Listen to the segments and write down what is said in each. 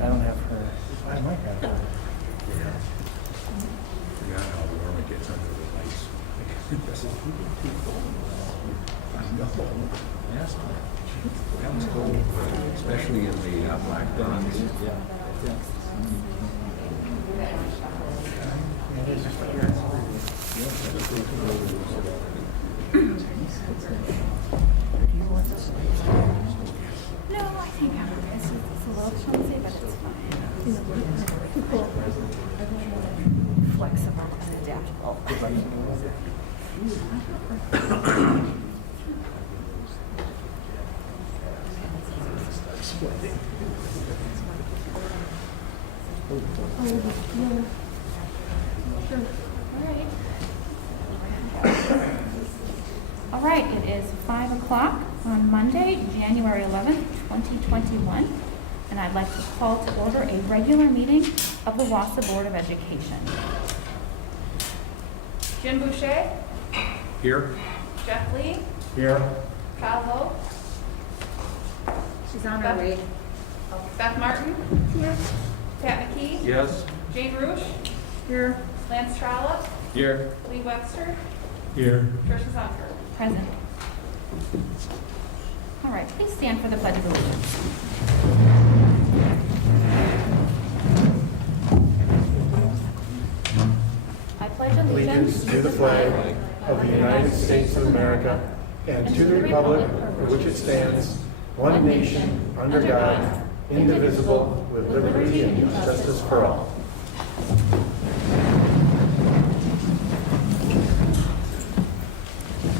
I don't have her. I might have her. Yeah, how warm it gets under the lights. Yes. That was cold, especially in the black bronze. Yeah. No, I think it's a little clumsy, but it's fine. Flexible and adaptable. All right, it is 5 o'clock on Monday, January 11th, 2021, and I'd like to call to order a regular meeting of the Wausau Board of Education. Jim Boucher, Here? Jeff Lee, Here. Kyle Lowe, She's on her way. Beth Martin, here. Pat McKee, Yes. Jane Roosh, here. Lance Trollope, Here. Lee Webster, Here. Tricia Zonker. Present. All right, please stand for the Pledge of Allegiance. I pledge Allegiance to the flag of the United States of America and to the republic for which it stands, one nation, under God, indivisible, with liberty and justice for all.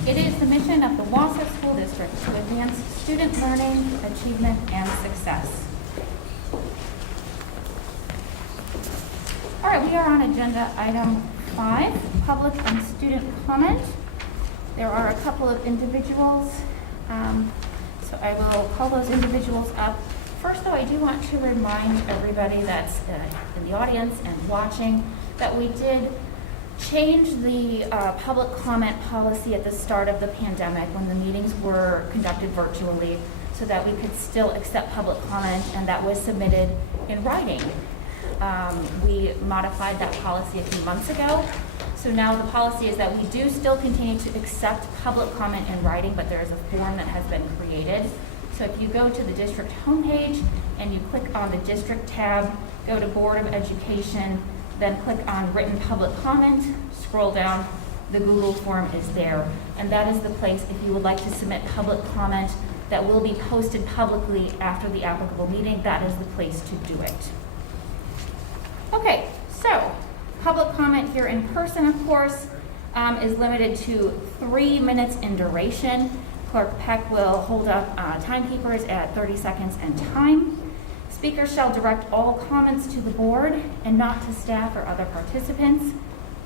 It is the mission of the Wausau School District to advance student learning, achievement, and success. All right, we are on agenda item 5, public and student comment. There are a couple of individuals, so I will call those individuals up. First, though, I do want to remind everybody that's in the audience and watching that we did change the public comment policy at the start of the pandemic when the meetings were conducted virtually so that we could still accept public comment, and that was submitted in writing. We modified that policy a few months ago. So now the policy is that we do still continue to accept public comment in writing, but there is a form that has been created. So if you go to the district homepage and you click on the district tab, go to Board of Education, then click on written public comment, scroll down, the Google form is there. And that is the place if you would like to submit public comment that will be posted publicly after the applicable meeting, that is the place to do it. Okay, so public comment here in person, of course, is limited to 3 minutes in duration. Clerk Peck will hold up timekeepers at 30 seconds and time. Speakers shall direct all comments to the board and not to staff or other participants.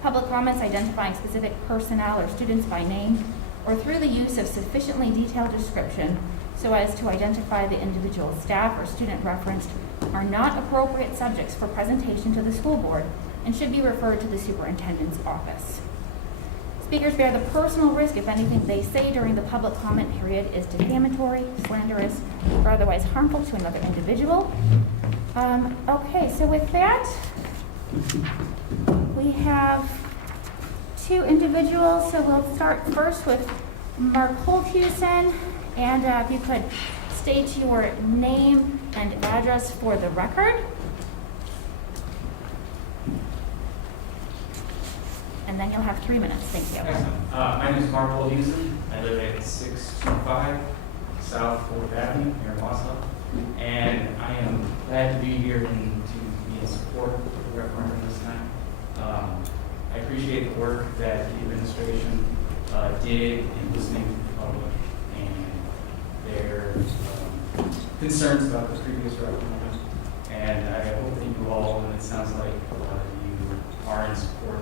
Public comments identifying specific personnel or students by name or through the use of sufficiently detailed description so as to identify the individual staff or student referenced are not appropriate subjects for presentation to the school board and should be referred to the superintendent's office. Speakers bear the personal risk if anything they say during the public comment period is defamatory, slanderous, or otherwise harmful to another individual. Okay, so with that, we have 2 individuals. So we'll start first with Mark Holthusen, and if you could state your name and address for the record. And then you'll have 3 minutes. Thank you. Excellent. My name is Mark Holthusen. I live at 625 South 4th Avenue here in Wausau. And I am glad to be here and to be in support of the referendum this time. I appreciate the work that the administration did in listening to the public and concerns about the previous referendum. And I hope that you all, and it sounds like you are in support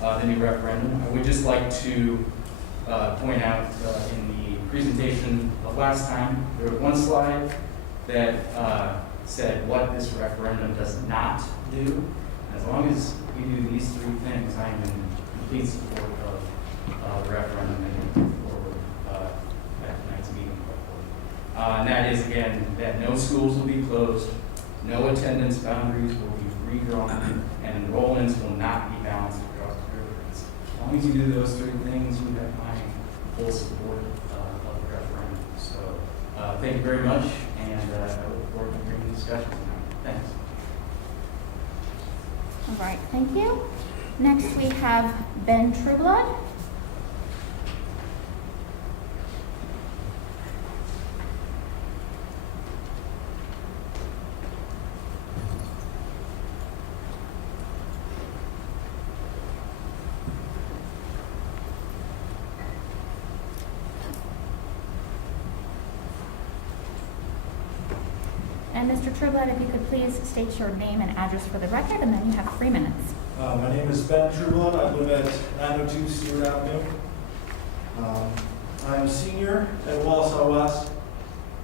of the new referendum. I would just like to point out in the presentation of last time, there was one slide that said what this referendum does not do. As long as we do these three things, I am in complete support of the referendum and moving forward at tonight's meeting. And that is, again, that no schools will be closed, no attendance boundaries will be redrawn, and enrollments will not be balanced across periods. As long as you do those three things, you have my full support of the referendum. So thank you very much, and I look forward to hearing the discussion tonight. Thanks. All right, thank you. Next, we have Ben Trueblood. And Mr. Trueblood, if you could please state your name and address for the record, and then you have 3 minutes. My name is Ben Trueblood. I live at 902 Stewart Avenue. I'm a senior at Wausau West,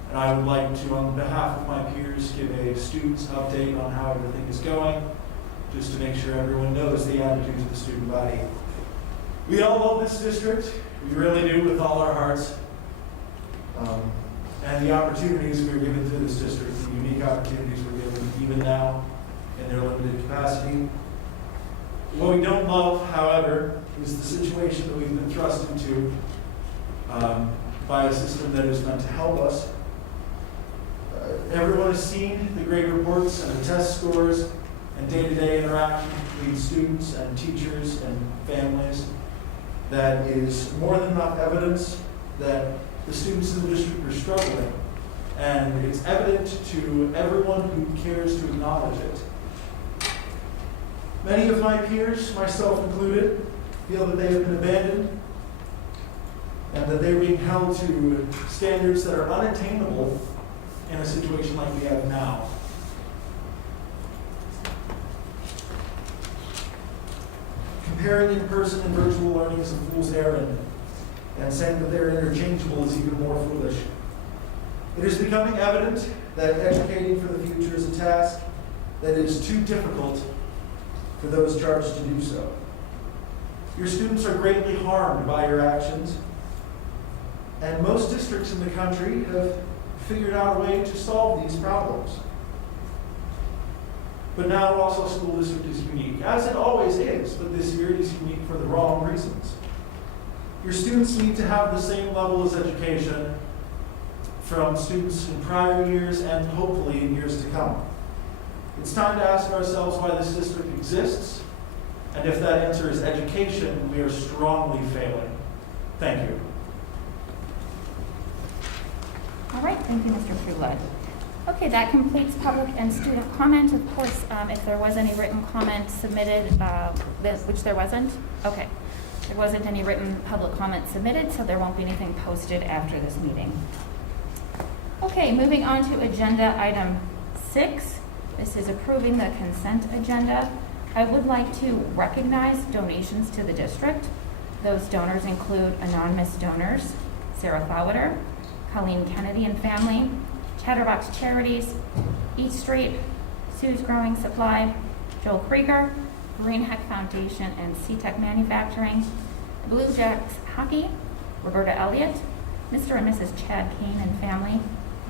and I would like to, on behalf of my peers, give a student's update on how everything is going, just to make sure everyone knows the attitudes of the student body. We all love this district. We really do, with all our hearts. And the opportunities we're given through this district, the unique opportunities we're given even now in their limited capacity. What we don't love, however, is the situation that we've been thrust into by a system that is meant to help us. Everyone has seen the grade reports and the test scores and day-to-day interaction between students and teachers and families. That is more than enough evidence that the students in the district are struggling, and it's evident to everyone who cares to acknowledge it. Many of my peers, myself included, feel that they have been abandoned and that they're being held to standards that are unattainable in a situation like we have now. Comparing in-person and virtual learning is a fool's errand, and saying that they're interchangeable is even more foolish. It is becoming evident that educating for the future is a task that is too difficult for those charged to do so. Your students are greatly harmed by your actions, and most districts in the country have figured out a way to solve these problems. But now Wausau School District is unique, as it always is, but this year it is unique for the wrong reasons. Your students need to have the same level of education from students in prior years and hopefully in years to come. It's time to ask ourselves why this district exists, and if that answer is education, we are strongly failing. Thank you. All right, thank you, Mr. Trueblood. Okay, that completes public and student comment. Of course, if there was any written comment submitted, which there wasn't, okay. There wasn't any written public comment submitted, so there won't be anything posted after this meeting. Okay, moving on to agenda item 6. This is approving the consent agenda. I would like to recognize donations to the district. Those donors include anonymous donors, Sarah Thaueter, Colleen Kennedy and family, Chatterbox Charities, Eat Street, Sue's Growing Supply, Joel Krieger, Greenheck Foundation and C-Tech Manufacturing, Blue Jacks Hockey, Roberta Elliott, Mr. and Mrs. Chad Kane and family,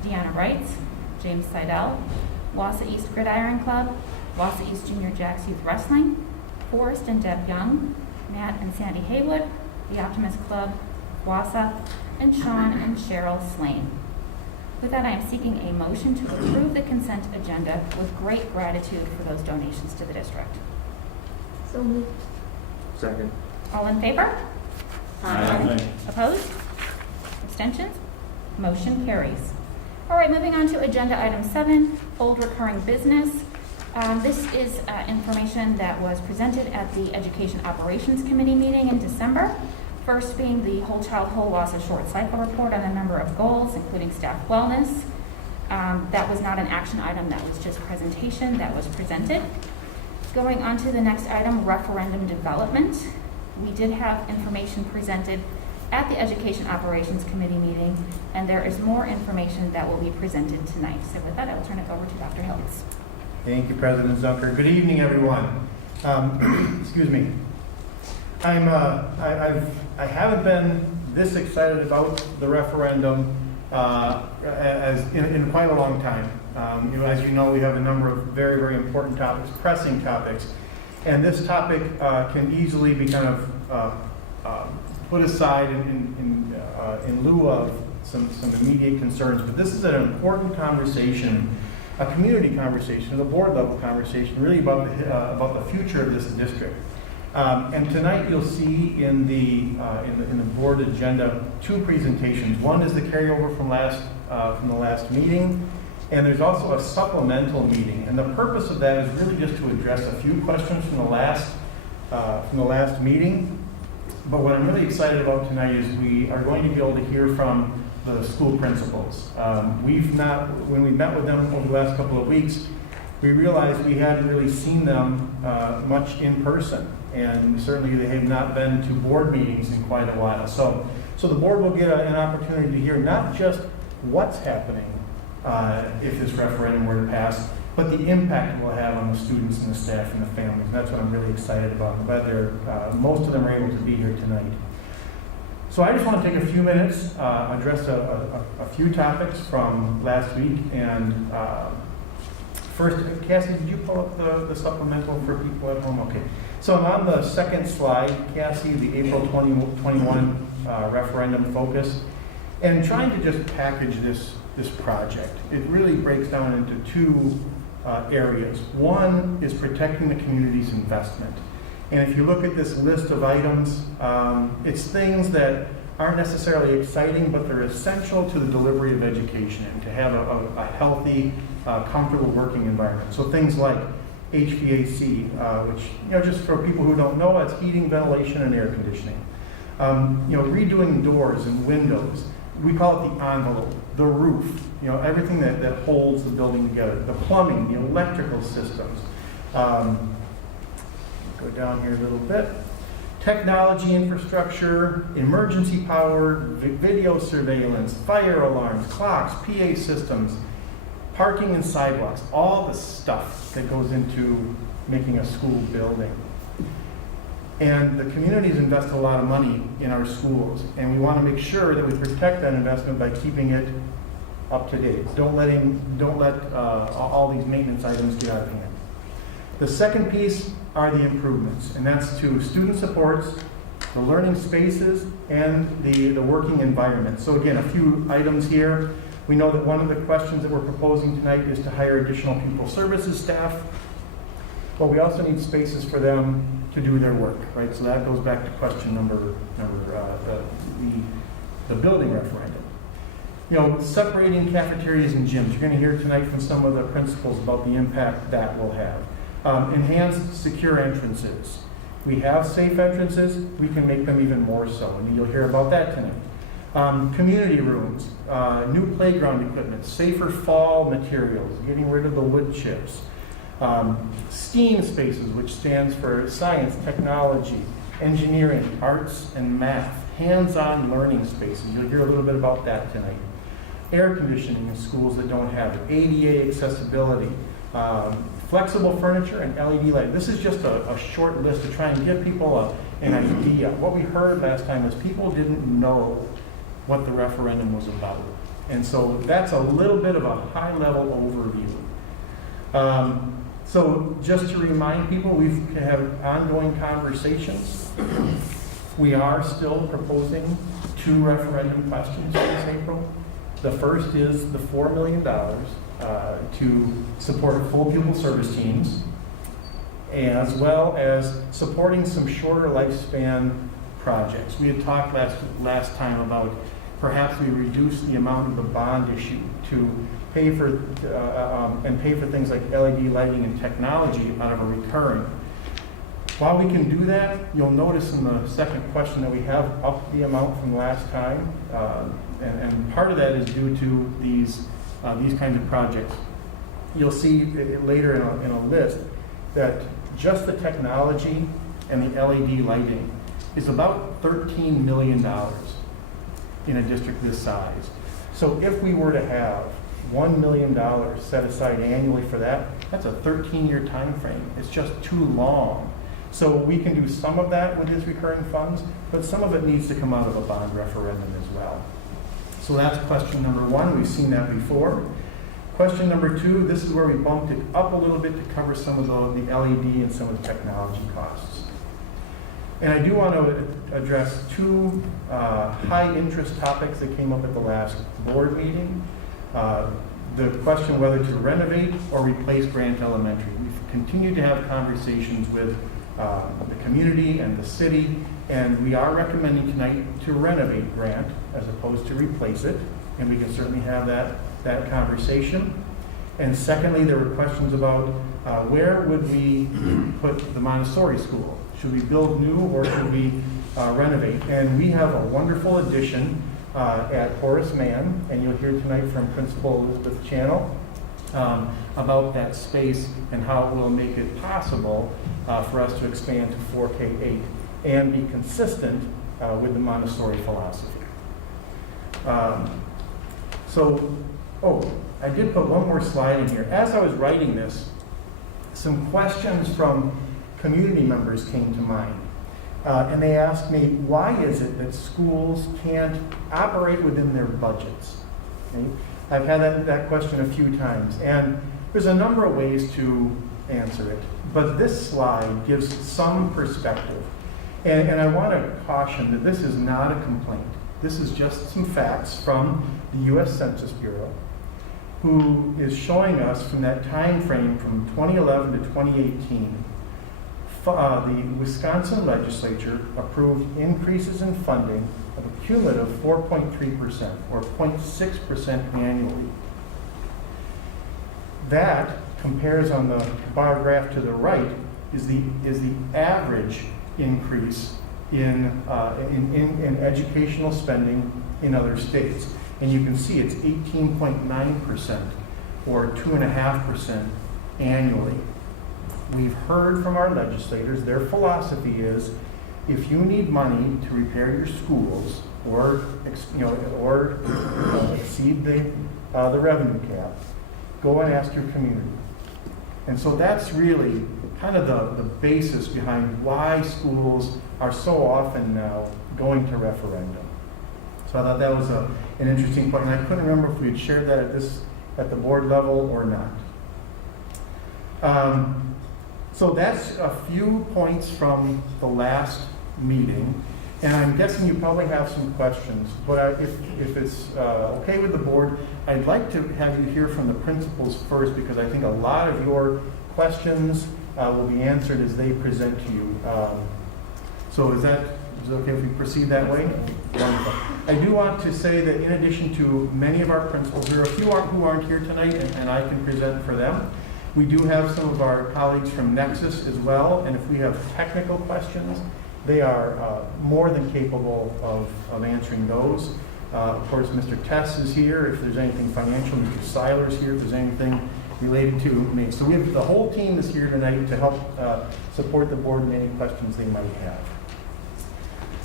Deanna Wrights, James Seidel, Wausau East Gridiron Club, Wausau East Junior Jacks Youth Wrestling, Forrest and Deb Young, Matt and Sandy Haywood, the Optimist Club, Wausau, and Sean and Cheryl Slane. With that, I am seeking a motion to approve the consent agenda with great gratitude for those donations to the district. So moved. Second. All in favor? Aye. Opposed? Abstentions? Motion carries. All right, moving on to agenda item 7, old recurring business. This is information that was presented at the Education Operations Committee meeting in December. First being the Whole Child, Whole Wausau short cycle report on a number of goals, including staff wellness, That was not an action item, that was just presentation that was presented. Going on to the next item, referendum development. We did have information presented at the Education Operations Committee meeting, and there is more information that will be presented tonight. So with that, I will turn it over to Dr. Hills. Thank you, President Zucker. Good evening, everyone. Excuse me. I haven't been this excited about the referendum as in quite a long time. As you know, we have a number of very, very important topics, pressing topics, and this topic can easily be kind of put aside in lieu of some immediate concerns. But this is an important conversation, a community conversation, a board level conversation, really about the future of this district. And tonight you'll see in the board agenda 2 presentations. One is the carryover from the last meeting, and there's also a supplemental meeting. And the purpose of that is really just to address a few questions from the last meeting. But what I'm really excited about tonight is we are going to be able to hear from the school principals. When we met with them over the last couple of weeks, we realized we hadn't really seen them much in person. And certainly they have not been to board meetings in quite a while. So the board will get an opportunity to hear not just what's happening if this referendum were to pass, but the impact it will have on the students and the staff and the families. And that's what I'm really excited about. I'm glad most of them are able to be here tonight. So I just want to take a few minutes, address a few topics from last week. And first, Cassie, did you pull up the supplemental for people at home? Okay. So I'm on the second slide, Cassie, the April 2021 referendum focus, and trying to just package this project. It really breaks down into 2 areas. One is protecting the community's investment. And if you look at this list of items, it's things that aren't necessarily exciting, but they're essential to the delivery of education and to have a healthy, comfortable working environment. So things like HVAC, which, just for people who don't know, that's heating, ventilation, and air conditioning. Redoing doors and windows. We call it the envelope, the roof, everything that holds the building together. The plumbing, the electrical systems. Go down here a little bit. Technology infrastructure, emergency power, video surveillance, fire alarms, clocks, PA systems, parking and sidewalks, all the stuff that goes into making a school building. And the communities invest a lot of money in our schools, and we want to make sure that we protect that investment by keeping it up to date. Don't let all these maintenance items get out of hand. The second piece are the improvements, and that's to student supports, the learning spaces, and the working environment. So again, a few items here. We know that one of the questions that we're proposing tonight is to hire additional pupil services staff, but we also need spaces for them to do their work, right? So that goes back to question the building referendum. Separating cafeterias and gyms. You're going to hear tonight from some of the principals about the impact that will have. Enhanced secure entrances. We have safe entrances, we can make them even more so, and you'll hear about that tonight. Community rooms, new playground equipment, safer fall materials, getting rid of the wood chips. STEAM spaces, which stands for science, technology, engineering, arts, and math. Hands-on learning spaces. You'll hear a little bit about that tonight. Air conditioning in schools that don't have it. ADA accessibility. Flexible furniture and LED lighting. This is just a short list to try and give people an idea. What we heard last time was people didn't know what the referendum was about. And so that's a little bit of a high-level overview. So just to remind people, we have ongoing conversations. We are still proposing 2 referendum questions this April. The first is the $4 million to support full pupil service teams, as well as supporting some shorter lifespan projects. We had talked last time about perhaps we reduce the amount of the bond issue to pay for things like LED lighting and technology out of a recurring. While we can do that, you'll notice in the second question that we have upped the amount from last time, and part of that is due to these these kinds of projects. You'll see later in a list that just the technology and the LED lighting is about $13 million in a district this size. So if we were to have $1 million set aside annually for that, that's a 13-year time frame. It's just too long. So we can do some of that with these recurring funds, but some of it needs to come out of a bond referendum as well. So that's question number one. We've seen that before. Question number two, this is where we bumped it up a little bit to cover some of the LED and some of the technology costs. And I do want to address two high-interest topics that came up at the last board meeting. The question whether to renovate or replace Grant Elementary. We've continued to have conversations with the community and the city, and we are recommending tonight to renovate Grant as opposed to replace it, and we can certainly have that conversation. And secondly, there were questions about where would we put the Montessori school? Should we build new or should we renovate? And we have a wonderful addition at Horace Mann, and you'll hear tonight from Principal Elizabeth Channel about that space and how it will make it possible for us to expand to 4K8 and be consistent with the Montessori philosophy. I did put one more slide in here. As I was writing this, some questions from community members came to mind. And they asked me, why is it that schools can't operate within their budgets? Okay? I've had that question a few times, and there's a number of ways to answer it, but this slide gives some perspective. And I want to caution that this is not a complaint. This is just some facts from the U.S. Census Bureau, who is showing us from that time frame from 2011 to 2018, the Wisconsin legislature approved increases in funding of a cumulative 4.3% or 0.6% annually. That compares on the bar graph to the right is the average increase in educational spending in other states. And you can see it's 18.9% or 2.5% annually. We've heard from our legislators, their philosophy is, if you need money to repair your schools or exceed the revenue cap, go and ask your community. And so that's really kind of the basis behind why schools are so often now going to referendum. So I thought that was an interesting point, and I couldn't remember if we had shared that at the board level or not. So that's a few points from the last meeting, and I'm guessing you probably have some questions, but if it's okay with the board, I'd like to have you hear from the principals first, because I think a lot of your questions will be answered as they present to you. So is it okay if we proceed that way? Wonderful. I do want to say that in addition to many of our principals, there are a few who aren't here tonight, and I can present for them. We do have some of our colleagues from Nexus as well, and if we have technical questions, they are more than capable of answering those. Of course, Mr. Tess is here if there's anything financial. Mr. Seiler's here if there's anything related to me. So the whole team is here tonight to help support the board in any questions they might have.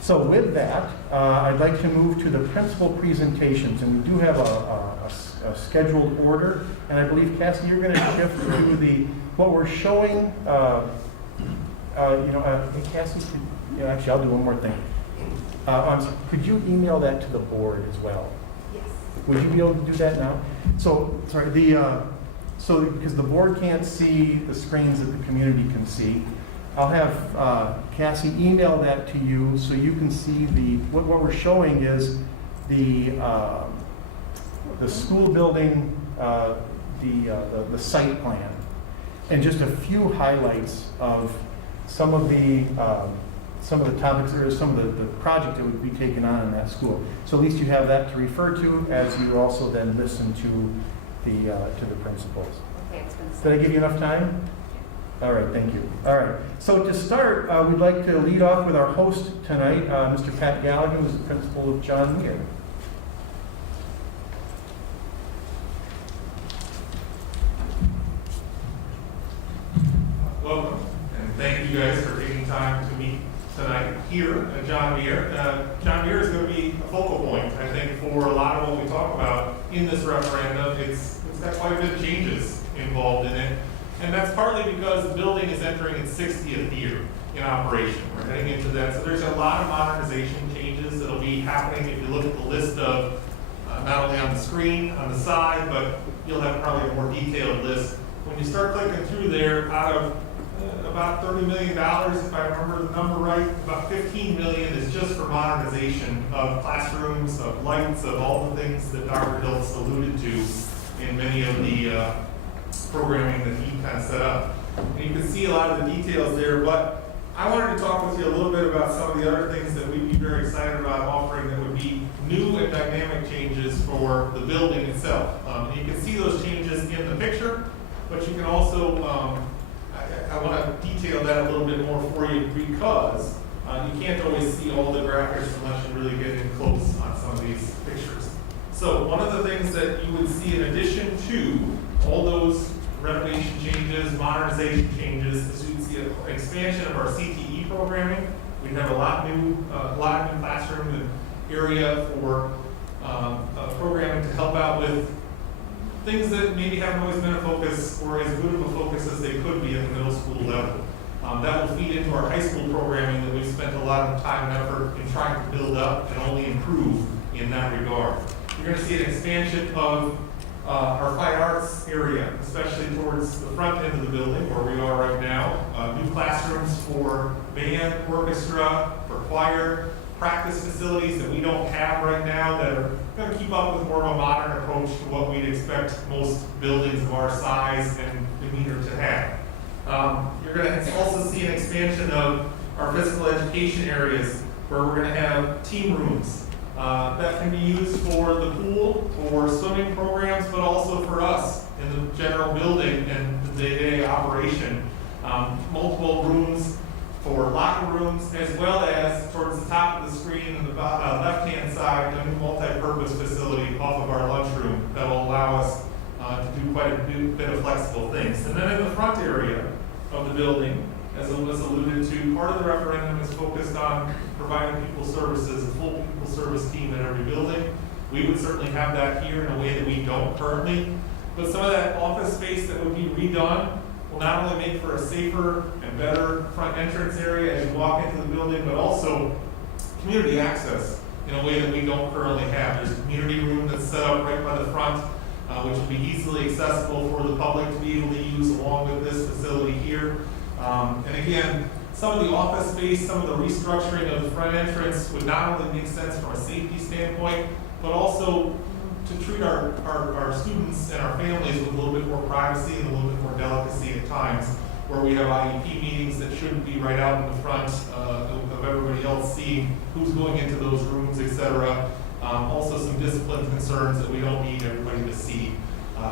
So with that, I'd like to move to the principal presentations, and we do have a scheduled order, and I believe, Cassie, you're going to shift to what we're showing. Hey, Cassie, actually, I'll do one more thing. Could you email that to the board as well? Yes. Would you be able to do that now? So, sorry, because the board can't see the screens that the community can see, I'll have Cassie email that to you so you can see what we're showing is the school building, the site plan, and just a few highlights of some of the topics or some of the project that would be taken on in that school. So at least you have that to refer to as you also then listen to the principals. Okay, it's been Did I give you enough time? All right, thank you. All right, so to start, we'd like to lead off with our host tonight, Mr. Pat Gallagher, who's the principal of John Muir. taking time to meet tonight here at John Muir. John Muir is going to be a focal point, I think, for a lot of what we talk about in this referendum. It's got quite a bit of changes involved in it, and that's partly because the building is entering its 60th year in operation. We're heading into that, so there's a lot of modernization changes that'll be happening. If you look at the list of not only on the screen, on the side, but you'll have probably a more detailed list. When you start clicking through there, out of about $30 million, if I remember the number right, about $15 million is just for modernization of classrooms, of lights, of all the things that Dr. Diltz alluded to in many of the programming that he kind of set up. And you can see a lot of the details there, but I wanted to talk with you a little bit about some of the other things that we'd be very excited about offering that would be new and dynamic changes for the building itself. And you can see those changes in the picture, but you can also, I want to detail that a little bit more for you because you can't always see all the graphics unless you really get in close on some of these pictures. So one of the things that you would see in addition to all those renovation changes, modernization changes, is you'd see an expansion of our CTE programming. We'd have a lot of new classroom and area for programming to help out with things that maybe haven't always been a focus or as good of a focus as they could be at the middle school level. That will feed into our high school programming that we've spent a lot of time and effort in trying to build up and only improve in that regard. You're going to see an expansion of our fine arts area, especially towards the front end of the building where we are right now. New classrooms for band, orchestra, for choir, practice facilities that we don't have right now that are going to keep up with more of a modern approach to what we'd expect most buildings of our size and demeanor to have. You're going to also see an expansion of our physical education areas where we're going to have team rooms that can be used for the pool, for swimming programs, but also for us in the general building and the day-to-day operation. Multiple rooms for locker rooms, as well as towards the top of the screen on the left-hand side, a new multi-purpose facility off of our lunchroom that will allow us to do quite a bit of flexible things. And then in the front area of the building, as was alluded to, part of the referendum is focused on providing people services, a full people service team in every building. We would certainly have that here in a way that we don't currently. But some of that office space that would be redone will not only make for a safer and better front entrance area as you walk into the building, but also community access in a way that we don't currently have. There's a community room that's set up right by the front, which will be easily accessible for the public to be able to use along with this facility here. And again, some of the office space, some of the restructuring of the front entrance would not only make sense from a safety standpoint, but also to treat our students and our families with a little bit more privacy and a little bit more delicacy at times, where we have IEP meetings that shouldn't be right out in the front of everybody else seeing who's going into those rooms, etc. Also some discipline concerns that we don't need everybody to see,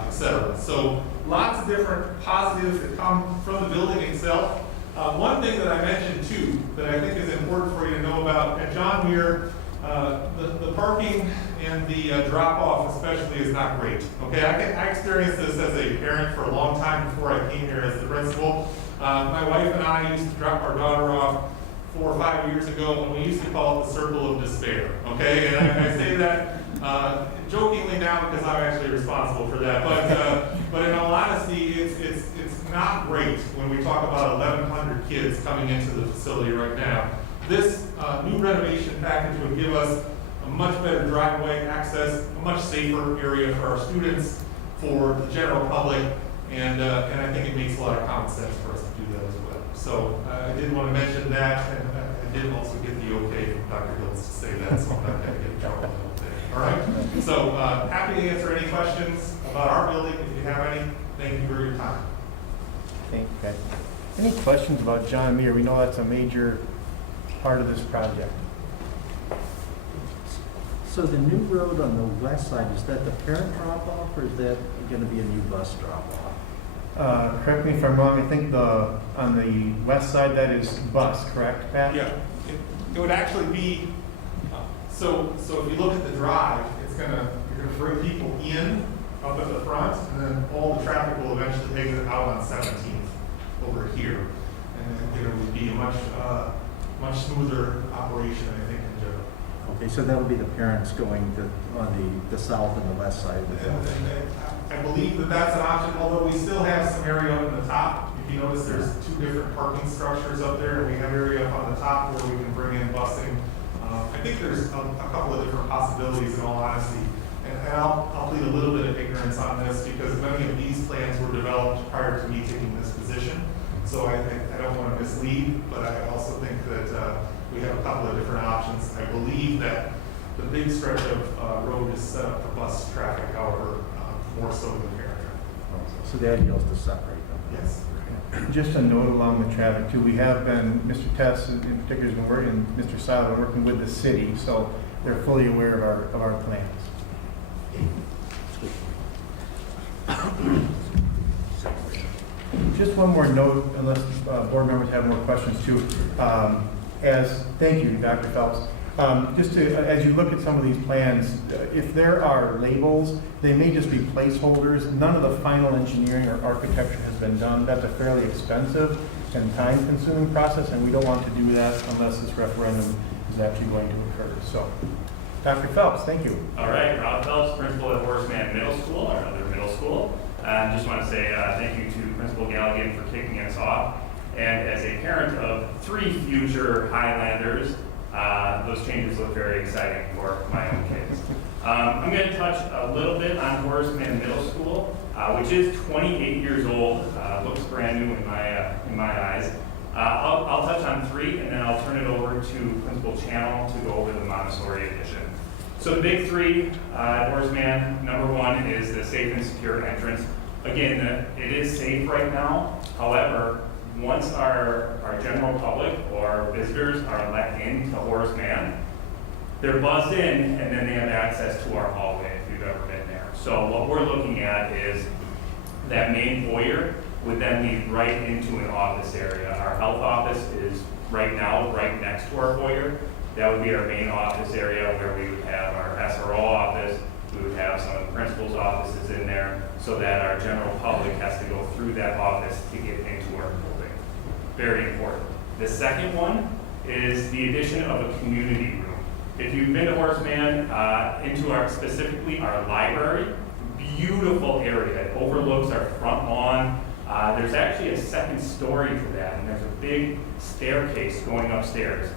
etc. So lots of different positives that come from the building itself. One thing that I mentioned too, that I think is important for you to know about, at John Muir, the parking and the drop-off especially is not great. Okay, I experienced this as a parent for a long time before I came here as the principal. My wife and I used to drop our daughter off 4 or 5 years ago, and we used to call it the circle of despair. Okay, and I say that jokingly now because I'm actually responsible for that. But in all honesty, it's not great when we talk about 1,100 kids coming into the facility right now. This new renovation package would give us a much better driveway access, a much safer area for our students, for the general public, and I think it makes a lot of common sense for us to do that as well. So I did want to mention that, and I did also get the okay from Dr. Hills to say that, so I'm not going to get in trouble. All right, so happy to answer any questions about our building if you have any. Thank you for your time. Thank you, guys. Any questions about John Muir? We know that's a major part of this project. So the new road on the west side, is that the parent drop-off, or is that going to be a new bus drop-off? Correct me if I'm wrong, I think on the west side that is bus, correct, Pat? Yeah, it would actually be, so if you look at the drive, you're gonna bring people in up at the front, and then all the traffic will eventually exit out on 17th over here. and it would be a much smoother operation, I think, in general. Okay, so that'll be the parents going on the south and the west side of the building. And I believe that that's an option, although we still have some area up in the top. If you notice, there's two different parking structures up there, and we have area up on the top where we can bring in busing. I think there's a couple of different possibilities, in all honesty. And I'll plead a little bit of ignorance on this because many of these plans were developed prior to me taking this position. So I don't want to mislead, but I also think that we have a couple of different options. I believe that the big stretch of road is set up for bus traffic, however, more so than parent traffic. So the idea is to separate them. Yes. Just a note along the traffic too, we have been, Mr. Tess in particular has been working, and Mr. Sile have been working with the city, so they're fully aware of our plans. Just one more note, unless board members have more questions too. Thank you, Dr. Phelps. As you look at some of these plans, if there are labels, they may just be placeholders. None of the final engineering or architecture has been done. That's a fairly expensive and time-consuming process, and we don't want to do that unless this referendum is actually going to occur. So, Dr. Phelps, thank you. All right, Rob Phelps, principal at Horace Mann Middle School, our other middle school. Just want to say thank you to Principal Galligan for kicking us off. And as a parent of 3 future Highlanders, those changes look very exciting for my own kids. I'm going to touch a little bit on Horace Mann Middle School, which is 28 years old. Looks brand new in my eyes. I'll touch on 3, and then I'll turn it over to Principal Channel to go over the Montessori edition. So the big 3 at Horace Mann, number 1 is the safe and secure entrance. Again, it is safe right now. However, once our general public or visitors are let into Horace Mann, they're buzzed in and then they have access to our hallway if you've ever been there. So what we're looking at is that main foyer would then lead right into an office area. Our health office is right now right next to our foyer. That would be our main office area where we would have our SRO office. We would have some of the principal's offices in there so that our general public has to go through that office to get into our building. Very important. The second one is the addition of a community room. If you've been to Horace Mann, into specifically our library, beautiful area. It overlooks our front lawn. There's actually a second story to that, and there's a big staircase going upstairs.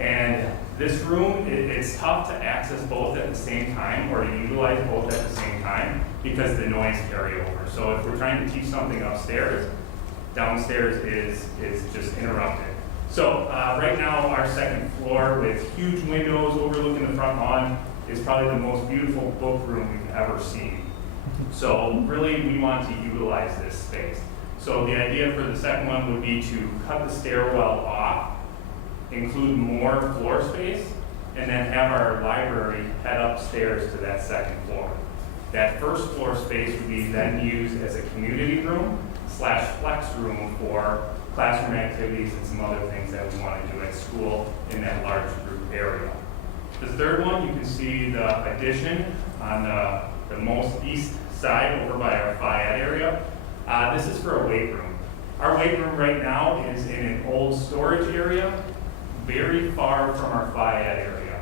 And this room, it's tough to access both at the same time or to utilize both at the same time because the noise carry over. So if we're trying to teach something upstairs, downstairs is just interrupted. So right now, our second floor with huge windows overlooking the front lawn is probably the most beautiful book room we've ever seen. So really, we want to utilize this space. So the idea for the second one would be to cut the stairwell off, include more floor space, and then have our library head upstairs to that second floor. That first floor space would be then used as a community room / flex room for classroom activities and some other things that we want to do at school in that large group area. The third one, you can see the addition on the most east side over by our Phi Ed area. This is for a weight room. Our weight room right now is in an old storage area, very far from our Phi Ed area.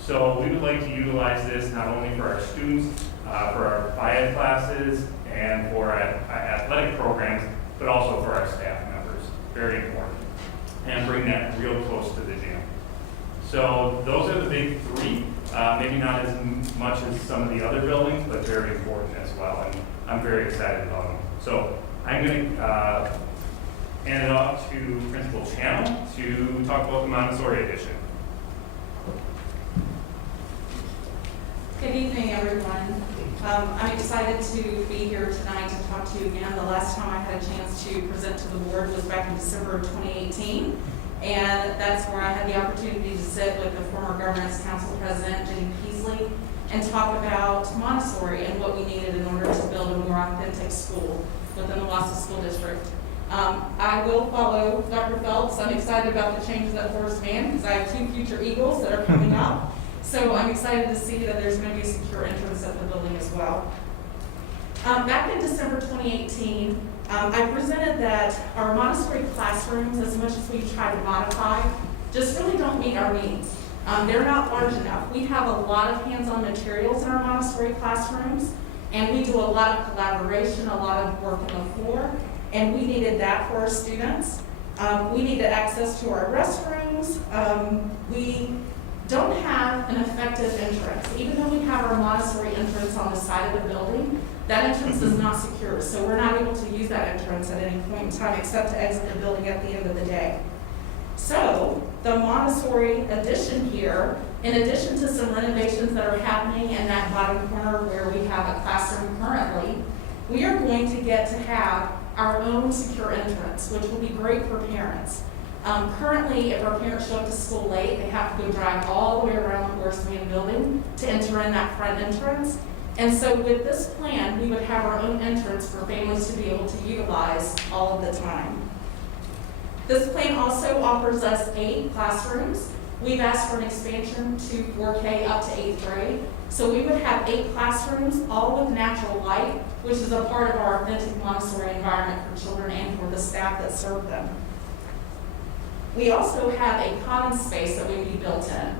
So we would like to utilize this not only for our students, for our Phi Ed classes, and for our athletic programs, but also for our staff members. Very important. And bring that real close to the gym. So those are the big 3. Maybe not as much as some of the other buildings, but very important as well. And I'm very excited about them. So I'm going to hand it off to Principal Channel to talk about the Montessori edition. Good evening, everyone. I'm excited to be here tonight to talk to you again. The last time I had a chance to present to the board was back in December of 2018, and that's where I had the opportunity to sit with the former Governance Council President, Jenny Peasley, and talk about Montessori and what we needed in order to build a more authentic school within the Wausau School District. I will follow Dr. Phelps. I'm excited about the changes at Horace Mann because I have 2 future Eagles that are coming up. So I'm excited to see that there's going to be a secure entrance at the building as well. Back in December 2018, I presented that our Montessori classrooms, as much as we try to modify, just really don't meet our needs. They're not large enough. We have a lot of hands-on materials in our Montessori classrooms, and we do a lot of collaboration, a lot of work on the floor, and we needed that for our students. We needed access to our restrooms. We don't have an effective entrance. Even though we have our Montessori entrance on the side of the building, that entrance is not secure, so we're not able to use that entrance at any point in time except to exit the building at the end of the day. So the Montessori addition here, in addition to some renovations that are happening in that bottom corner where we have a classroom currently, we are going to get to have our own secure entrance, which will be great for parents. Currently, if our parents show up to school late, they have to go drive all the way around the Horace Mann building to enter in that front entrance. And so with this plan, we would have our own entrance for families to be able to utilize all of the time. This plan also offers us 8 classrooms. We've asked for an expansion to 4K up to 8th grade. So we would have 8 classrooms, all with natural light, which is a part of our authentic Montessori environment for children and for the staff that serve them. We also have a common space that would be built in.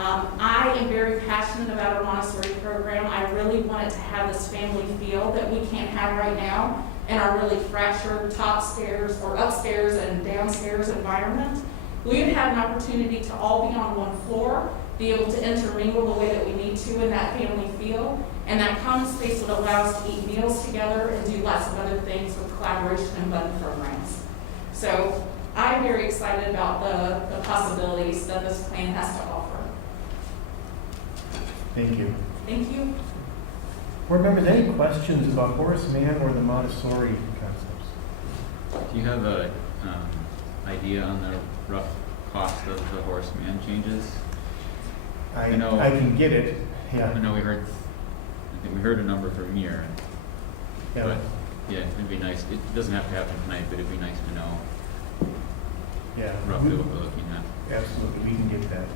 I am very passionate about our Montessori program. I really want it to have this family feel that we can't have right now in our really fractured top stairs or upstairs and downstairs environment. We would have an opportunity to all be on one floor, be able to intermingle the way that we need to in that family feel, and that common space would allow us to eat meals together and do lots of other things with collaboration and fun programs. So I'm very excited about the possibilities that this plan has to offer. Thank you. Thank you. Board members, any questions about Horace Mann or the Montessori concepts? Do you have a idea on the rough cost of the Horace Mann changes? I know- I can get it, yeah. I know I think we heard a number from Mir, Yeah. but yeah, it'd be nice. It doesn't have to happen tonight, but it'd be nice to know Yeah. roughly what we're looking at. Absolutely, we can get that.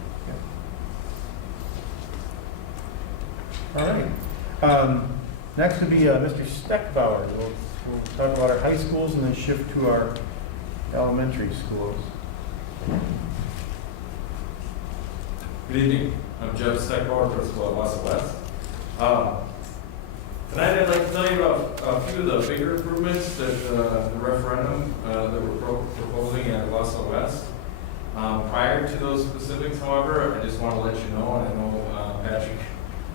Yeah. All right. Next would be Mr. Steckbauer. We'll talk about our high schools and then shift to our elementary schools. Good evening. I'm Jeff Steckbauer, principal at Wausau West. Tonight I'd like to tell you about a few of the bigger improvements that the referendum that we're proposing at Wausau West. Prior to those specifics, however, I just want to let you know, and I know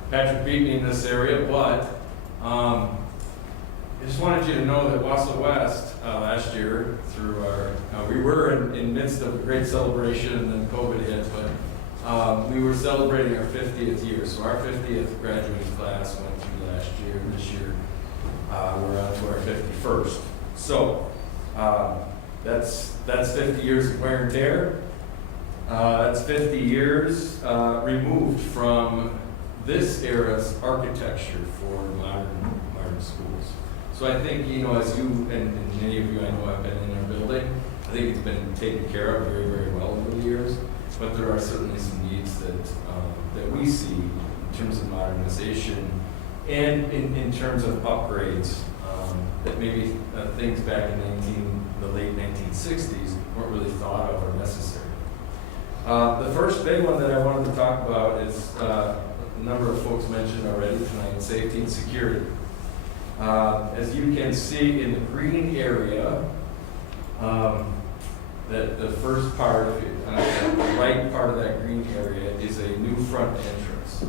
Patrick beat me in this area, but I just wanted you to know that Wausau West last year, through we were in midst of a great celebration and then COVID hit, but we were celebrating our 50th year. So our 50th graduating class went through last year, and this year we're on to our 51st. So that's 50 years of wear and tear. That's 50 years removed from this era's architecture for modern schools. So I think, as you and many of you I know have been in our building, I think it's been taken care of very, very well over the years. But there are certainly some needs that we see in terms of modernization and in terms of upgrades that maybe things back in the late 1960s weren't really thought of or necessary. The first big one that I wanted to talk about is a number of folks mentioned already tonight: safety and security. As you can see in the green area, that the first part, the right part of that green area is a new front entrance.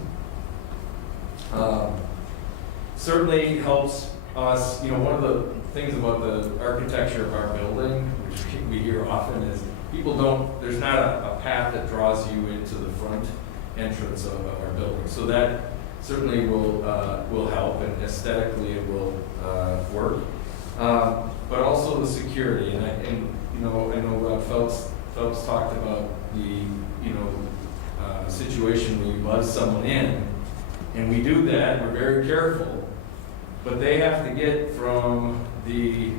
Certainly helps us, one of the things about the architecture of our building, which we hear often, is there's not a path that draws you into the front entrance of our building. So that certainly will help, and aesthetically it will work. But also the security, and I know Phelps talked about the situation where you buzz someone in, and we do that. We're very careful, but they have to get from the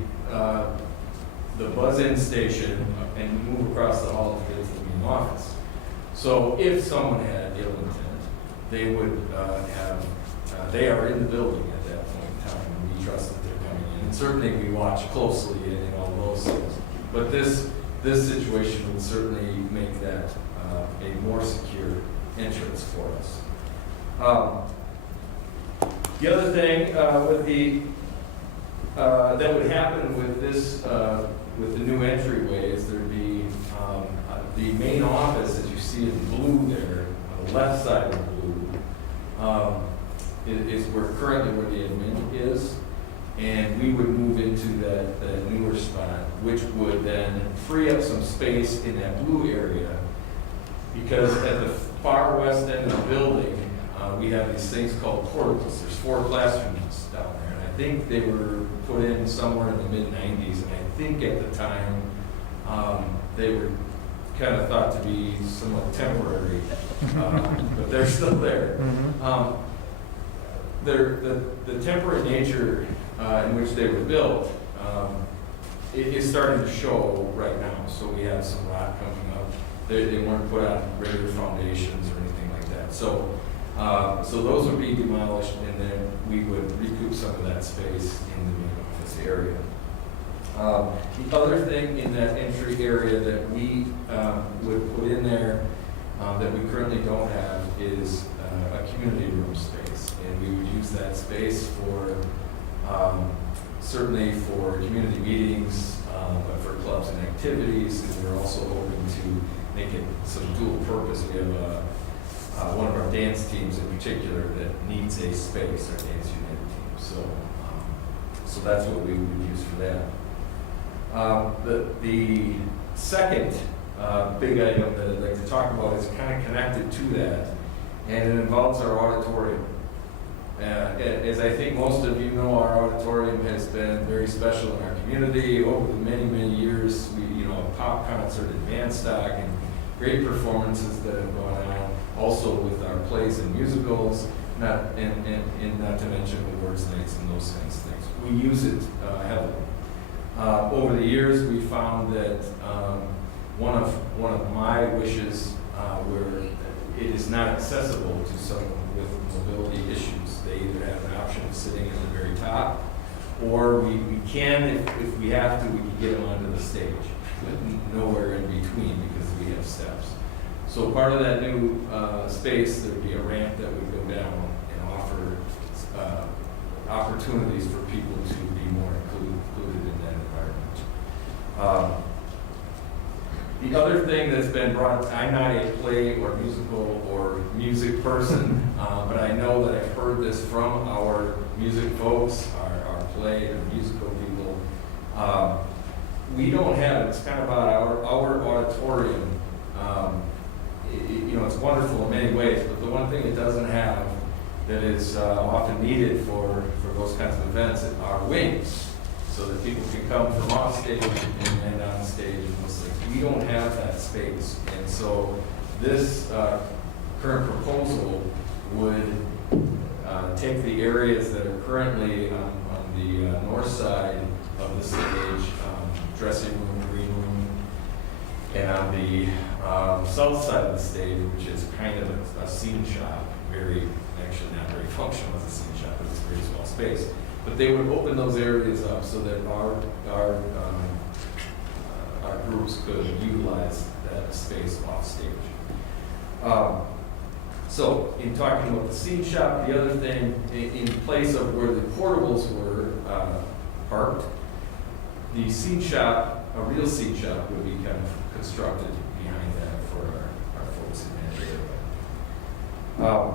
buzz-in station and move across the hall to get to the main office. So if someone had ill intent, they would they are in the building at that point in time, and we trust that they're coming in. and certainly we watch closely in all those things. But this situation would certainly make that a more secure entrance for us. The other thing with that would happen with this, with the new entryway is there'd be the main office, as you see in blue there, on the left side of blue, is where currently where the admin is. And we would move into that newer spot, which would then free up some space in that blue area. Because at the far west end of the building, we have these things called portables. There's 4 classrooms down there. And I think they were put in somewhere in the mid-90s. And I think at the time, they were kind of thought to be somewhat temporary, but they're still there. The temporary nature in which they were built is starting to show right now. So we have some rot coming up. They weren't put on regular foundations or anything like that. So those would be demolished, and then we would recoup some of that space in the main office area. The other thing in that entry area that we would put in there that we currently don't have is a community room space. And we would use that space for certainly for community meetings, but for clubs and activities. And we're also hoping to make it some dual purpose. We have one of our dance teams in particular that needs a space, our dance unit team. So that's what we would use for that. The second big item that I'd like to talk about is kind of connected to that, and it involves our auditorium. As I think most of you know, our auditorium has been very special in our community over the many, many years. We, pop concert and band stock and great performances that have gone on. Also with our plays and musicals, not to mention awards nights and those kinds of things. We use it heavily. Over the years, we found that one of my wishes where it is not accessible to someone with mobility issues. They either have an option of sitting at the very top, or we can, if we have to, we can get them onto the stage, but nowhere in between because we have steps. So part of that new space, there'd be a ramp that would go down and offer opportunities for people to be more included in that environment. The other thing that's been brought, I'm not a play or musical or music person, but I know that I've heard this from our music folks, our play and musical people. We don't have, it's kind of about our auditorium. It's wonderful in many ways, but the one thing it doesn't have that is often needed for those kinds of events are wings, so that people can come from off stage and on stage and those things. We don't have that space, and so this current proposal would take the areas that are currently on the north side of the stage, dressing room, green room, and on the south side of the stage, which is kind of a scene shop, actually not very functional as a scene shop, but it's a very small space. But they would open those areas up so that our groups could utilize that space off stage. So in talking about the scene shop, the other thing, in place of where the portables were parked, the scene shop, a real scene shop, would be kind of constructed behind that for our folks in that area.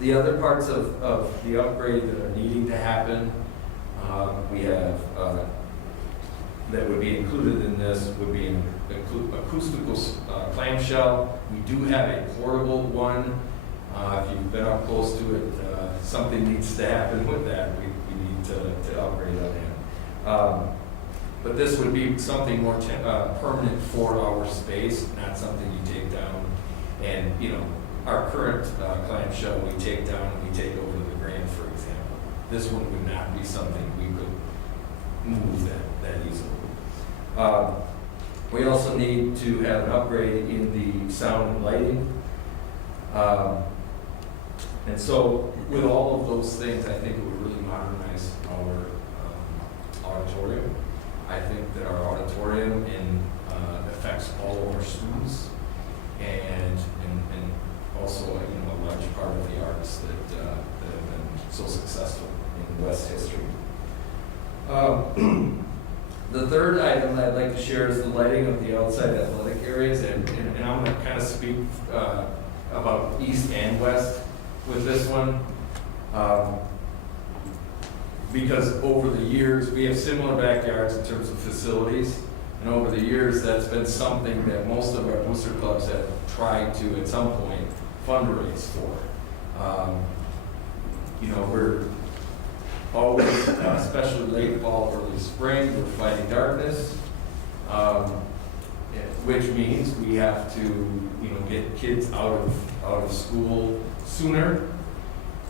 The other parts of the upgrade that are needing to happen, we have, that would be included in this, would be an acoustical clamshell. We do have a portable one. If you've been up close to it, something needs to happen with that. We need to upgrade on that. But this would be something more permanent for our space, not something you take down. And, our current clamshell we take down and we take over to the Grand, for example. This one would not be something we could move that easily. We also need to have an upgrade in the sound and lighting. And so with all of those things, I think it would really modernize auditorium. I think that our auditorium affects all of our students and also, a large part of the arts that have been so successful in West history. The third item I'd like to share is the lighting of the outside athletic areas, and I'm going to kind of speak about East and West with this one. Because over the years, we have similar backyards in terms of facilities, and over the years, that's been something that most of our booster clubs have tried to, at some point, fundraise for. We're always, especially late fall, early spring, we're fighting darkness, which means we have to, get kids out of school sooner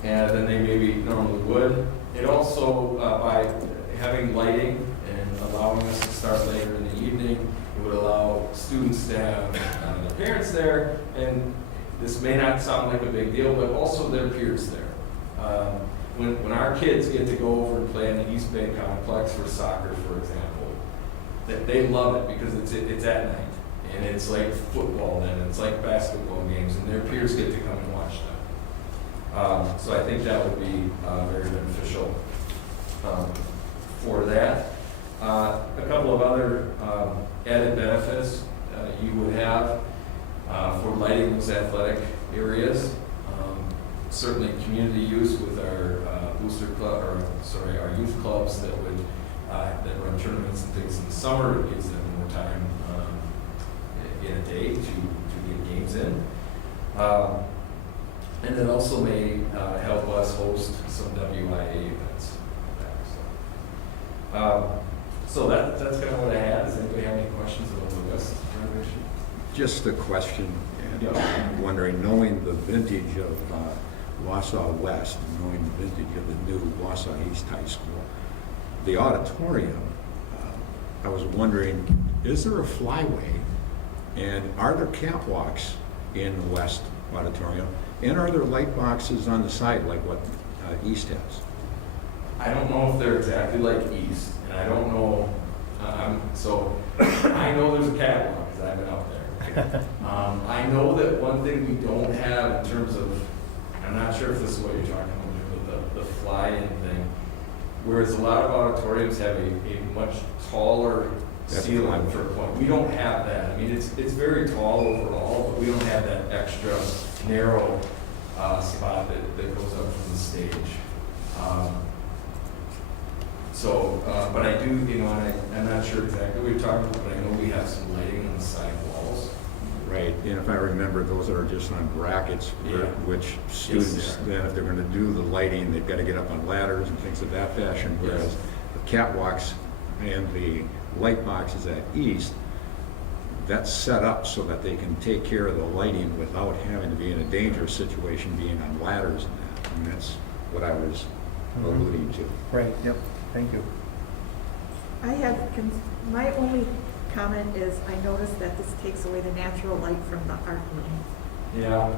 than they maybe normally would. It also, by having lighting and allowing us to start later in the evening, it would allow students to have their parents there, and this may not sound like a big deal, but also their peers there. When our kids get to go over and play in the East Bay Complex for soccer, for example, they love it because it's at night, and it's like football then, it's like basketball games, and their peers get to come and watch them. So I think that would be very beneficial for that. A couple of other added benefits you would have for lighting those athletic areas. Certainly community use with our our youth clubs that would that run tournaments and things in the summer. It gives them more time in a day to get games in. And it also may help us host some WIA events. So that's kind of what I had. Does anybody have any questions about the West renovation? Just a question, and I'm wondering, knowing the vintage of Wausau West, and knowing the vintage of the new Wausau East High School, the auditorium, I was wondering, is there a flyway, and are there catwalks in the West auditorium, and are there light boxes on the side like what East has? I don't know if they're exactly like East, and I don't know, so I know there's a catwalk because I've been out there. I know that one thing we don't have in terms of, I'm not sure if this is what you're talking about, but the fly-in thing, whereas a lot of auditoriums have a much taller ceiling for a point. We don't have that. I mean, it's very tall overall, but we don't have that extra narrow spot that goes up from the stage. But I do, I'm not sure exactly what you're talking about, but I know we have some lighting on the side walls. Right, and if I remember, those are just on brackets, which students, then if they're going to do the lighting, they've got to get up on ladders and things of that fashion, whereas the catwalks and the light boxes at East, that's set up so that they can take care of the lighting without having to be in a dangerous situation, being on ladders and that, and that's what I was alluding to. Right, yep, thank you. My only comment is I noticed that this takes away the natural light from the art room. Yeah.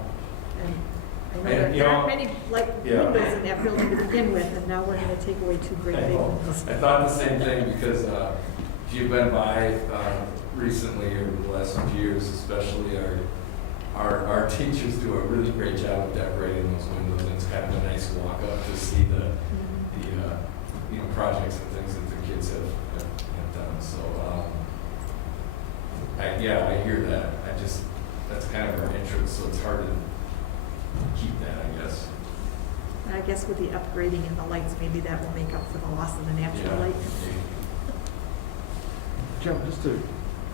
And I know there aren't many windows in that building to begin with, and now we're going to take away two great big ones. I thought the same thing because if you've been by recently or the last few years, especially our teachers do a really great job of decorating those windows, and it's kind of a nice walk up to see the projects and things that the kids have done. So I hear that. That's kind of our interest, so it's hard to keep that, I guess. And I guess with the upgrading and the lights, maybe that will make up for the loss of the natural light. Jim,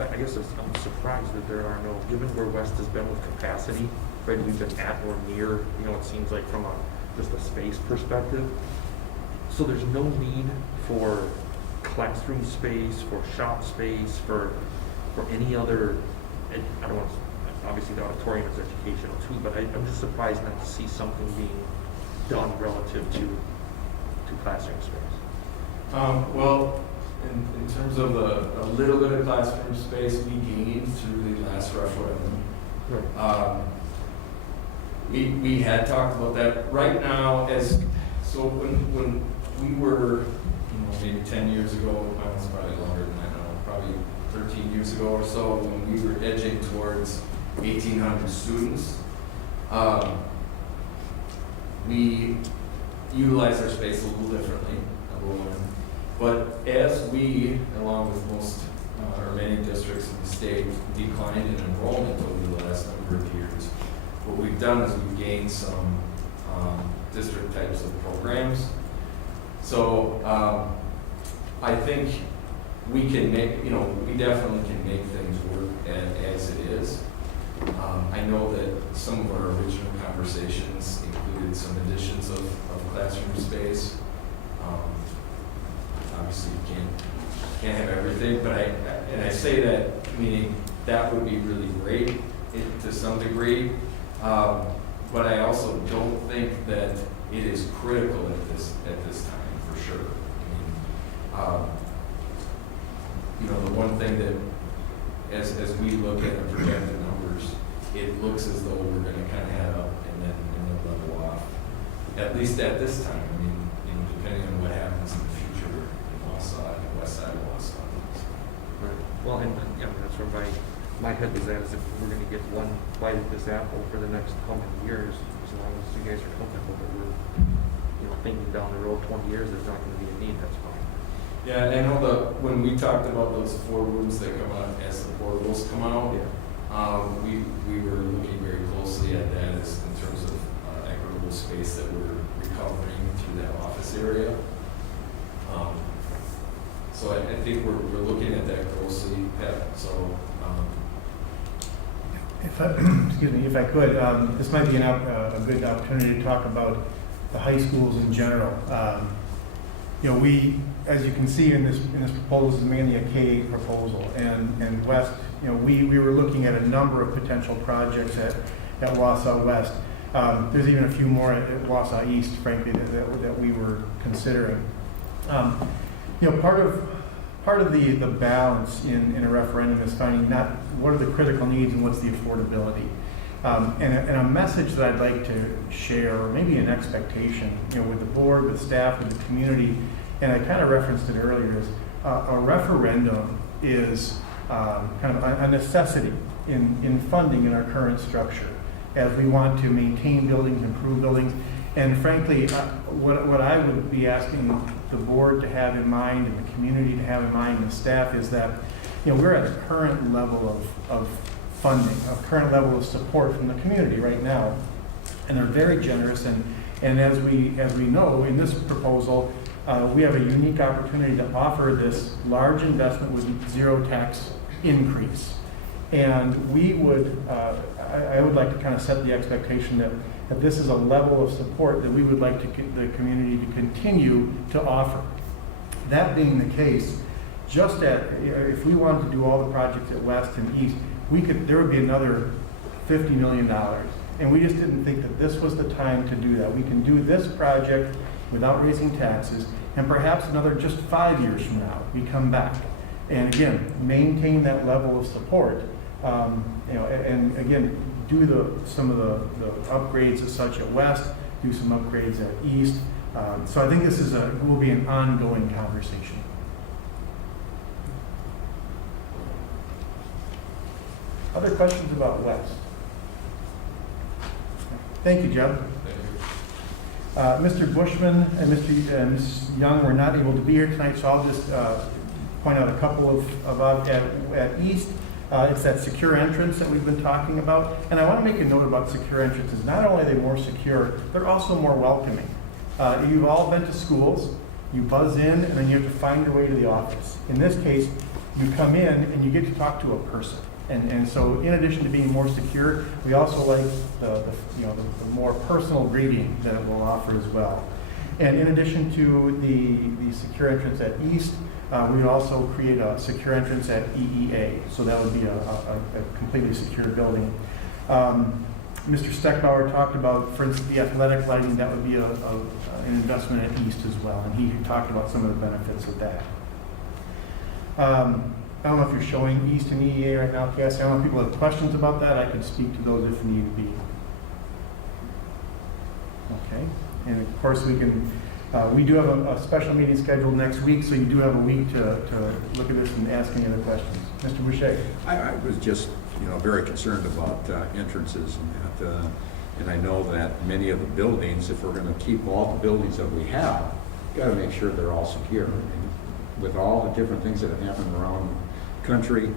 I guess I'm surprised that there are no, given where West has been with capacity, right, we've been at or near, it seems like from just a space perspective. So there's no need for classroom space, for shop space, for any other, I don't want to, obviously the auditorium is educational too, but I'm just surprised not to see something being done relative to classroom space. Well, in terms of a little bit of classroom space we gained through the last referendum, we had talked about that. Right now, so when we were, maybe 10 years ago, well, it's probably longer than that now, probably 13 years ago or so, when we were edging towards 1,800 students, we utilized our space a little differently, number one. But as we, along with most or many districts in the state, declined in enrollment over the last number of years, what we've done is we've gained some district types of programs. So I think we can make, we definitely can make things work as it is. I know that some of our original conversations included some additions of classroom space. Obviously, you can't have everything, but I say that meaning that would be really great to some degree. But I also don't think that it is critical at this time, for sure. The one thing that, as we look at the projected numbers, it looks as though we're going to kind of head up and then level off. At least at this time. Depending on what happens in the future in Wausau and the west side of Wausau. Right. Well, and that's where my head was at, is if we're going to get one bite at this apple for the next coming years, as long as you guys are comfortable that we're, thinking down the road 20 years, there's not going to be a need, that's fine. Yeah, and I know when we talked about those 4 rooms that come out as the portables come out, we were looking very closely at that as in terms of equitable space that we're recovering through that office area. So I think we're looking at that closely, Pat. So, if I could, this might be a good opportunity to talk about the high schools in general. We, as you can see in this proposal, this is mainly a K-8 proposal, and West. We were looking at a number of potential projects at Wausau West. There's even a few more at Wausau East, frankly, that we were considering. Part of the balance in a referendum is finding not what are the critical needs and what's the affordability. And a message that I'd like to share, or maybe an expectation, with the board, with staff, with the community, and I kind of referenced it earlier, is a referendum is kind of a necessity in funding in our current structure, as we want to maintain buildings, improve buildings. And frankly, what I would be asking the board to have in mind, and the community to have in mind, and the staff, is that we're at a current level of funding, a current level of support from the community right now, and they're very generous. And as we know, in this proposal, we have a unique opportunity to offer this large investment with zero tax increase. And we would, I would like to kind of set the expectation that this is a level of support that we would like the community to continue to offer. That being the case, if we wanted to do all the projects at West and East, there would be another $50 million. And we just didn't think that this was the time to do that. We can do this project without raising taxes, and perhaps another just 5 years from now, we come back. And again, maintain that level of support. And again, do some of the upgrades as such at West, do some upgrades at East. So I think this will be an ongoing conversation. Other questions about West? Thank you, Jeb. Mr. Bushman and Ms. Young were not able to be here tonight, so I'll just point out a couple about at East. It's that secure entrance that we've been talking about. And I want to make a note about secure entrances. Not only are they more secure, they're also more welcoming. You've all been to schools. You buzz in, and then you have to find your way to the office. In this case, you come in, and you get to talk to a person. And so in addition to being more secure, we also like the more personal greeting that it will offer as well. And in addition to the secure entrance at East, we also create a secure entrance at EEA. So that would be a completely secure building. Mr. Steckbauer talked about, for instance, the athletic lighting. That would be an investment at East as well. And he talked about some of the benefits of that. I don't know if you're showing East and EEA right now, Cassie. I don't know if people have questions about that. I could speak to those if need be. Okay. And of course, we can We do have a special meeting scheduled next week, so you do have a week to look at this and ask any other questions. Mr. Boucher? I was just, very concerned about entrances and that, and I know that many of the buildings, if we're going to keep all the buildings that we have, got to make sure they're all secure. And with all the different things that have happened around the country,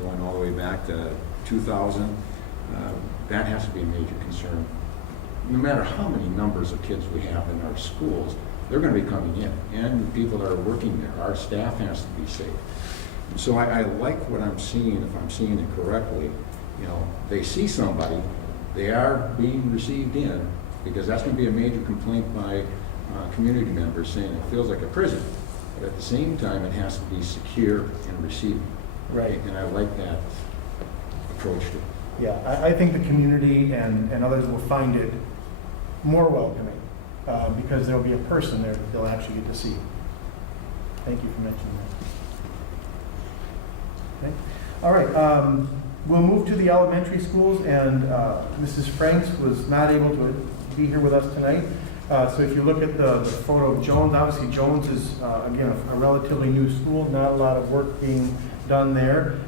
going all the way back to 2000, that has to be a major concern. No matter how many numbers of kids we have in our schools, they're going to be coming in, and the people that are working there, our staff has to be safe. And so I like what I'm seeing, if I'm seeing it correctly. They see somebody, they are being received in, because that's going to be a major complaint by community members saying it feels like a prison. But at the same time, it has to be secure and receiving. Right. And I like that approach to it. Yeah, I think the community and others will find it more welcoming because there'll be a person there that they'll actually get to see. Thank you for mentioning that. Okay. All right, we'll move to the elementary schools, and Mrs. Franks was not able to be here with us tonight. So if you look at the photo of Jones, obviously Jones is, again, a relatively new school, not a lot of work being done there.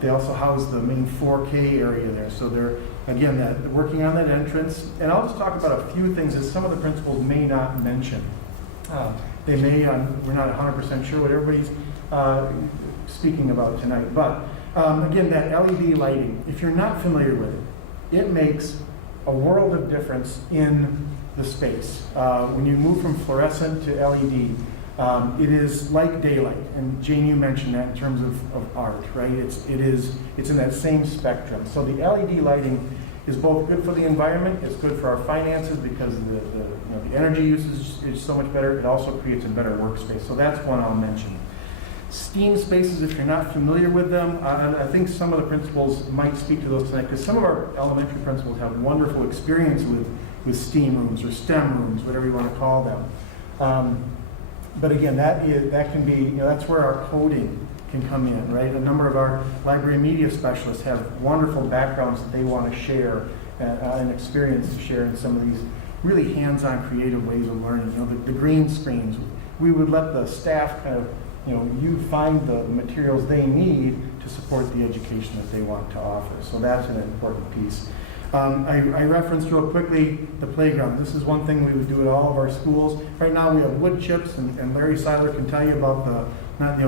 They also house the main 4K area there. So they're, again, working on that entrance. And I'll just talk about a few things that some of the principals may not mention. They may, we're not 100% sure what everybody's speaking about tonight. But again, that LED lighting, if you're not familiar with it, it makes a world of difference in the space. When you move from fluorescent to LED, it is like daylight, and Jane, you mentioned that in terms of art, right? It's in that same spectrum. So the LED lighting is both good for the environment, it's good for our finances because the energy usage is so much better. It also creates a better workspace. So that's one I'll mention. STEAM spaces, if you're not familiar with them, I think some of the principals might speak to those tonight, because some of our elementary principals have wonderful experience with STEAM rooms or STEM rooms, whatever you want to call them. But again, that can be, that's where our coding can come in, right? A number of our library media specialists have wonderful backgrounds that they want to share and experience to share in some of these really hands-on creative ways of learning. The green screens, we would let the staff kind of, you find the materials they need to support the education that they want to offer. So that's an important piece. I referenced real quickly the playground. This is one thing we would do at all of our schools. Right now we have wood chips, and Larry Seiler can tell you about the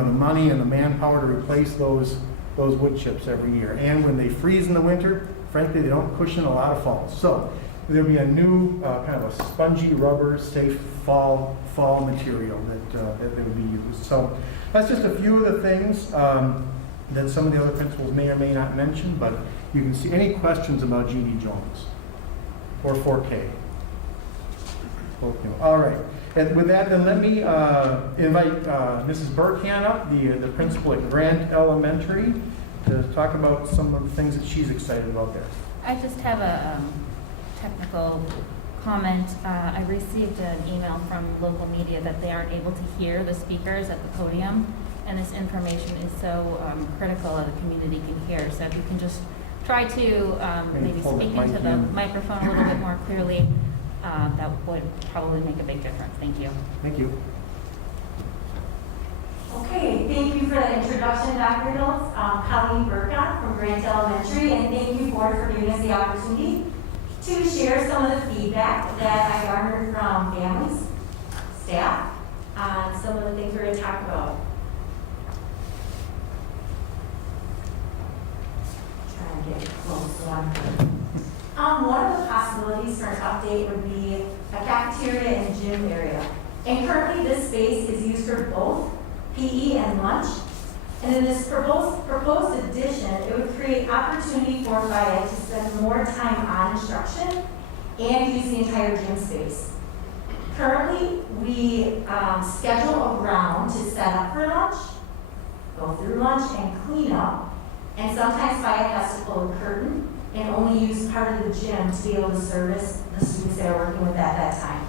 money and the manpower to replace those wood chips every year. And when they freeze in the winter, frankly, they don't cushion a lot of falls. So there'll be a new kind of a spongy rubber safe fall material that would be used. So that's just a few of the things that some of the other principals may or may not mention, but you can see any questions about G.D. Jones or 4K. Okay. All right. And with that, then let me invite Mrs. Burkhan up, the principal at Grant Elementary, to talk about some of the things that she's excited about there. I just have a technical comment. I received an email from local media that they aren't able to hear the speakers at the podium, and this information is so critical that the community can hear. So if you can just try to maybe speak into the microphone a little bit more clearly, that would probably make a big difference. Thank you. Thank you. Okay, thank you for the introduction, Dr. Hills. Colleen Burka from Grant Elementary, and thank you, Board, for giving us the opportunity to share some of the feedback that I garnered from families, staff, on some of the things we're going to talk about. Try and get close to one. One of the possibilities for an update would be a cafeteria and gym area. And currently this space is used for both PE and lunch. And in this proposed addition, it would create opportunity for FIA to spend more time on instruction and use the entire gym space. Currently, we schedule a round to set up for lunch, go through lunch and clean up, and sometimes FIA has to pull a curtain and only use part of the gym to be able to service the students that are working with at that time.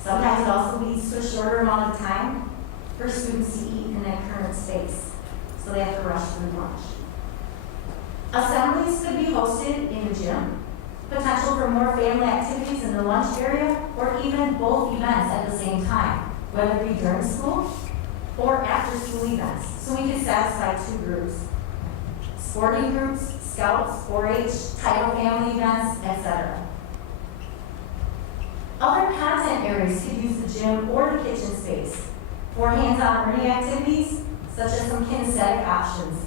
Sometimes it also leads to a shorter amount of time for students to eat in that current space, so they have to rush through lunch. Assemblies could be hosted in the gym, potential for more family activities in the lunch area, or even both events at the same time, whether it be during school or after school events. So we could satisfy 2 groups: sporting groups, scouts, 4-H, title family events, etc. Other content areas could use the gym or the kitchen space for hands-on learning activities, such as some kinesthetic options,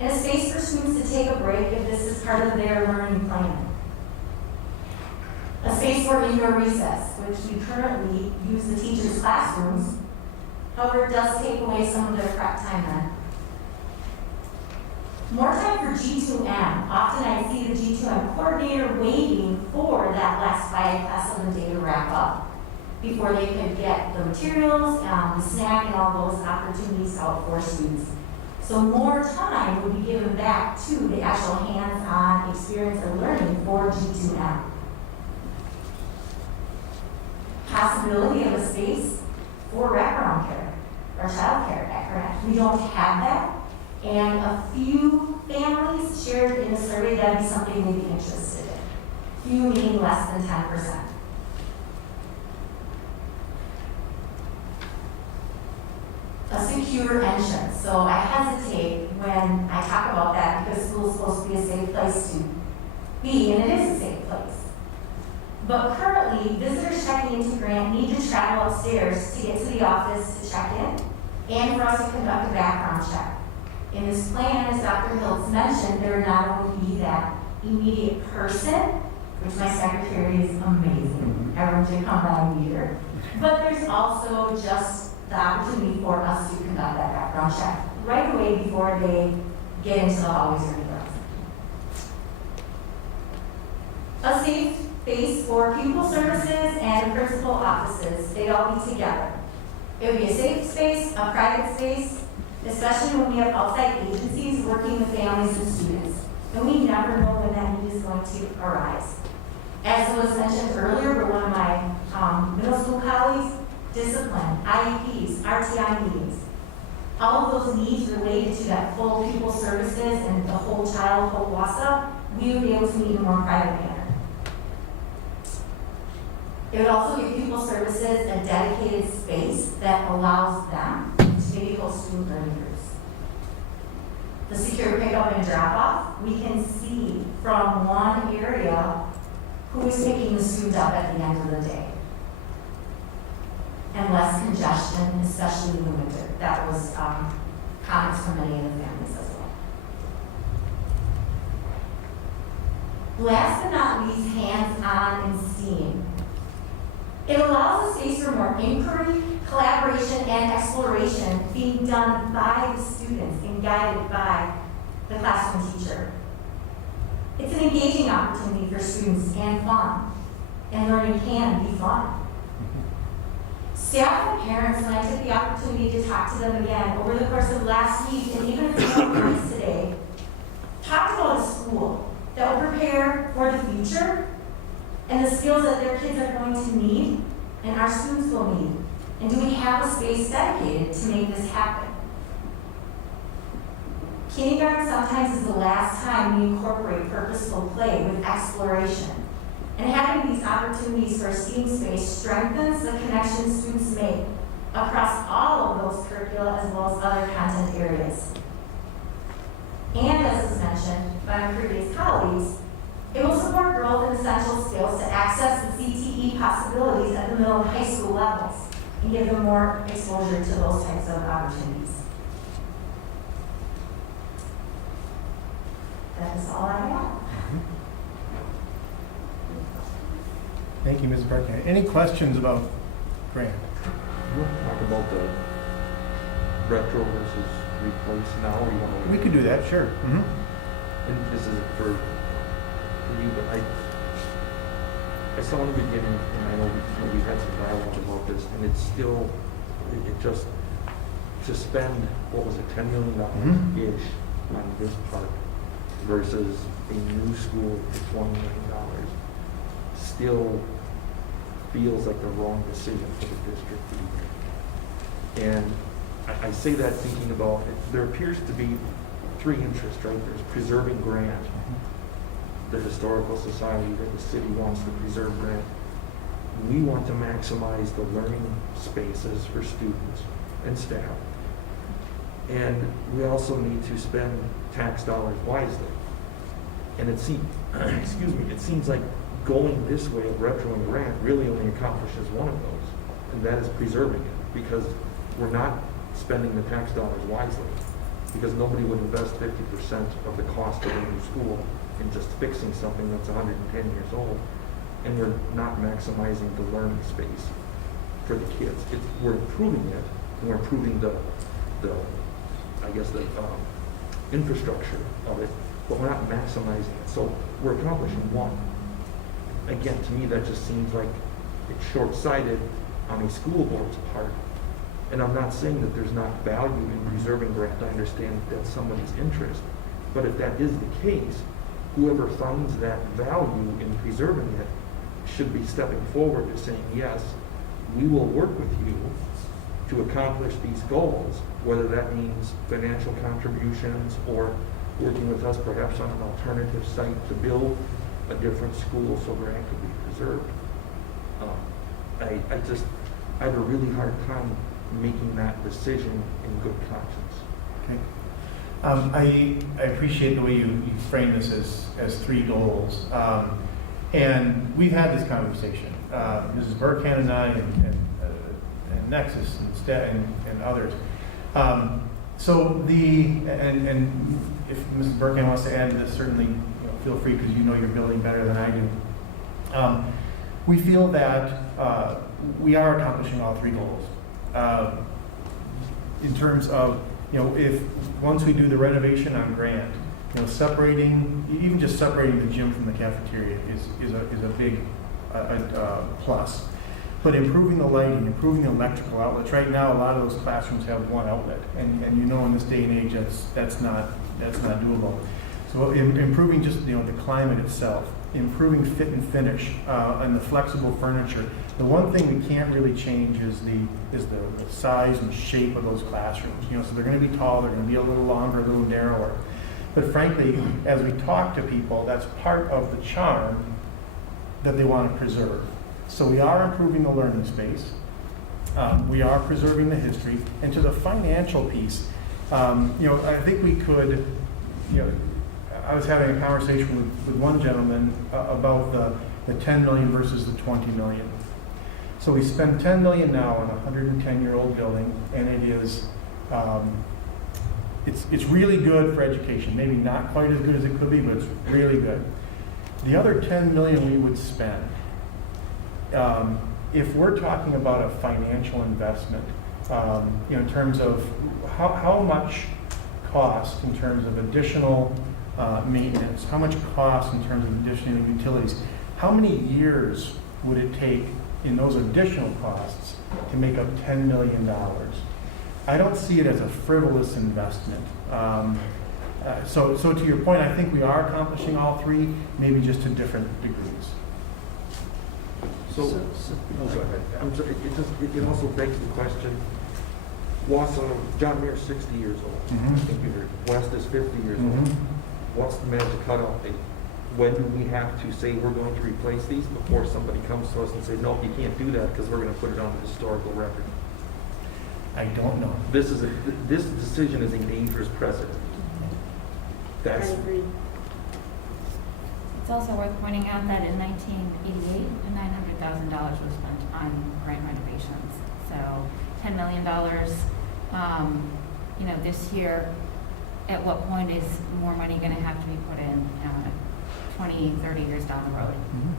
and a space for students to take a break if this is part of their learning plan. A space for indoor recess, which we currently use the teachers' classrooms. However, it does take away some of their prep time then. More time for G2M. Often I see the G2M coordinator waiting for that last 5 class of the day to wrap up before they could get the materials, the snack, and all those opportunities out for students. So more time would be given back to the actual hands-on experience of learning for G2M. Possibility of a space for wraparound care or child care, correct? We don't have that. And a few families shared in a survey that'd be something they'd be interested in. Few meaning less than 10%. A secure entrance. So I hesitate when I talk about that because school is supposed to be a safe place to be, and it is a safe place. But currently, visitors checking into Grant need to travel upstairs to get to the office to check in and for us to conduct a background check. In this plan, as Dr. Hiltz mentioned, there not only be that immediate person, which my secretary is amazing, everyone should come by and meet her, but there's also just the opportunity for us to conduct that background check right away before they get into the hallways or anything else. A safe space for pupil services and principal offices. They'd all be together. It would be a safe space, a private space, especially when we have outside agencies working with families and students. And we never know when that need is going to arise. As was mentioned earlier by one of my middle school colleagues, discipline, IEPs, RTI meetings, all of those needs related to that full pupil services and the whole child, whole Wausau, we would be able to meet in a more private manner. It would also give pupil services a dedicated space that allows them to maybe host student learning groups. The secure pickup and drop-off, we can see from one area who is picking the student up at the end of the day. And less congestion, especially in the winter. That was comments from many of the families as well. Last but not least, hands-on and STEAM. It allows a space for more inquiry, collaboration, and exploration being done by the students and guided by the classroom teacher. It's an engaging opportunity for students and fun, and learning can be fun. Staff and parents, when I took the opportunity to talk to them again over the course of last week and even a few months today, talked about a school that will prepare for the future and the skills that their kids are going to need and our students will need. And do we have a space dedicated to make this happen? Kindergarten sometimes is the last time we incorporate purposeful play with exploration. And having these opportunities for a STEAM space strengthens the connections students make across all of those curricula as well as other content areas. And as was mentioned by my previous colleagues, it will support growth in essential skills to access the CTE possibilities at the middle and high school levels and give them more exposure to those types of opportunities. That is all I have. Thank you, Ms. Burkhead. Any questions about Grant? You want to talk about the retro versus replace now, or you want to? We could do that, sure. Mm-hmm. And this is for you, but I saw in the beginning, and I know we had some dialogue about this, and it's still, it just, to spend, what was it, $10 million-ish on this part versus a new school for $20 million, still feels like the wrong decision for the district to be. And I say that thinking about, there appears to be 3 interests, right? There's preserving Grant, the Historical Society that the city wants to preserve grant. We want to maximize the learning spaces for students and staff. And we also need to spend tax dollars wisely. And it seems, it seems like going this way of retro and grant really only accomplishes one of those, and that is preserving it, because we're not spending the tax dollars wisely, because nobody would invest 50% of the cost of a new school in just fixing something that's 110 years old, and we're not maximizing the learning space for the kids. We're improving it, and we're improving the infrastructure of it, but we're not maximizing it. So we're accomplishing one. Again, to me, that just seems like it's short-sighted on a school board's part. And I'm not saying that there's not value in preserving grant. I understand that's somebody's interest. But if that is the case, whoever finds that value in preserving it should be stepping forward to saying, yes, we will work with you to accomplish these goals, whether that means financial contributions or working with us perhaps on an alternative site to build a different school so grant could be preserved. I have a really hard time making that decision in good conscience. Okay. I appreciate the way you frame this as three goals. And we've had this conversation. Mrs. Burkhan and I and Nexus and others. So if Mrs. Burkhan wants to add to this, certainly feel free, because you know your building better than I do. We feel that we are accomplishing all three goals. In terms of, if once we do the renovation on grant, even just separating the gym from the cafeteria is a big plus. But improving the lighting, improving the electrical outlets. Right now, a lot of those classrooms have one outlet, and in this day and age, that's not doable. So improving just the climate itself, improving fit and finish, and the flexible furniture. The one thing we can't really change is the size and shape of those classrooms. So they're going to be tall, they're going to be a little longer, a little narrower. But frankly, as we talk to people, that's part of the charm that they want to preserve. So we are improving the learning space. We are preserving the history. And to the financial piece, I think we could, I was having a conversation with one gentleman about the 10 million versus the 20 million. So we spend 10 million now on a 110-year-old building, and it is, it's really good for education. Maybe not quite as good as it could be, but it's really good. The other 10 million we would spend, if we're talking about a financial investment, in terms of how much cost in terms of additional maintenance, how much cost in terms of additional utilities, how many years would it take in those additional costs to make up $10 million? I don't see it as a frivolous investment. So to your point, I think we are accomplishing all three, maybe just to different degrees. So go ahead. I'm sorry, it also begs the question, Wausau, John Muir's 60 years old. Mm-hmm. I think we heard West is 50 years Mm-hmm. old. What's the magic cutoff date? When do we have to say we're going to replace these before somebody comes to us and say, no, you can't do that because we're going to put it on the historical record? I don't know. This decision is a dangerous precedent. I agree. It's also worth pointing out that in 1988, $900,000 was spent on grant renovations. So $10 million, this year, at what point is more money going to have to be put in 20, 30 years down the road? Mm-hmm.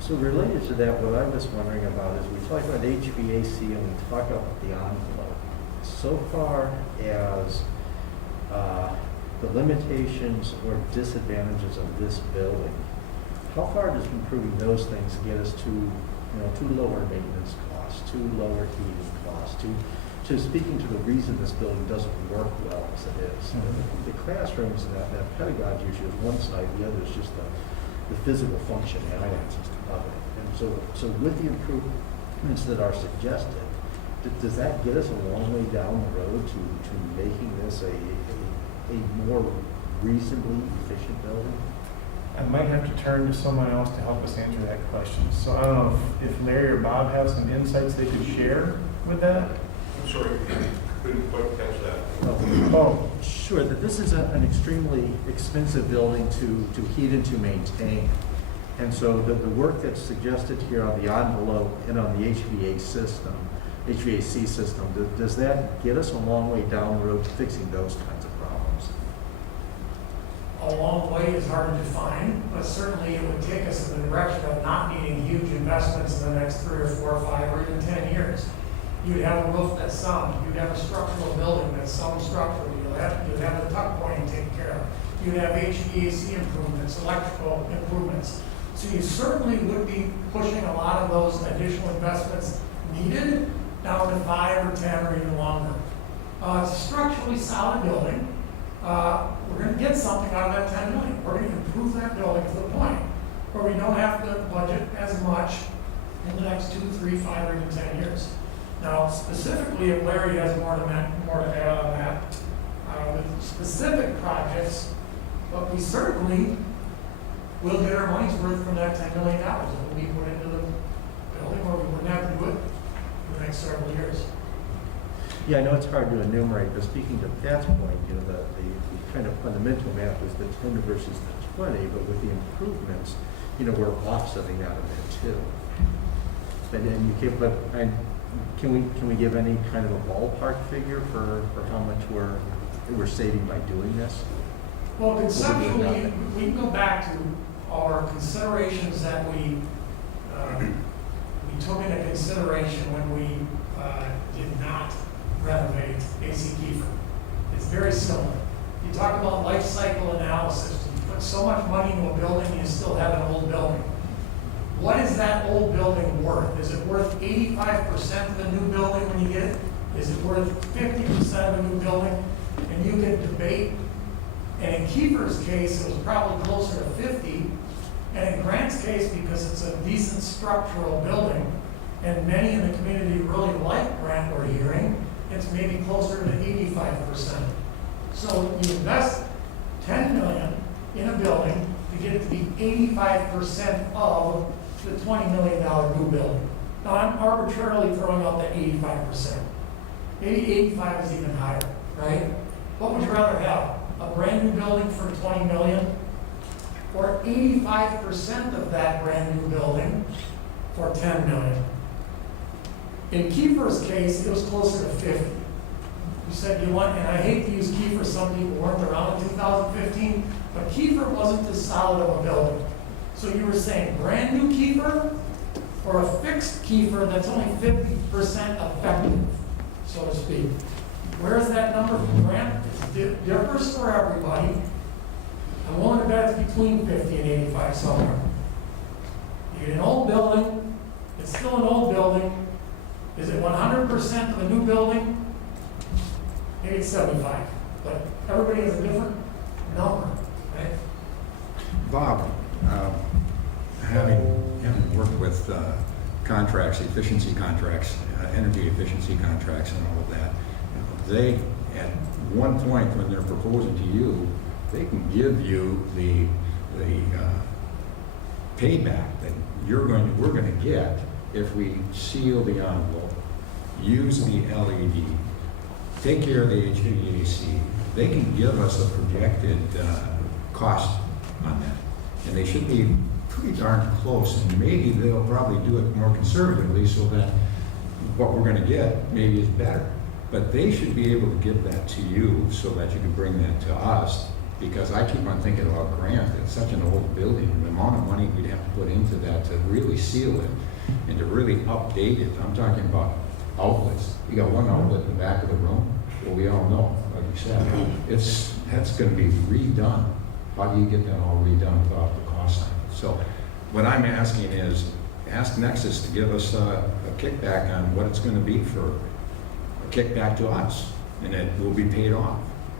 So related to that, what I was wondering about is we talk about HVAC and we talk about the envelope. So far as the limitations or disadvantages of this building, how far does improving those things get us to lower maintenance costs, to lower heating costs, to speaking to the reason this building doesn't work well as it is? Mm-hmm. The classrooms, that pedagogy issue is one side, the other is just the physical functionality of it. And so with the improvements that are suggested, does that get us a long way down the road to making this a a more reasonably efficient building? I might have to turn to someone else to help us answer that question. So I don't know if Larry or Bob have some insights they could share with that? I'm sorry, couldn't quite catch that. Oh, Sure, that this is an extremely expensive building to heat and to maintain. And so the work that's suggested here on the envelope and on the HVAC system, does that get us a long way down the road to fixing those kinds of problems? A long way is hard to define, but certainly it would take us in the direction of not needing huge investments in the next 3 or 4 or 5 or even 10 years. You'd have a roof that's sound, you'd have a structural building that's sound structurally, you'd have the tuck pointing taken care of, you'd have HVAC improvements, electrical improvements. So you certainly would be pushing a lot of those additional investments needed down to 5 or 10 or even longer. It's a structurally solid building. We're going to get something out of that 10 million. We're going to improve that building to the point where we don't have to budget as much in the next 2, 3, 5, or even 10 years. Now, specifically, if Larry has more to add on that, with specific projects, but we certainly will get our money's worth from that $10 million that will be put into the building, or we wouldn't have to do it for the next several years. Yeah, I know it's hard to enumerate, but speaking to Pat's point, the kind of fundamental math is the 10 versus the 20, but with the improvements, we're offsetting that a bit too. Can we give any kind of a ballpark figure for how much we're saving by doing this? Well, conceptually, we can go back to our considerations that we took into consideration when we did not renovate AC Kiefer. It's very similar. You talk about life cycle analysis. You put so much money into a building, you still have an old building. What is that old building worth? Is it worth 85% of the new building when you get it? Is it worth 50% of the new building? And you can debate. And in Kiefer's case, it was probably closer to 50. And in Grant's case, because it's a decent structural building, and many in the community really like Grant, we're hearing, it's maybe closer to 85%. So you invest $10 million in a building to get it to be 85% of the $20 million new building. Now, I'm arbitrarily throwing out the 85%. Maybe 85 is even higher, right? What would you rather have? A brand new building for $20 million, or 85% of that brand new building for $10 million? In Kiefer's case, it was closer to 50. You said you want, and I hate to use Kiefer, some people weren't around in 2015, but Kiefer wasn't as solid of a building. So you were saying brand new Kiefer or a fixed Kiefer that's only 50% effective, so to speak. Where is that number from Grant? It differs for everybody. I'm willing to bet it's between 50 and 85 somewhere. You get an old building, it's still an old building. Is it 100% of the new building? Maybe it's 75, but everybody has a different number, right? Bob, having worked with contracts, efficiency contracts, energy efficiency contracts and all of that, they, at one point when they're proposing to you, they can give you the payback that we're going to get if we seal the envelope, use the LED, take care of the HVAC. They can give us a projected cost on that. And they should be pretty darn close, and maybe they'll probably do it more conservatively so that what we're going to get maybe is better. But they should be able to give that to you so that you can bring that to us, because I keep on thinking about Grant. It's such an old building, and the amount of money we'd have to put into that to really seal it and to really update it. I'm talking about outlets. You got one outlet in the back of the room. Well, we all know, like you said, that's going to be redone. How do you get that all redone without the cost on it? So what I'm asking is, ask Nexus to give us a kickback on what it's going to be for a kickback to us, and it will be paid off.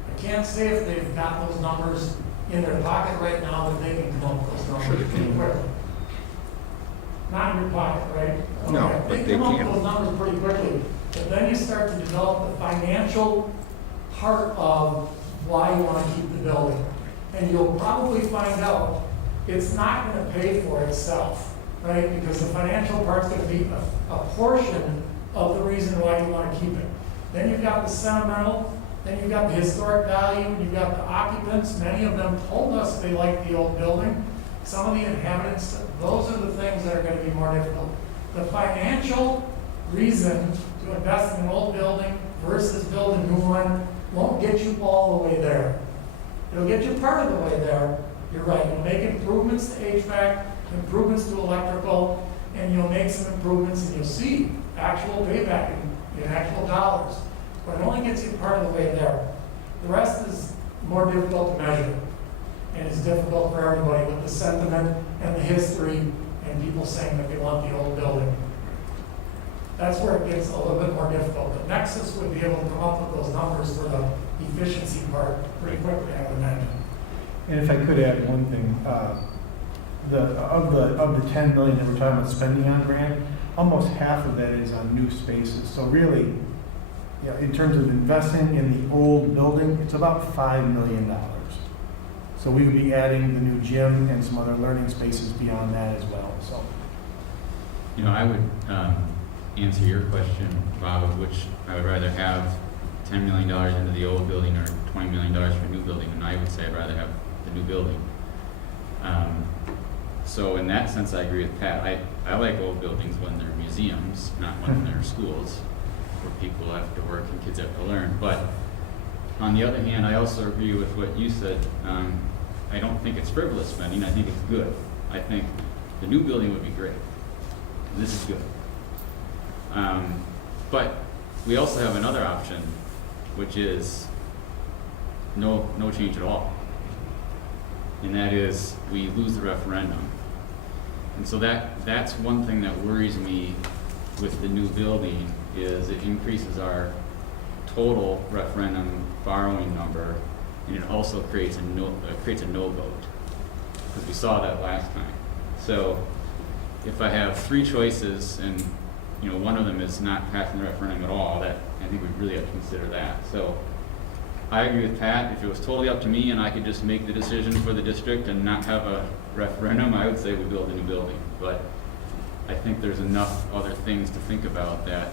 I can't say if they've got those numbers in their pocket right now that they can come up with those numbers pretty quickly. Not in your pocket, right? No, Okay. but they come up can. with those numbers pretty quickly. But then you start to develop the financial part of why you want to keep the building. And you'll probably find out it's not going to pay for itself, right? Because the financial part's going to be a portion of the reason why you want to keep it. Then you've got the sentimental, then you've got the historic value, you've got the occupants. Many of them told us they liked the old building. Some of the inhabitants, those are the things that are going to be more difficult. The financial reason to invest in an old building versus build a new one won't get you all the way there. It'll get you part of the way there. You're right. You'll make improvements to HVAC, improvements to electrical, and you'll make some improvements and you'll see actual payback in actual dollars. But it only gets you part of the way there. The rest is more difficult to measure. And it's difficult for everybody with the sentiment and the history and people saying that they want the old building. That's where it gets a little bit more difficult. But Nexus would be able to come up with those numbers for the efficiency part pretty quickly, I would imagine. And if I could add one thing, of the 10 million that we're talking about spending on grant, almost half of that is on new spaces. So really, in terms of investing in the old building, it's about $5 million. So we would be adding the new gym and some other learning spaces beyond that as well. So, I would answer your question, Bob, of which I would rather have $10 million into the old building or $20 million for a new building, and I would say I'd rather have the new building. So in that sense, I agree with Pat. I like old buildings when they're museums, not when they're schools, where people have to work and kids have to learn. But on the other hand, I also agree with what you said. I don't think it's frivolous spending. I think it's good. I think the new building would be great. This is good. But we also have another option, which is no change at all. And that is we lose the referendum. And so that's one thing that worries me with the new building is it increases our total referendum borrowing number, and it also creates a no vote, because we saw that last time. So if I have three choices and one of them is not passing the referendum at all, that I think we really have to consider that. So I agree with Pat. If it was totally up to me and I could just make the decision for the district and not have a referendum, I would say we build a new building. But I think there's enough other things to think about that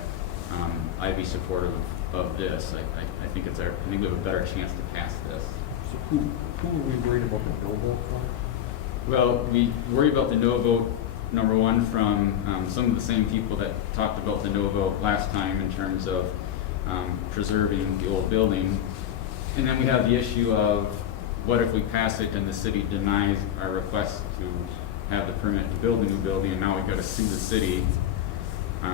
I'd be supportive of this. I think I think we have a better chance to pass this. So who are we worried about the no vote for? Well, we worry about the no vote, number one, from some of the same people that talked about the no vote last time in terms of preserving the old building. And then we have the issue of what if we pass it and the city denies our request to have the permit to build a new building, and now we've got to sue the city.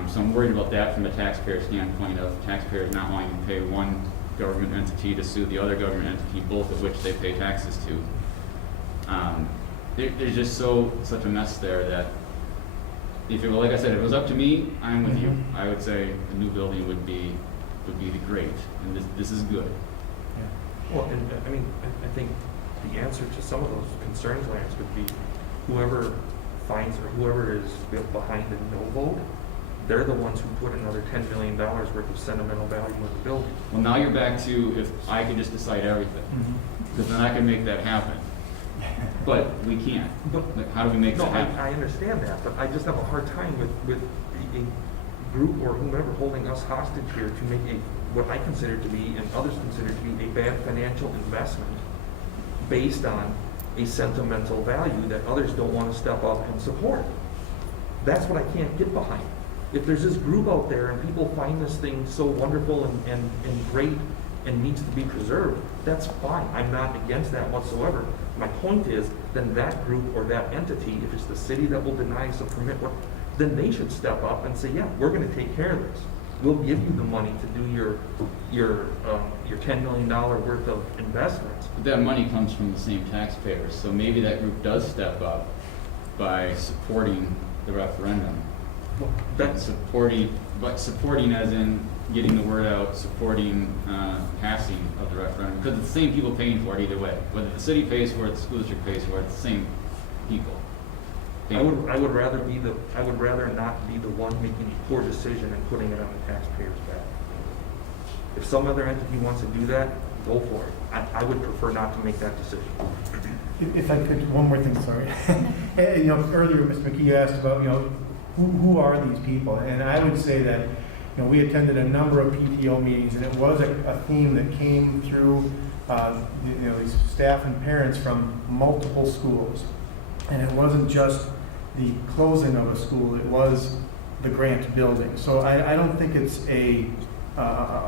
So I'm worried about that from a taxpayer standpoint of taxpayers not wanting to pay one government entity to sue the other government entity, both of which they pay taxes to. There's just such a mess there that like I said, if it was up to me, I'm with you. I would say a new building would be the great, and this is good. Well, and I think the answer to some of those concerns, Lance, would be whoever finds or whoever is behind the no vote, they're the ones who put another $10 million worth of sentimental value in the building. Well, now you're back to if I could just decide everything, because then I can make that happen. But we can't. Like, how do we make that happen? I understand that, but I just have a hard time with a group or whomever holding us hostage here to make what I consider to be and others consider to be a bad financial investment based on a sentimental value that others don't want to step up and support. That's what I can't get behind. If there's this group out there and people find this thing so wonderful and great and needs to be preserved, that's fine. I'm not against that whatsoever. My point is, then that group or that entity, if it's the city that will deny us a permit, then they should step up and say, yeah, we're going to take care of this. We'll give you the money to do your $10 million worth of investments. But that money comes from the same taxpayers, so maybe that group does step up by supporting the referendum. Supporting as in getting the word out, supporting passing of the referendum, because it's the same people paying for it either way. Whether the city pays for it, the school district pays for it, it's the same people. I would rather not be the one making a poor decision and putting it on the taxpayers' back. If some other entity wants to do that, go for it. I would prefer not to make that decision. If I could, one more thing, sorry. Earlier, Mr. McKee, you asked about, who are these people? And I would say that, we attended a number of PTO meetings, and it was a theme that came through, these staff and parents from multiple schools. And it wasn't just the closing of a school, it was the Grant building. So I don't think it's a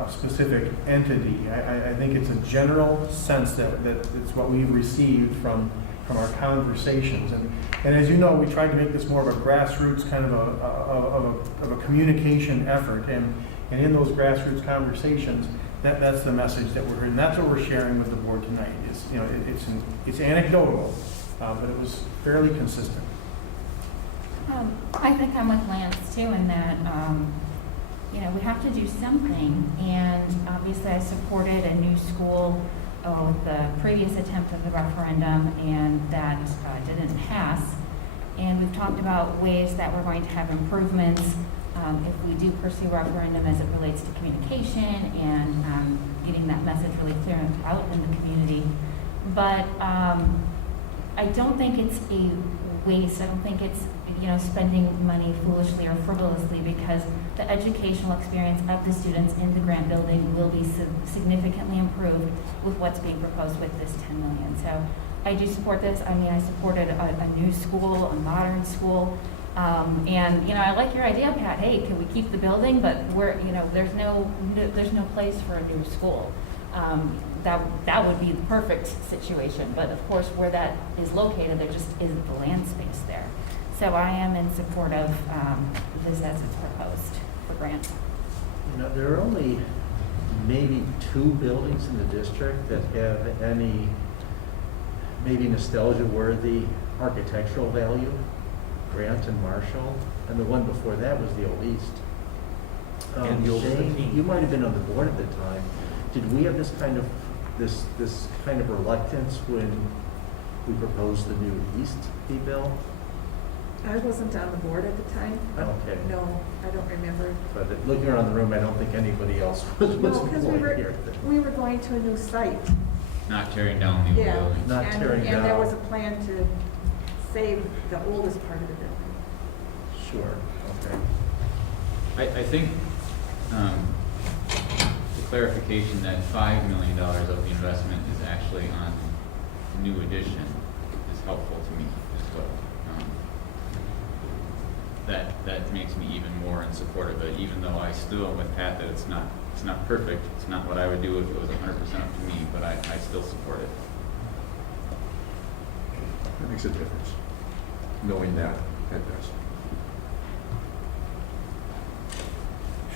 specific entity. I think it's a general sense that it's what we've received from our conversations. And as you know, we tried to make this more of a grassroots kind of a communication effort. And in those grassroots conversations, that's the message that we're hearing. That's what we're sharing with the board tonight. It's anecdotal, but it was fairly consistent. I think I'm with Lance too in that, we have to do something. And obviously I supported a new school with the previous attempt of the referendum, and that didn't pass. And we've talked about ways that we're going to have improvements if we do pursue referendum as it relates to communication and getting that message really clear out in the community. But I don't think it's a waste. I don't think it's spending money foolishly or frivolously, because the educational experience of the students in the Grant building will be significantly improved with what's being proposed with this $10 million. So I do support this. I mean, I supported a new school, a modern school. And I like your idea, Pat. Hey, can we keep the building? But there's no place for a new school. That would be the perfect situation. But of course, where that is located, there just isn't the land space there. So I am in support of this as it's proposed for Grant. There are only maybe 2 buildings in the district that have any maybe nostalgia-worthy architectural value, Grant and Marshall, and the one before that was the Old East. And the Old Shane, 15. you might have been on the board at the time. Did we have this kind of reluctance when we proposed the new East be built? I wasn't on the board at the time. Okay. No, I don't remember. But looking around the room, I don't think anybody else was No, because employed here. we were going to a new site. Not tearing down the old Yeah. building. Not tearing And there down. was a plan to save the oldest part of the building. Sure, okay. I think the clarification that $5 million of the investment is actually on new addition is helpful to me as well. That makes me even more in support of it, even though I still am with Pat that it's not perfect. It's not what I would do if it was 100% up to me, but I still support it. That makes a difference, knowing that at best.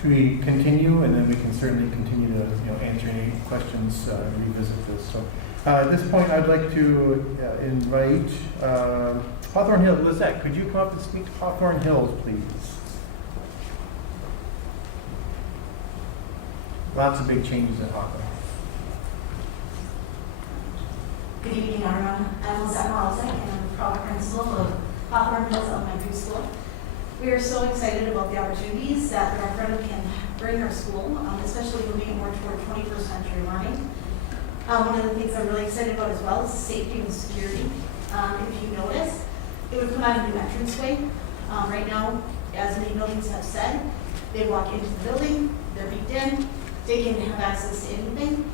Should we continue, and then we can certainly continue to answer any questions, revisit this. So at this point, I'd like to invite Hawthorne Hills. Lizette, could you come up and speak to Hawthorne Hills, please? Lots of big changes at Hawthorne. Good evening, everyone. I'm Lizette Morozek, and I'm the proud principal of Hawthorne Hills Elementary School. We are so excited about the opportunities that the referendum can bring our school, especially moving it more toward 21st century learning. One of the things I'm really excited about as well is safety and security. If you notice, it would come out a new entranceway. Right now, as many buildings have said, they walk into the building, they're beeped in, they can have access to anything.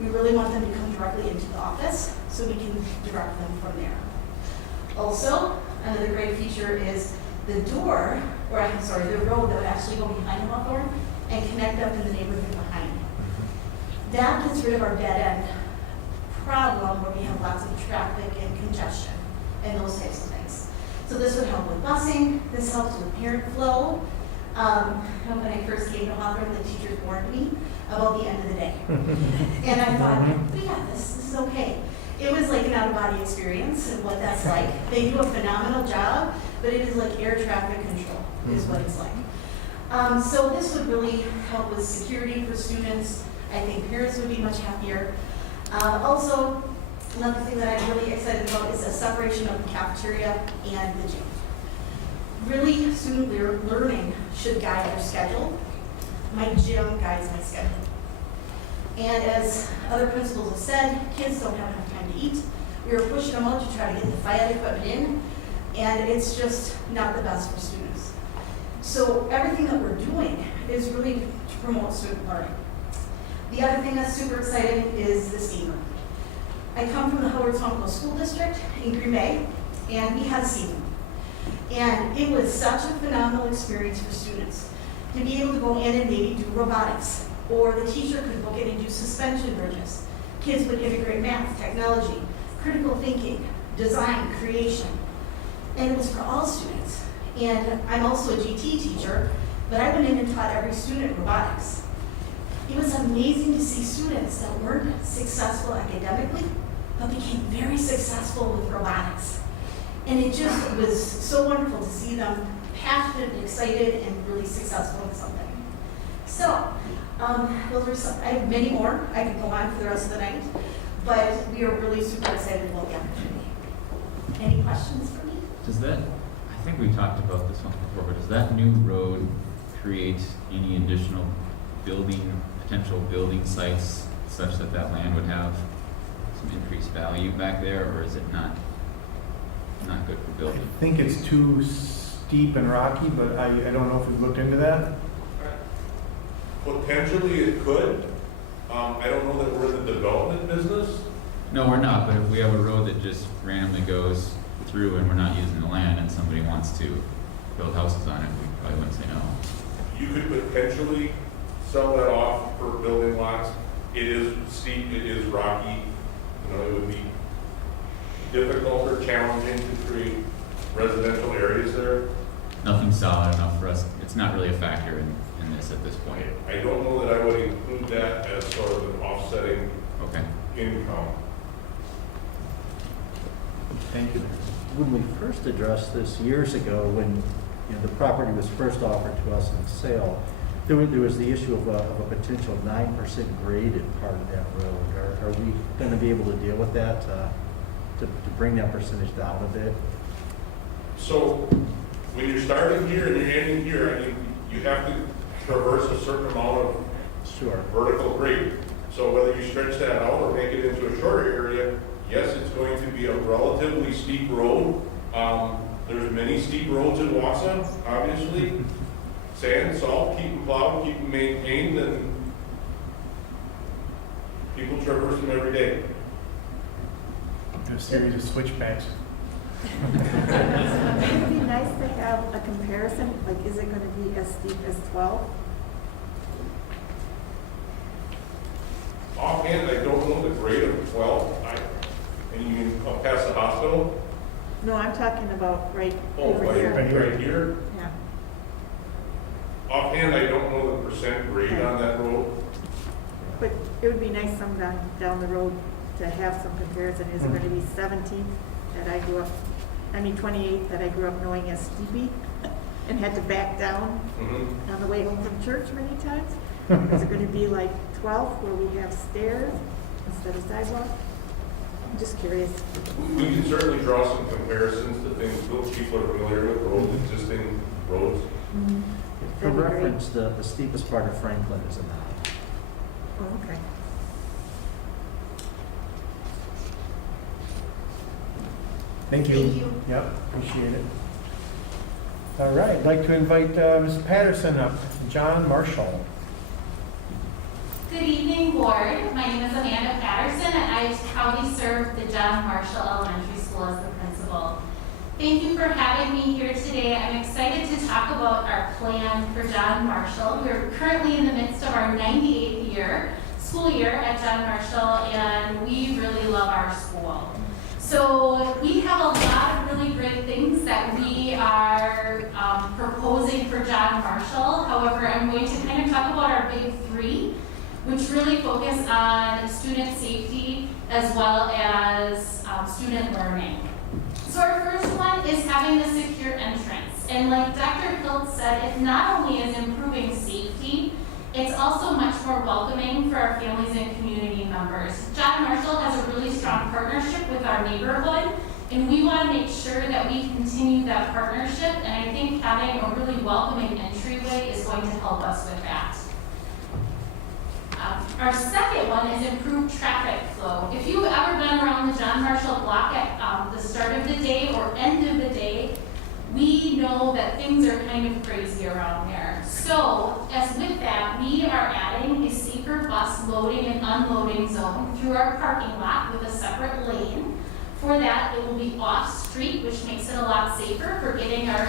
We really want them to come directly into the office so we can direct them from there. Also, another great feature is the the road that would actually go behind Hawthorne and connect up in the neighborhood behind. That gets rid of our dead end problem where we have lots of traffic and congestion and those types of things. So this would help with busing, this helps with parent flow. When I first came to Hawthorne, the teachers warned me about the end of the day. And I thought, we got this is okay. It was like an out-of-body experience and what that's like. They do a phenomenal job, but it is like air traffic control is what it's like. So this would really help with security for students. I think parents would be much happier. Also, another thing that I'm really excited about is a separation of the cafeteria and the gym. Really, student learning should guide their schedule. My gym guides my schedule. And as other principals have said, kids don't have enough time to eat. We were pushing them out to try to get the FIAD equipment in, and it's just not the best for students. So everything that we're doing is really to promote student learning. The other thing that's super exciting is the STEAM room. I come from the Howard-Tonko School District in Green Bay, and we had a STEAM room. And it was such a phenomenal experience for students to be able to go in and maybe do robotics, or the teacher could look in and do suspension bridges. Kids would integrate math, technology, critical thinking, design, creation. And it was for all students. And I'm also a GT teacher, but I went in and taught every student robotics. It was amazing to see students that weren't successful academically, but became very successful with robotics. And it just was so wonderful to see them passionate, excited, and really successful in something. So, those are some, I have many more. I could go on for the rest of the night, but we are really super excited about the opportunity. Any questions for me? Does that, I think we talked about this one before, but does that new road create any additional potential building sites such that that land would have some increased value back there, or is it not good for building? I think it's too steep and rocky, but I don't know if we've looked into that. Potentially it could. I don't know that we're in the development business. No, we're not, but if we have a road that just randomly goes through and we're not using the land and somebody wants to build houses on it, we probably wouldn't say no. You could potentially sell that off for building lots. It is steep, it is rocky. You know, it would be difficult or challenging to create residential areas there. Nothing solid enough for us. It's not really a factor in this at this point. I don't know that I would include that as sort of an offsetting income. Thank you. When we first addressed this years ago, when the property was first offered to us in sale, there was the issue of a potential 9% graded part of that road. Are we going to be able to deal with that to bring that percentage down a bit? So when you're starting here and you're ending here, I mean, you have to traverse a certain amount of vertical grade. So whether you stretch that out or make it into a shorter area, yes, it's going to be a relatively steep road. There's many steep roads in Wausau, obviously. Sand, salt, keep them plowed, keep them maintained, and people traverse them every day. A series of switchbacks. Would it be nice to have a comparison, like is it going to be as steep as 12? Offhand, I don't know the grade of 12. And you mean up past the hospital? No, I'm talking about right over right, here. right here? Yeah. Offhand, I don't know the percent grade on that road. But it would be nice sometime down the road to have some comparison. Is it going to be 17th that I grew up, 28th that I grew up knowing as steepy and had to back down on the way home from church many times? Is it going to be like 12th where we have stairs instead of sidewalk? I'm just curious. We can certainly draw some comparisons to things most people are familiar with, roads, existing roads. For reference, the steepest part of Franklin is a 9. Oh, okay. Thank you. Thank you. Yep, appreciate it. All right, I'd like to invite Ms. Patterson up. John Marshall. Good evening, board. My name is Amanda Patterson, and I proudly serve the John Marshall Elementary School as the principal. Thank you for having me here today. I'm excited to talk about our plan for John Marshall. We're currently in the midst of our 98th school year at John Marshall, and we really love our school. So we have a lot of really great things that we are proposing for John Marshall. However, I'm going to kind of talk about our big 3, which really focus on student safety as well as student learning. So our first one is having a secure entrance. And like Dr. Hilt said, it not only is improving safety, it's also much more welcoming for our families and community members. John Marshall has a really strong partnership with our neighborhood, and we want to make sure that we continue that partnership, and I think having a really welcoming entryway is going to help us with that. Our second one is improved traffic flow. If you've ever been around the John Marshall block at the start of the day or end of the day, we know that things are kind of crazy around there. So, as with that, we are adding a safer bus loading and unloading zone through our parking lot with a separate lane. For that, it will be off-street, which makes it a lot safer for getting our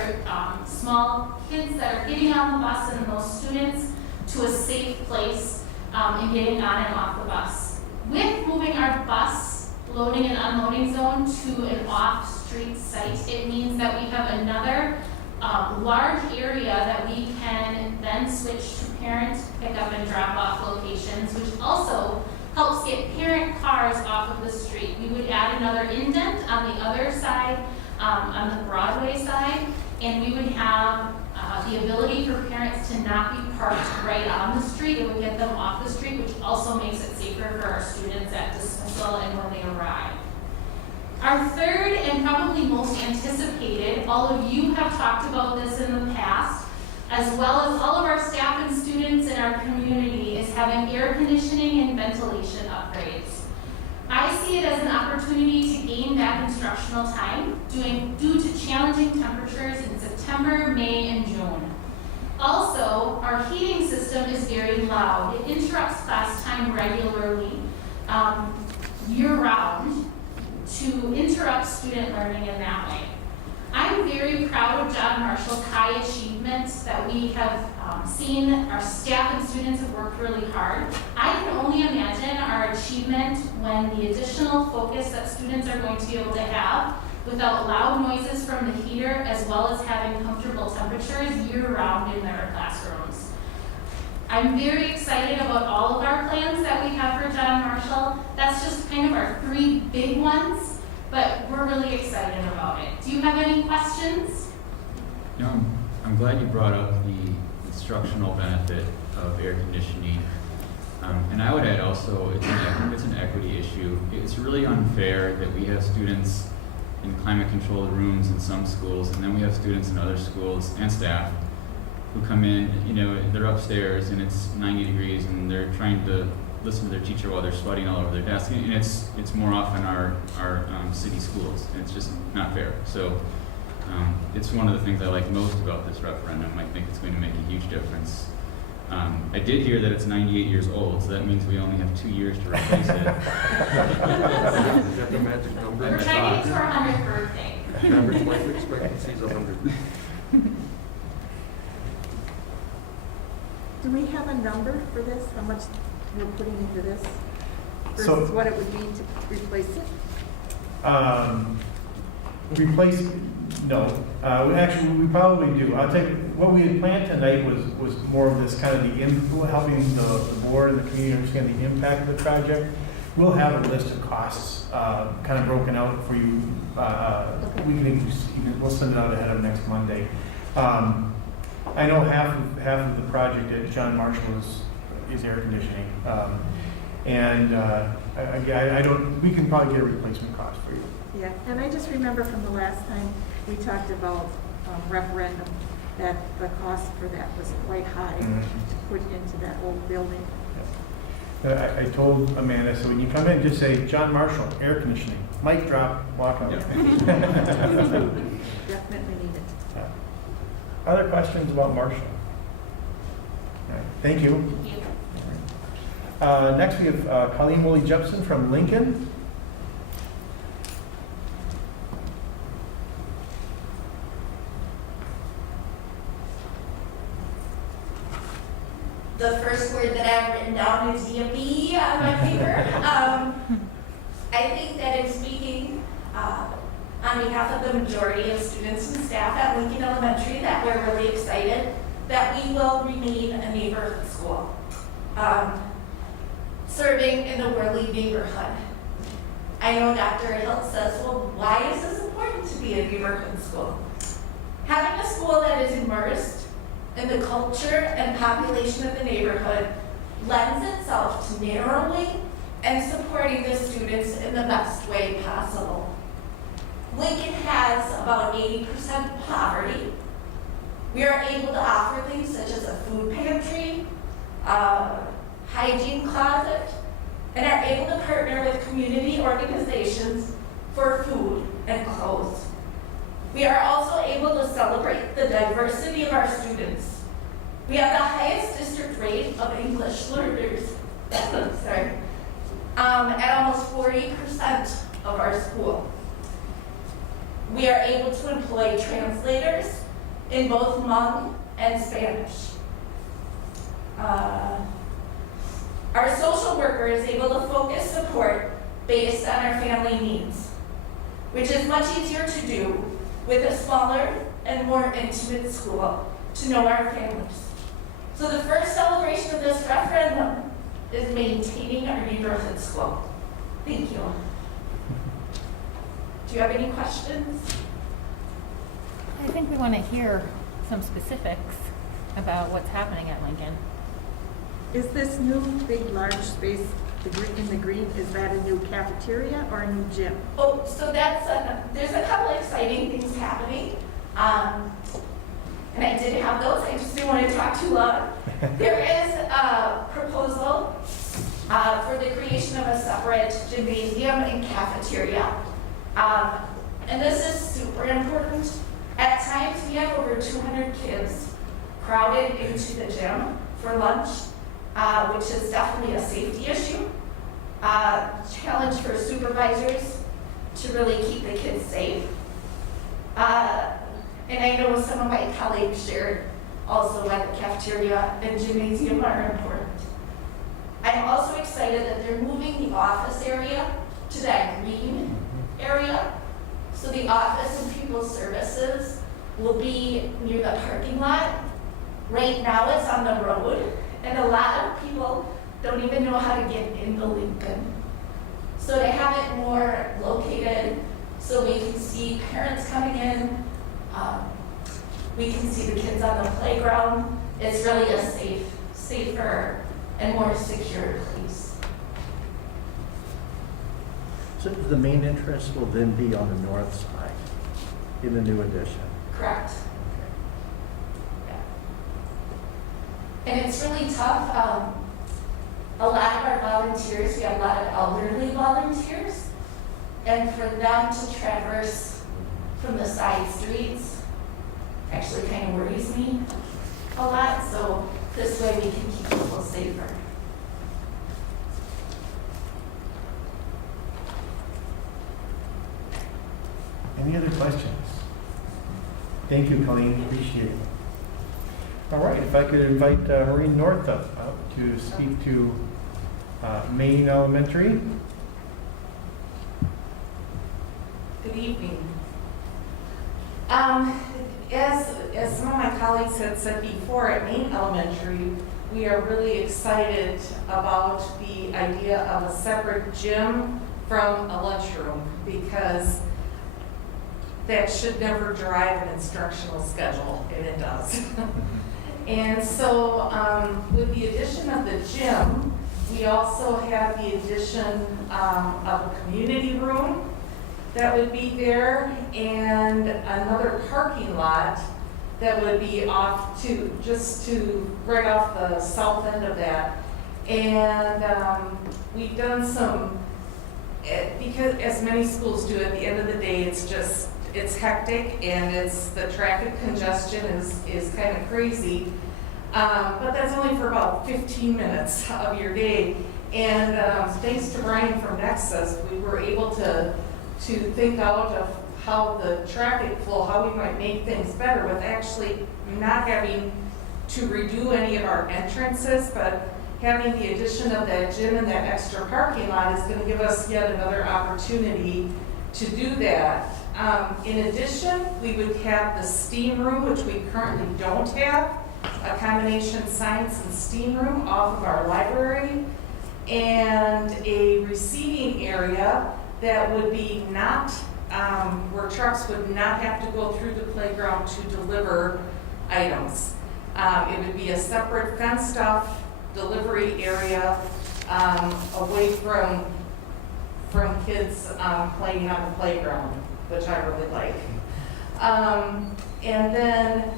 small kids that are getting on the bus and those students to a safe place and getting on and off the bus. With moving our bus loading and unloading zone to an off-street site, it means that we have another large area that we can then switch to parent pickup and drop-off locations, which also helps get parent cars off of the street. We would add another indent on the other side, on the Broadway side, and we would have the ability for parents to not be parked right on the street. It would get them off the street, which also makes it safer for our students at dismissal and when they arrive. Our third and probably most anticipated, all of you have talked about this in the past, as well as all of our staff and students in our community, is having air conditioning and ventilation upgrades. I see it as an opportunity to gain back instructional time due to challenging temperatures in September, May, and June. Also, our heating system is very loud. It interrupts class time regularly, year-round, to interrupt student learning in that way. I'm very proud of John Marshall's high achievements that we have seen. Our staff and students have worked really hard. I can only imagine our achievement when the additional focus that students are going to be able to have without loud noises from the heater, as well as having comfortable temperatures year-round in their classrooms. I'm very excited about all of our plans that we have for John Marshall. That's just kind of our three big ones, but we're really excited about it. Do you have any questions? You know, I'm glad you brought up the instructional benefit of air conditioning. And I would add also, it's an equity issue. It's really unfair that we have students in climate-controlled rooms in some schools, and then we have students in other schools and staff who come in, you know, they're upstairs and it's 90 degrees and they're trying to listen to their teacher while they're sweating all over their desk. And it's more often our city schools. And it's just not fair. So it's one of the things I like most about this referendum. I think it's going to make a huge difference. I did hear that it's 98 years old, so that means we only have 2 years to replace it. Is that the magic number? We're trying to get to our 100th birthday. Average life expectancy is 100. Do we have a number for this? How much we're putting into this So- versus what it would mean to replace it? Replace, no. We probably do. I'll take, what we had planned tonight was more of this kind of helping the board and the community understand the impact of the project. We'll have a list of costs kind of broken out for you. We'll send it out ahead of next Monday. I know half of the project at John Marshall is air conditioning. We can probably get a replacement cost for you. Yeah, and I just remember from the last time we talked about referendum, that the cost for that was quite high to put into that old building. I told Amanda, so when you come in, just say, John Marshall, air conditioning, mic drop, walk out. Definitely need it. Other questions about Marshall? All right, thank you. Thank you. Next, we have Colleen Woolley-Jepson from Lincoln. The first word that I've written down is DMB on my paper. I think that in speaking on behalf of the majority of students and staff at Lincoln Elementary, that we're really excited that we will remain a neighborhood school, serving in the Worley neighborhood. I know Dr. Hilt says, well, why is this important to be a neighborhood school? Having a school that is immersed in the culture and population of the neighborhood lends itself to narrowing and supporting the students in the best way possible. Lincoln has about 80% poverty. We are able to offer things such as a food pantry, hygiene closet, and are able to partner with community organizations for food and clothes. We are also able to celebrate the diversity of our students. We have the highest district rate of English learners, sorry, at almost 40% of our school. We are able to employ translators in both Hmong and Spanish. Our social worker is able to focus support based on our family needs, which is much easier to do with a smaller and more intimate school to know our families. So the first celebration of this referendum is maintaining our neighborhood school. Thank you. Do you have any questions? I think we want to hear some specifics about what's happening at Lincoln. Is this new big large space in the green, is that a new cafeteria or a new gym? Oh, so that's there's a couple exciting things happening. And I did have those, I just didn't want to talk too loud. There is a proposal for the creation of a separate gymnasium and cafeteria. And this is super important. At times we have over 200 kids crowded into the gym for lunch, which is definitely a safety issue. Challenge for supervisors to really keep the kids safe. And I know some of my colleagues shared also why the cafeteria and gymnasium are important. I'm also excited that they're moving the office area to that green area. So the office and people's services will be near the parking lot. Right now it's on the road, and a lot of people don't even know how to get into Lincoln. So to have it more located so we can see parents coming in, we can see the kids on the playground. It's really a safer and more secure place. So the main entrance will then be on the north side in the new addition? Correct. Yeah. And it's really tough. A lot of our volunteers, we have a lot of elderly volunteers, and for them to traverse from the side streets actually kind of worries me a lot, so this way we can keep people safer. Any other questions? Thank you, Colleen, appreciate it. All right, if I could invite Maureen North up to speak to Maine Elementary. Good evening. As some of my colleagues had said before, at Maine Elementary, we are really excited about the idea of a separate gym from a lunchroom, because that should never drive an instructional schedule, and it does. And so with the addition of the gym, we also have the addition of a community room that would be there, and another parking lot that would be off to, just to right off the south end of that. And we've done some, because as many schools do, at the end of the day, it's hectic, and the traffic congestion is kind of crazy. But that's only for about 15 minutes of your day. And thanks to Brian from Nexus, we were able to think out of how the traffic flow, how we might make things better with actually not having to redo any of our entrances, but having the addition of that gym and that extra parking lot is going to give us yet another opportunity to do that. In addition, we would have the STEAM room, which we currently don't have, a combination science and STEAM room off of our library, and a receiving area that would be not, where trucks would not have to go through the playground to deliver items. It would be a separate fenced-off delivery area away from kids playing on the playground, which I really like. And then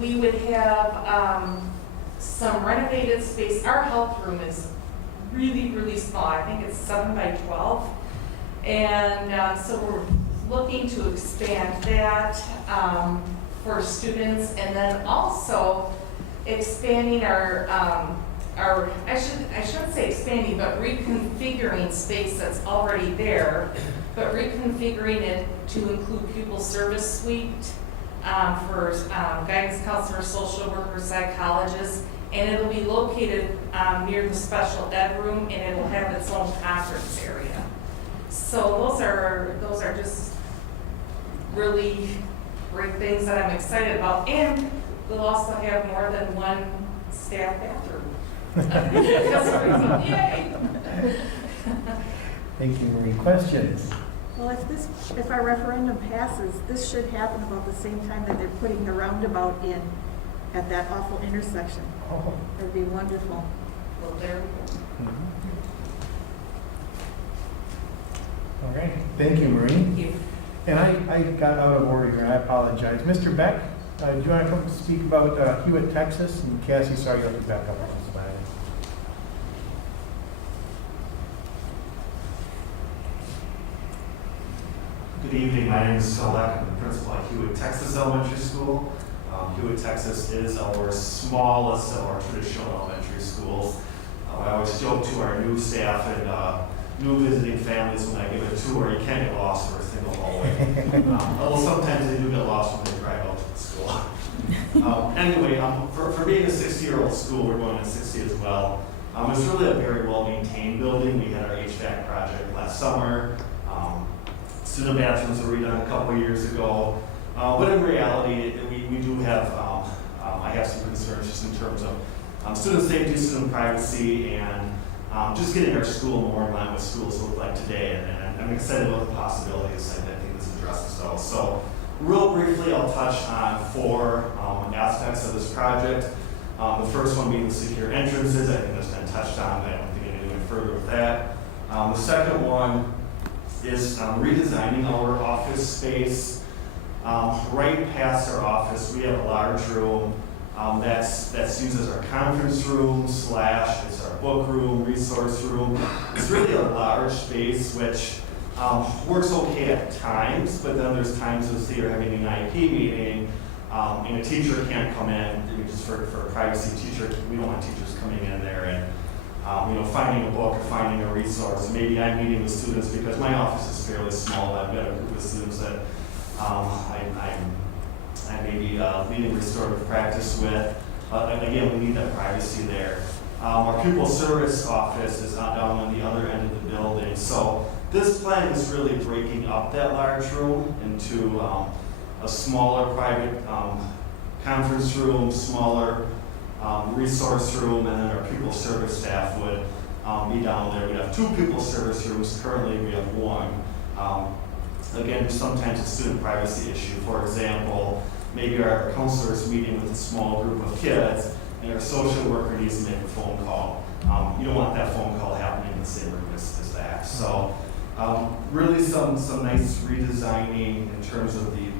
we would have some renovated space. Our health room is really, really small. I think it's 7 by 12. And so we're looking to expand that for students, and then also expanding our I shouldn't say expanding, but reconfiguring space that's already there, but reconfiguring it to include pupil service suite for guidance counselors, social workers, psychologists, and it'll be located near the special ed room, and it'll have its own conference area. So those are just really great things that I'm excited about, and we'll also have more than one staff bathroom. Yay! Thank you, Marie. Questions? Well, if our referendum passes, this should happen about the same time that they're putting the roundabout in at that awful intersection. Oh. That'd be wonderful. Well, there we go. All right. Thank you, Marie. Thank you. And I got out of order here. I apologize. Mr. Beck, do you want to come speak about Hewitt, Texas? And Cassie, sorry, you'll have to back up on this slide. Good evening, my name is Phil Beck. I'm the principal at Hewitt, Texas Elementary School. Hewitt, Texas is our smallest of our traditional elementary schools. I always joke to our new staff and new visiting families when I give a tour, you can't get lost for a single hallway. Although sometimes they do get lost when they drive out to the school. Anyway, for being a 60-year-old school, we're going to 60 as well. It's really a very well-maintained building. We had our HVAC project last summer. Student bathrooms were redone a couple of years ago. But in reality, we do have, I have some concerns just in terms of student safety, student privacy, and just getting our school more in line with schools look like today. And I'm excited about the possibilities. I think this addresses those. So real briefly, I'll touch on 4 aspects of this project. The first one being the secure entrances. I think that's been touched on. I don't think I need to go any further with that. The second one is redesigning our office space. Right past our office, we have a large room that's used as our conference room / it's our book room, resource room. It's really a large space which works okay at times, but then there's times as you're having an IP meeting and a teacher can't come in, just for privacy. We don't want teachers coming in there and finding a book or finding a resource. Maybe I'm meeting with students because my office is fairly small. I've got a group of students that I may be leading restorative practice with. And again, we need that privacy there. Our pupil service office is down on the other end of the building. So this plan is really breaking up that large room into a smaller private conference room, smaller resource room, and then our pupil service staff would be down there. We have 2 pupil service rooms. Currently, we have 1. Again, sometimes a student privacy issue. For example, maybe our counselor is meeting with a small group of kids, and our social worker needs to make a phone call. You don't want that phone call happening in the same room as that. So, really some nice redesigning in terms of the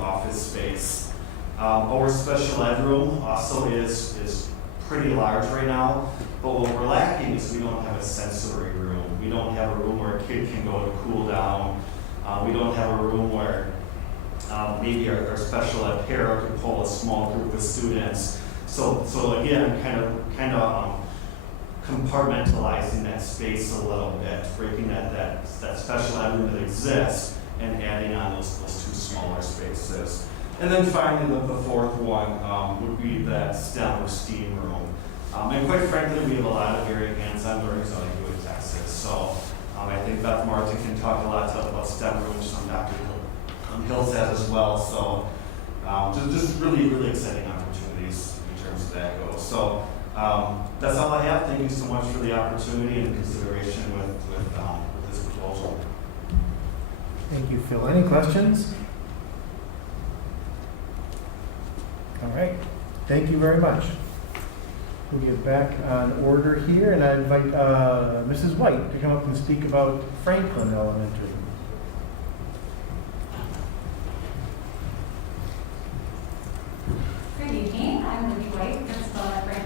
office space. Our special ed room also is pretty large right now, but what we're lacking is we don't have a sensory room. We don't have a room where a kid can go to cool down. We don't have a room where maybe our special ed para can pull a small group of students. So again, kind of compartmentalizing that space a little bit, breaking that special ed room that exists and adding on those 2 smaller spaces. And then finally, the 4th one would be that STEM or STEAM room. And quite frankly, we have a lot of very hands-on learners out of Hewitt, Texas. So I think Beth Martin can talk a lot about STEM rooms, some Dr. Hills has as well. So just really, really exciting opportunities in terms of that goes. So that's all I have. Thank you so much for the opportunity and consideration with this proposal. Thank you, Phil. Any questions? All right. Thank you very much. We'll get back on order here, and I invite Mrs. White to come up and speak about Franklin Elementary. Good evening. I'm Libby White, principal at Franklin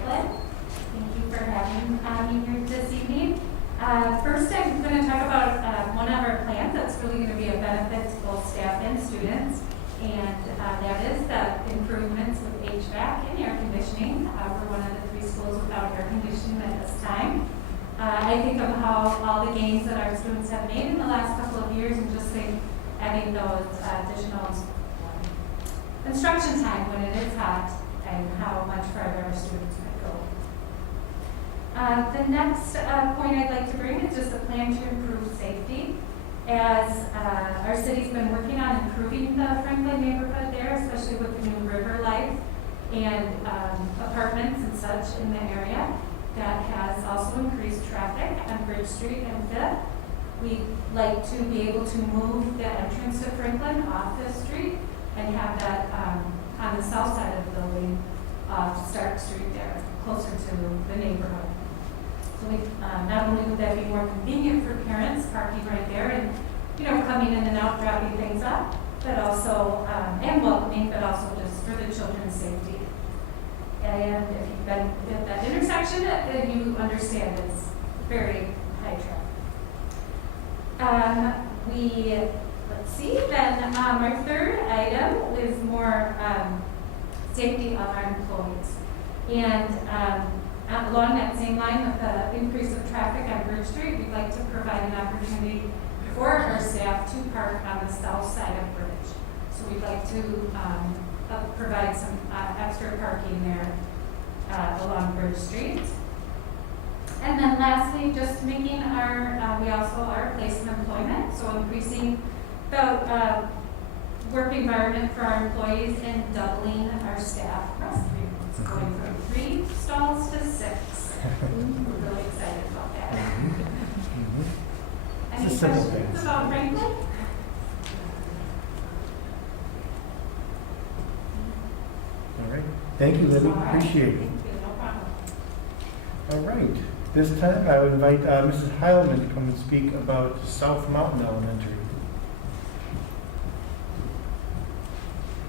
benefit to both staff and students, and that is the improvements with HVAC and air conditioning. We're one of the 3 schools without air conditioning at this time. I think of how all the gains that our students have made in the last couple of years, and just think adding those additional instruction time when it is hot, and how much farther our students could go. The next point I'd like to bring is just a plan to improve safety. As our city's been working on improving the Franklin neighborhood there, especially with the new river life and apartments and such in the area, that has also increased traffic on Bridge Street and 5th. We'd like to be able to move the entrance to Franklin off this street and have that on the south side of the building off Stark Street there, closer to the neighborhood. So we, not only would that be more convenient for parents parking right there and, you know, coming in and out, dropping things up, but also, and welcoming, but also just for the children's safety. And if you've been at that intersection, then you understand it's very high traffic. Let's see, then our third item is more safety of our employees. And along that same line with the increase of traffic on Bridge Street, we'd like to provide an opportunity for our staff to park on the south side of Bridge. So we'd like to provide some extra parking there along Bridge Street. And then lastly, just making our, we also are placing employment, so increasing the work environment for our employees and doubling our staff restrooms, going from 3 stalls to 6. We're really excited about that. Any questions about Franklin? All right. Thank you, Libby. Appreciate it. No problem. All right. This time, I would invite Mrs. Heilman to come and speak about South Mountain Elementary.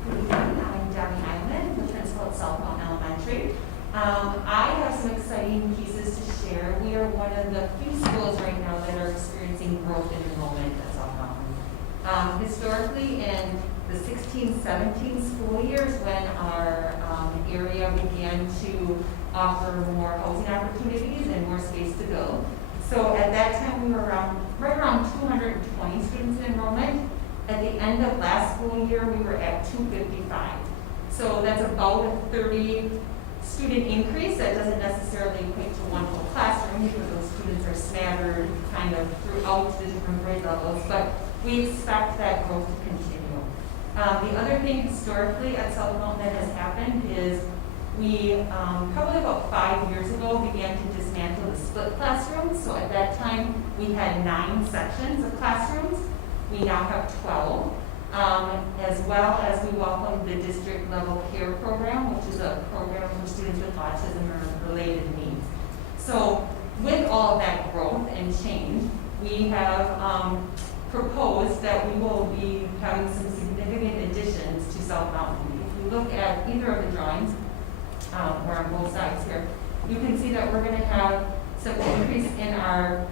Good evening. I'm Debbie Heilman, the principal at South Mountain Elementary. I have some exciting pieces to share. We are one of the few schools right now that are experiencing growth in enrollment at South Mountain. Historically, in the 16-17 school years, when our area began to offer more housing opportunities and more space to build. So at that time, we were right around 220 students in enrollment. At the end of last school year, we were at 255. So that's about a 30 student increase. That doesn't necessarily equate to one whole classroom because those students are scattered kind of throughout the different grade levels, but we expect that growth to continue. The other thing historically at South Mountain that has happened is we, probably about 5 years ago, began to dismantle the split classrooms. So at that time, we had 9 sections of classrooms. We now have 12, as well as we welcome the district level care program, which is a program for students with autism or related needs. So with all of that growth and change, we have proposed that we will be having some significant additions to South Mountain. If you look at either of the drawings, or on both sides here, you can see that we're going to have some increase in our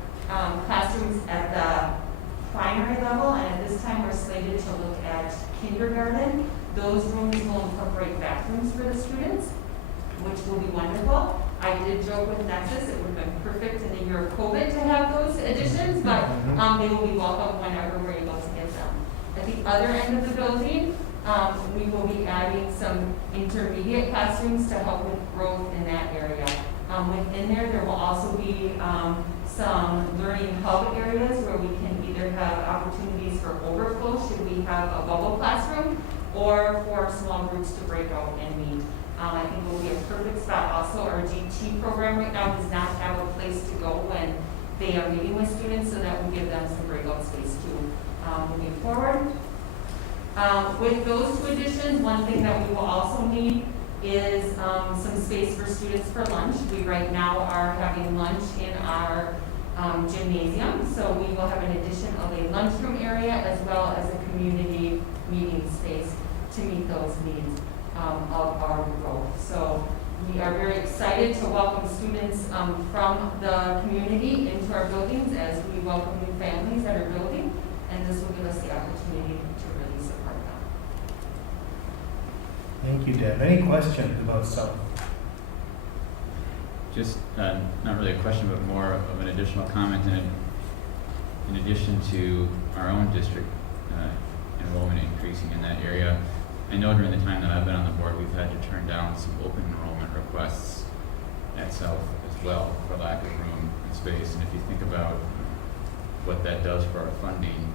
classrooms at the primary level, and at this time we're slated to look at kindergarten. Those rooms will incorporate bathrooms for the students, which will be wonderful. I did joke with Nexus, it would have been perfect in the year of COVID to have those additions, but they will be welcome whenever we're able to get them. At the other end of the building, we will be adding some intermediate classrooms to help with growth in that area. Within there will also be some learning hub areas where we can either have opportunities for overflow should we have a bubble classroom, or for small groups to break out and meet. I think it will be a perfect spot. Also, our GT program right now does not have a place to go when they are meeting with students, so that will give them some breakout space too. Moving forward. With those 2 additions, one thing that we will also need is some space for students for lunch. We right now are having lunch in our gymnasium, so we will have an addition of a lunchroom area as well as a community meeting space to meet those needs of our growth. So we are very excited to welcome students from the community into our buildings as we welcome new families that are building, and and this will give us the opportunity to really support them. Thank you, Deb. Any questions about South? Just, not really a question, but more of an additional comment. In addition to our own district enrollment increasing in that area, I know during the time that I've been on the board, we've had to turn down some open enrollment requests at South as well for lack of room and space. And if you think about what that does for our funding,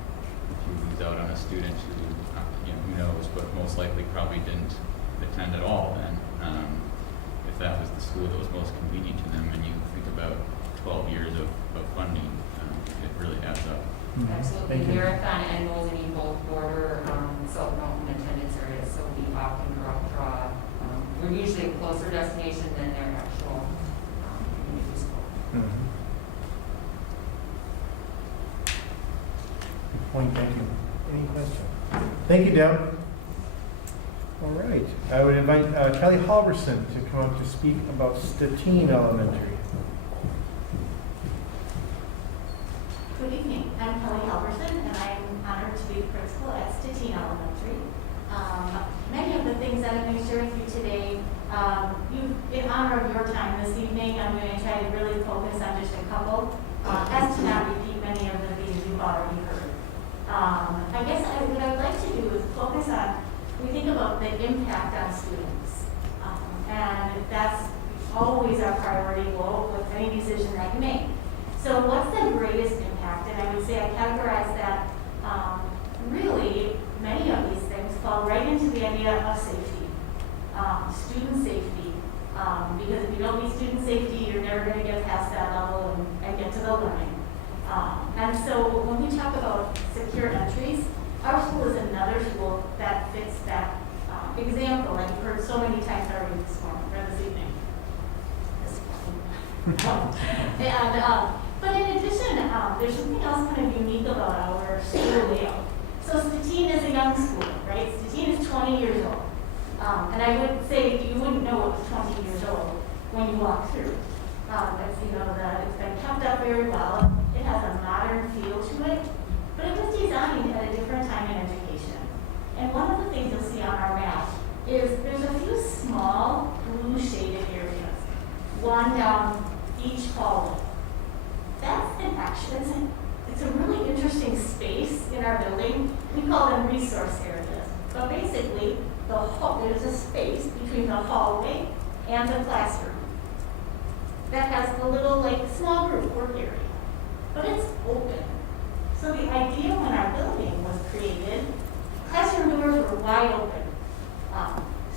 if you lose out on a student who, who knows, but most likely probably didn't attend at all, then if that was the school that was most convenient to them, and you think about 12 years of funding, it really adds up. Absolutely. Thank you. Marathon and Mosinee both border South Mountain attendance areas, so we often draw. We're usually a closer destination than their actual community school. Good point, thank you. Any questions? Thank you, Deb. All right, I would invite Kelly Halverson to come up to speak about Stettin Elementary. Good evening. I'm Kelly Halverson, and I'm honored to be the principal at Stettin Elementary. Many of the things that I'm going to share with you today, in honor of your time this evening, I'm going to try to really focus on just a couple, as to not repeat many of the things you've already heard. I guess what I'd like to do is focus on, we think about the impact on students, and that's always our priority goal with any decision that you make. So what's the greatest impact? And I would say I categorize that really many of these things fall right into the idea of safety, student safety, because if you don't meet student safety, you're never going to get past that level and get to the learning. And so when we talk about secure entries, our school is another school that fits that example that you've heard so many times already this morning, or this evening. But in addition, there's something else kind of unique about our school layout. So Stettin is a young school, right? Stettin is 20 years old. And I would say you wouldn't know it was 20 years old when you walk through. That it's been kept up very well. It has a modern feel to it, but it was designed at a different time in education. And one of the things you'll see on our map is there's a few small blue shaded areas, one down each hallway. That's an action. It's a really interesting space in our building. We call them resource areas. But basically, there's a space between the hallway and the classroom that has a little small group work area, but it's open. So the idea when our building was created, classroom doors were wide open.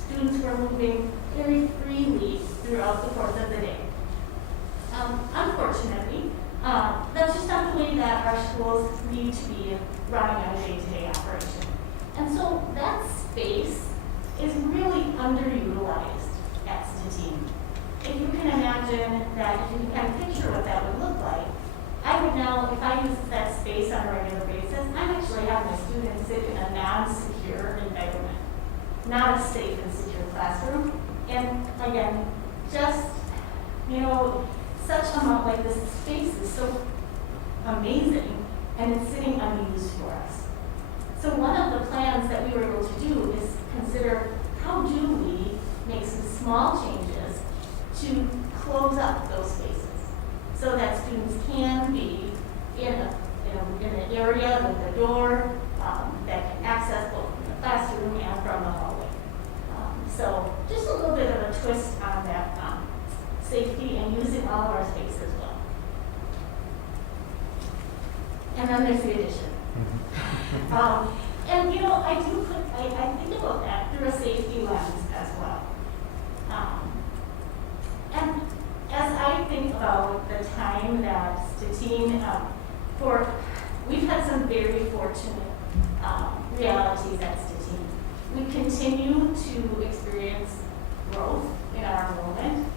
Students were moving very freely throughout the course of the day. Unfortunately, that's just not the way that our schools need to be running on a day-to-day operation. And so that space is really underutilized at Stettin. If you can imagine that, if you can kind of picture what that would look like, I would now, if I use that space on a regular basis, I'm actually having a student sit in a non-secure environment, not a safe and secure classroom. And again, just, such amount, this space is so amazing, and it's sitting unused for us. So one of the plans that we were able to do is consider how do we make some small changes to close up those spaces so that students can be in an area with a door that can access both from the classroom and from the hallway. So just a little bit of a twist on that safety and using all of our space as well. And then there's the addition. I think about that through a safety lens as well. And as I think about the time that Stettin, we've had some very fortunate realities at Stettin. We continue to experience growth in our enrollment,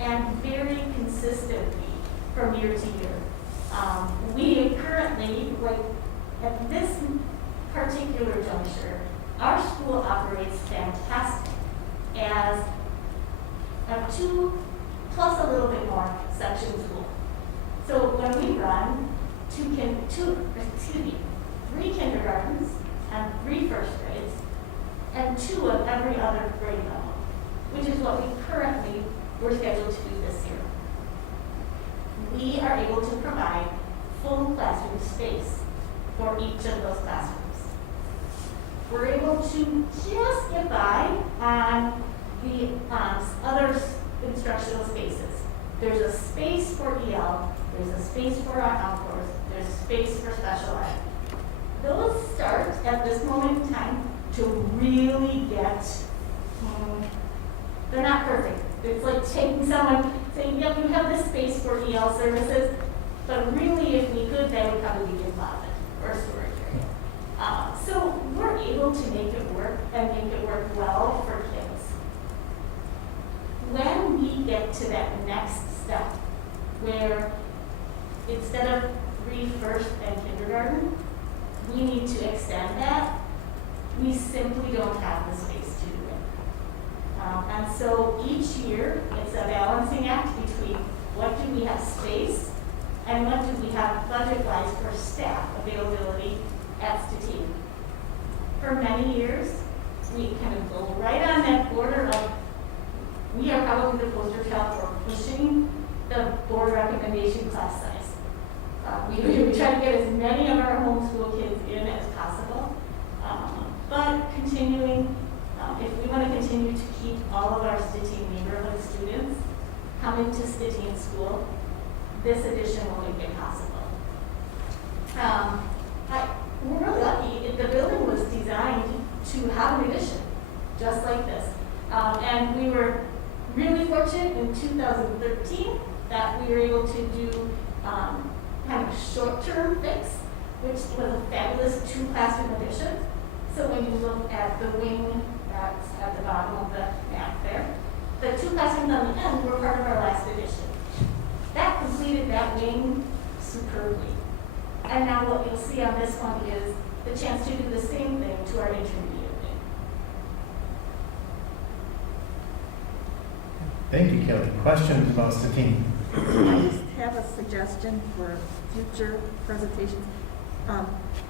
and very consistently from year to year. We currently, at this particular juncture, our school operates fantastic as a 2 plus a little bit more section school. So when we run every other grade level, which is what we currently were scheduled to do this year. We are able to provide full classroom space for each of those classrooms. We're able to just get by on the other instructional spaces. There's a space for EL, there's a space for our outdoors, there's space for special ed. Those start at this moment in time to really get, they're not perfect. It's like taking someone, saying, yep, you have this space for EL services, but really if we could, that would probably be a closet or a storage area. So we're able to make it work and make it work well for kids. When we get to that next step, where instead of 3 first and kindergarten, we need to extend that, we simply don't have the space to do it. And so each year, it's a balancing act between what do we have space and what do we have budget-wise for staff availability at Stettin. For many years, we kind of go right on that border of, we are probably the poster child for pushing the board recommendation class size. We try to get as many of our homeschool kids in as possible, but continuing, if we want to continue to keep all of our Stettin neighborhood students coming to Stettin school, this addition will make it possible. We're really lucky. The building was designed to have an addition, just like this. And we were really fortunate in 2013 that we were able to do kind of short-term fix, which was a fabulous 2-classroom addition. So when you look at the wing that's at the bottom of the map there, the 2 classrooms on the end were part of our last addition. That completed that wing superbly. And now what you'll see on this one is the chance to do the same thing to our intermediate wing. Thank you, Kelly. Questions about Stettin? I just have a suggestion for future presentations.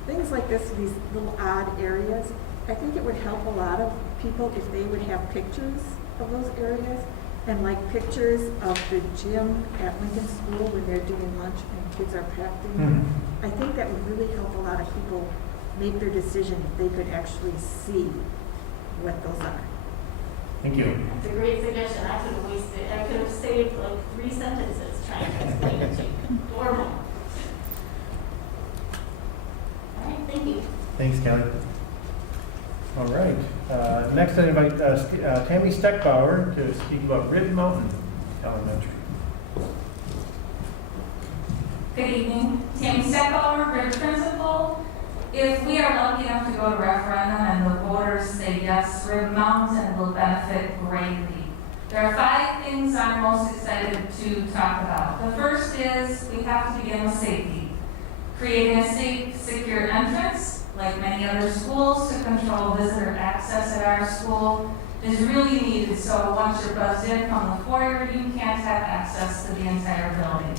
Things like this, these little odd areas, I think it would help a lot of people if they would have pictures of those areas and like pictures of the gym at Lincoln School when they're doing lunch and kids are practicing. I think that would really help a lot of people make their decision if they could actually see what those are. Thank you. It's a great suggestion. I could have wasted, I could have saved like 3 sentences trying to explain it to you, or more. All right, thank you. Thanks, Kelly. All right. Next, I invite Tammy Steckbauer to speak about Rib Mountain Elementary. Good evening. Tammy Steckbauer, Rib Principal. If we are lucky enough to go to referendum and the voters say yes, Rib Mountain will benefit greatly. There are 5 things I'm most excited to talk about. The first is we have to begin with safety. Creating a safe, secure entrance, like many other schools, to control visitor access at our school is really needed. So once you're buzzed in from the foyer, you can't have access to the entire building.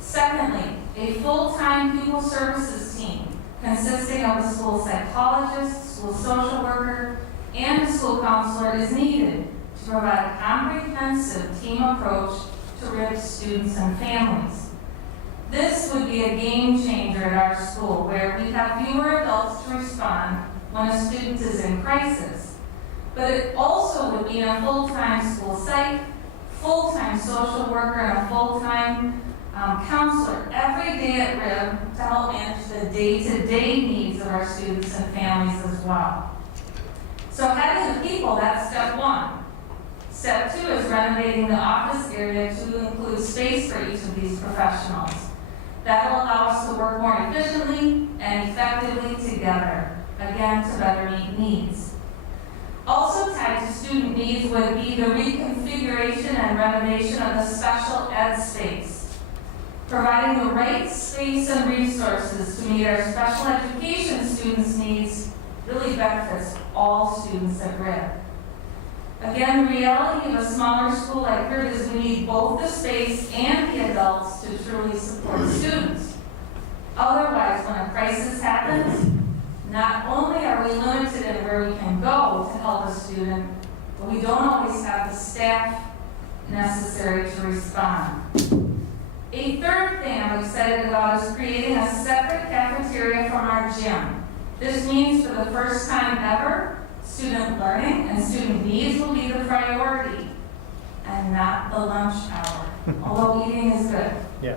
Secondly, a full-time pupil services team consisting of a school psychologist, school social worker, and a school counselor is needed to provide a comprehensive team approach to RIB students and families. This would be a game changer at our school, where we have fewer adults to respond when a student is in crisis. But it also would mean a full-time school psych, full-time social worker, and a full-time counselor every day at RIB to help manage the day-to-day needs of our students and families as well. So having the people, that's step 1. Step 2 is renovating the office area to include space for each of these professionals. That will allow us to work more efficiently and effectively together, again, to better meet needs. Also tied to student needs would be the reconfiguration and renovation of the special ed space. Providing the right space and resources to meet our special education students' needs really benefits all students at RIB. Again, the reality of a smaller school like RIB is we need both the space and the adults to truly support students. Otherwise, when a crisis happens, not only are we limited in where we can go to help a student, student, but we don't always have the staff necessary to respond. A third thing I'm excited about is creating a separate cafeteria from our gym. This means for the first time ever, student learning and student needs will be the priority and not the lunch hour, although eating is good. Yeah.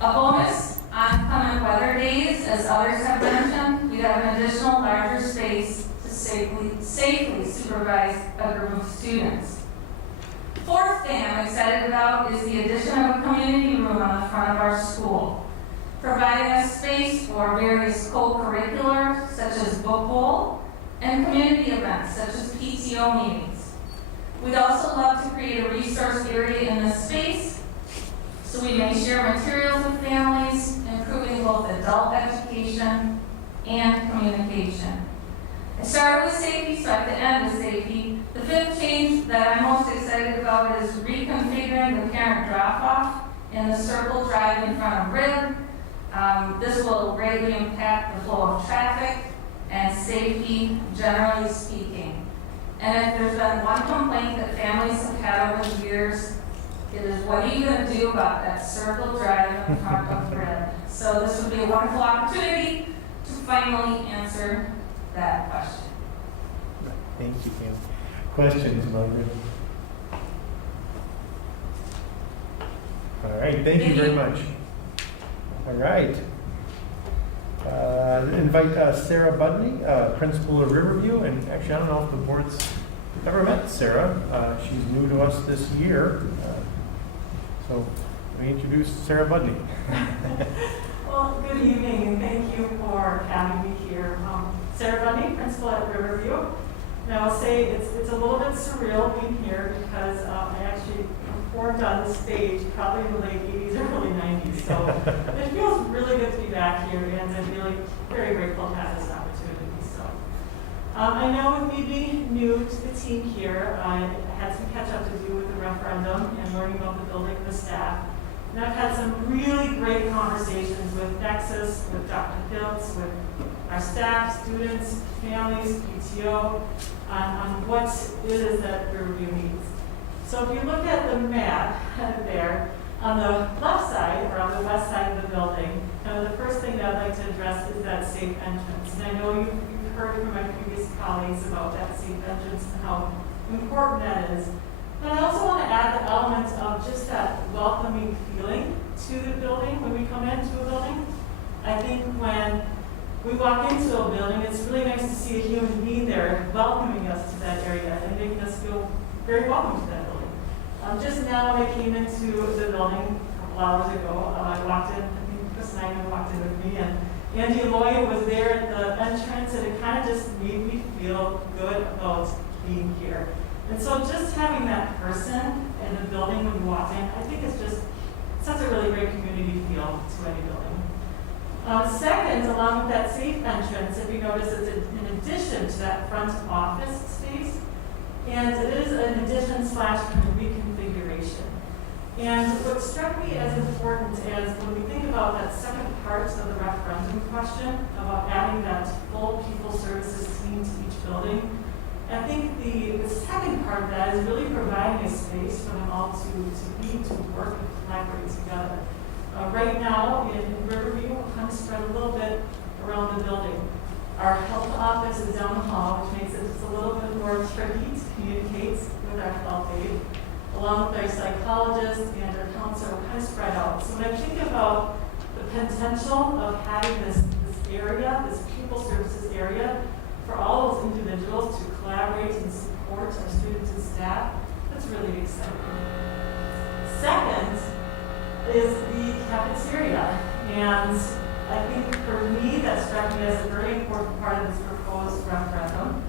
A bonus on inclement weather days, as others have mentioned, we have an additional larger space to safely supervise a group of students. Fourth thing I'm excited about is the addition of a community room on the front of our school, providing a space for various co-curricular, such as book bowl, and community events, such as PTO meetings. We'd also love to create a resource area in this space so we may share materials with families, improving both adult education and communication. I started with safety, so I have to end with safety. The fifth change that I'm most excited about is reconfiguring the parent drop-off in the circle drive in front of RIB. This will greatly impact the flow of traffic and safety, generally speaking. And if there's been one complaint that families have had over the years, it is what are you going to do about that circle drive in front of RIB? So this would be a wonderful opportunity to finally answer that question. Thank you, Kim. Questions about it? All right, thank you very much. All right. Invite Sarah Budney, principal of Riverview, and actually I don't know if the board's ever met Sarah. She's new to us this year. So let me introduce Sarah Budney. Well, good evening, and thank you for having me here. Sarah Bundy, principal at Riverview. And I will say it's a little bit surreal being here because I actually performed on the stage probably in the late 80s, early 90s. So it feels really good to be back here, and I'm really very grateful to have this opportunity. So I know with me being new to the team here, I had some catch up to do with the referendum and learning about the building and the staff. And I've had some really great conversations with Nexus, with Dr. Hiltz, with our staff, students, families, PTO, on what it is that Riverview needs. So if you look at the map there, on the left side, or on the west side of the building, the first thing that I'd like to address is that safe entrance. And I know you've heard from my previous colleagues about that safe entrance and how important that is. But I also want to add the element of just that welcoming feeling to the building when we come into a building. I think when we walk into a building, it's really nice to see a human being there welcoming us to that area and making us feel very welcome to that building. Just now when I came into the building a couple hours ago, I walked in, I think Chris and I walked in with me, and Andy Lloyd was there at the entrance, and it kind of just made me feel good about being here. And so just having that person in the building when you walk in, I think it's just such a really great community feel to any building. Second, along with that safe entrance, if you notice, it's in addition to that front office space, and it is an addition / reconfiguration. And what struck me as important is when we think about that second part of the referendum question, about adding that full people services team to each building, I think the second part of that is really providing a space for them all to be, to work and collaborate together. Right now in Riverview, we're kind of spread a little bit around the building. Our health office is down the hall, which makes it just a little bit more tricky to communicate with our health aide. Along with our psychologist and our counselor, we're kind of spread out. So when I think about the potential of having this area, this pupil services area, for all those individuals to collaborate and support our students and staff, that's really exciting. Second is the cafeteria. And I think for me, that struck me as a very important part of this proposed referendum.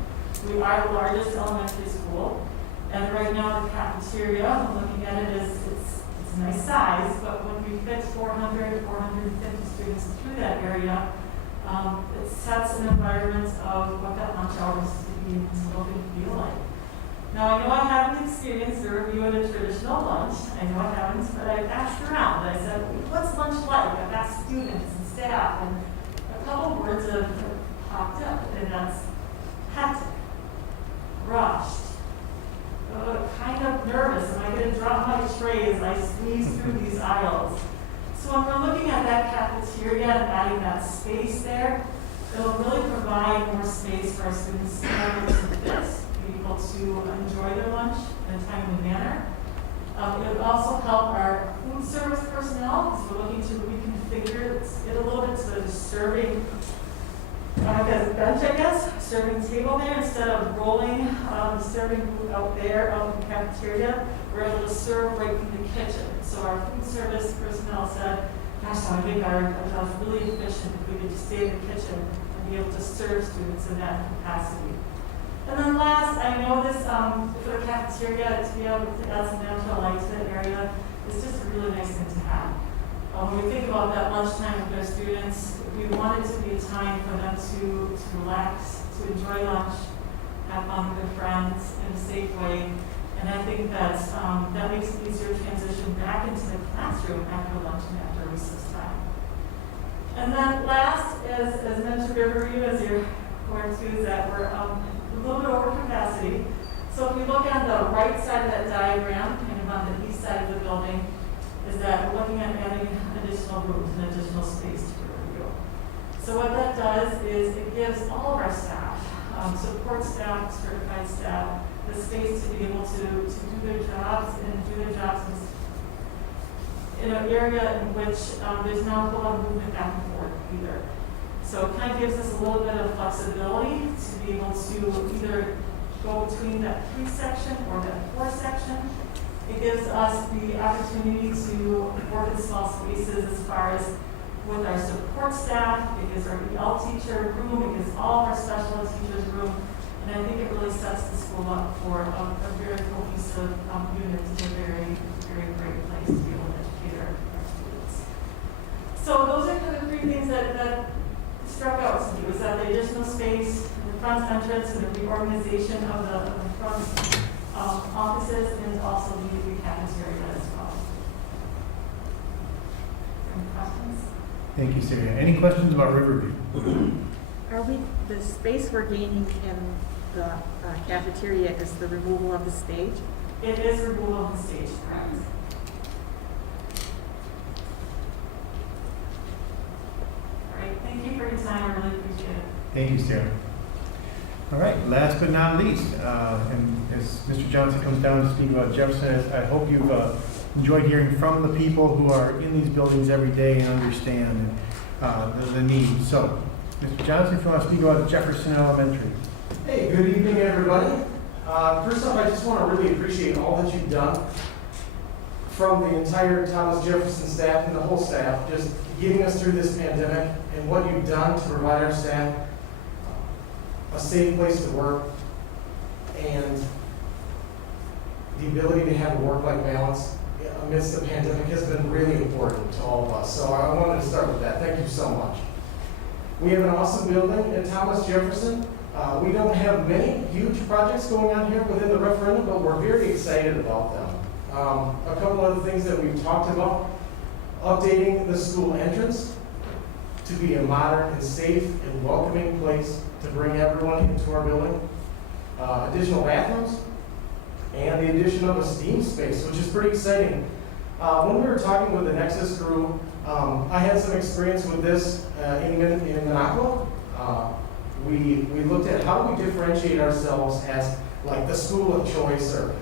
We are the largest elementary school, and right now the cafeteria, I'm looking at it, it's a nice size, but when we fit 400, 450 students through that area, it sets an environment of what that lunch hour is going to feel like. Now, I know I haven't experienced the review in a traditional lunch. I know I haven't, but I've asked around. I said, what's lunch like? I've asked students and staff, and a couple of words have popped up, and that's hectic. rushed, kind of nervous. Am I going to drop my tray as I squeeze through these aisles? So when we're looking at that cafeteria and adding that space there, it'll really provide more space for our students to be able to be able to enjoy their lunch in a timely manner. It would also help our food service personnel because we're looking to reconfigure it a little bit so that it's serving as a bench, I guess, serving table there instead of rolling, serving food out there, out in the cafeteria. We're able to serve right from the kitchen. So our food service personnel said, gosh, I think our job is really efficient if we could just stay in the kitchen and be able to serve students in that capacity. And then last, I know this, for the cafeteria, to be able to add some natural light to that area is just a really nice thing to have. When we think about that lunchtime with our students, we want it to be a time for them to relax, to enjoy lunch, have fun with their friends in a safe way. And I think that makes it easier to transition back into the classroom after lunch and after recess time. And then last, as mentioned, Riverview, as you're going to, is that we're a little bit over capacity. So if we look on the right side of that diagram, kind of on the east side of the building, is that we're looking at adding additional rooms and additional space to Riverview. So what that does is it gives all of our staff, support staff, certified staff, the space to be able to do their jobs and do their jobs in an area in which there's not a whole lot of movement back and forth either. So it kind of gives us a little bit of flexibility to be able to either go between that 3 section or that 4 section. It gives us the opportunity to work in small spaces as far as with our support staff. It gives our EL teacher room. It gives all of our special ed teachers room. And I think it really sets the school up for a very cohesive unit and a very, very great place to be able to educate our students. So those are kind of 3 things that struck out to me, was that the additional space, the front entrance, and the reorganization of the front offices, and also the cafeteria as well. Any questions? Thank you, Sarah. Any questions about Riverview? Are the space we're gaining in the cafeteria is the removal of the stage? It is removal of the stage, correct. All right, thank you for your time. I really appreciate it. Thank you, Sarah. All right, last but not least, and as Mr. Johnson comes down to speak about Jefferson, I hope you've enjoyed hearing from the people who are in these buildings every day and understand the need. So, Mr. Johnson, if you want to speak about Jefferson Elementary. Hey, good evening, everybody. First off, I just want to really appreciate all that you've done from the entire Thomas Jefferson staff and the whole staff, just getting us through this pandemic and what you've done to provide our staff a safe place to work and the ability to have a work-life balance amidst the pandemic has been really important to all of us. So I wanted to start with that. Thank you so much. We have an awesome building at Thomas Jefferson. We don't have many huge projects going on here within the referendum, but we're very excited about them. A couple other things that we've talked about: updating the school entrance to be a modern and safe and welcoming place to bring everyone into our building. Additional bathrooms and the addition of a STEAM space, which is pretty exciting. When we were talking with the Nexus crew, I had some experience with this in Minocqua. We looked at how do we differentiate ourselves as like the school of choice, or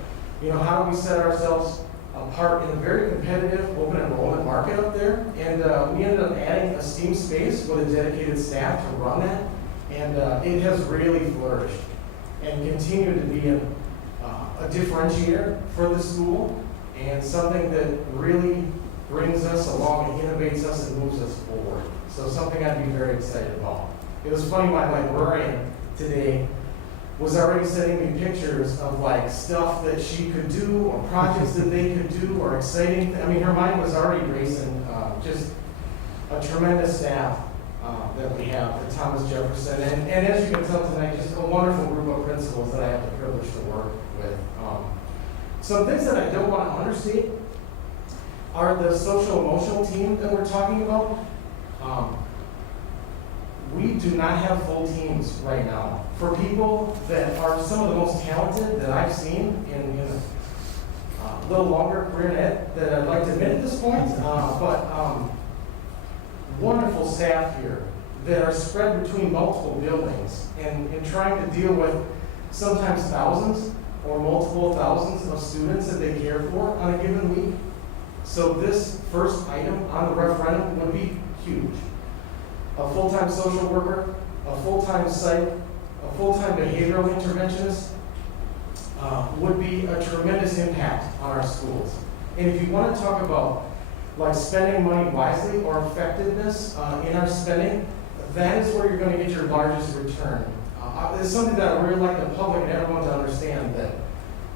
how do we set ourselves apart in a very competitive open enrollment market up there. And we ended up adding a STEAM space with a dedicated staff to run that, and it has really flourished and continued to be a differentiator for the school and something that really brings us along and innovates us and moves us forward. So something I'd be very excited about. It was funny, my librarian today was already sending me pictures of like stuff that she could do or projects that they could do or exciting. I mean, her mind was already racing. Just a tremendous staff that we have at Thomas Jefferson. And as you can tell tonight, just a wonderful group of principals that I have the privilege to work with. Some things that I don't want to understate are the social emotional team that we're talking about. we do not have full teams right now. For people that are some of the most talented that I've seen in a little longer career in ed that I'd like to admit at this point, but wonderful staff here that are spread between multiple buildings and trying to deal with sometimes thousands or multiple thousands of students that they care for on a given week. So this first item on the referendum would be huge. A full-time social worker, a full-time psych, a full-time behavioral interventionist would be a tremendous impact on our schools. And if you want to talk about like spending money wisely or effectiveness in our spending, that is where you're going to get your largest return. It's something that I really like the public and everyone to understand, that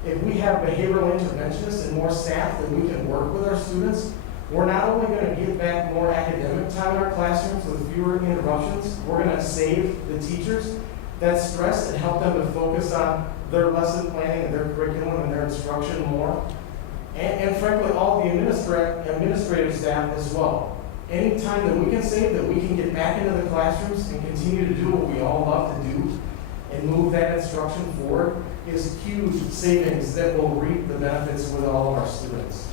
if we have behavioral interventionists and more staff that we can work with our students, we're not only going to give back more academic time in our classrooms with fewer interruptions, we're going to save the teachers that stress and help them to focus on their lesson planning and their curriculum and their instruction more. And frankly, all the administrative staff as well. Any time that we can save, that we can get back into the classrooms and continue to do what we all love to do and move that instruction forward, is huge savings that will reap the benefits with all of our students.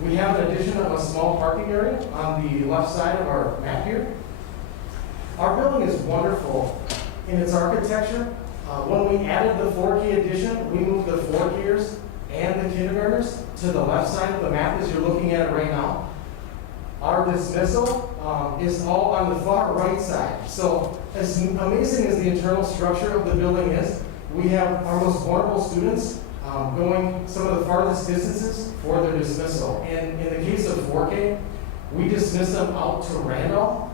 We have an addition of a small parking area on the left side of our map here. Our building is wonderful in its architecture. When we added the 4K addition, we moved the 4Kers and the kindergartners to the left side of the map as you're looking at it right now. Our dismissal is all on the far right side. So as amazing as the internal structure of the building is, we have our most vulnerable students going some of the farthest distances for their dismissal. And in the case of 4K, we dismiss them out to Randolph.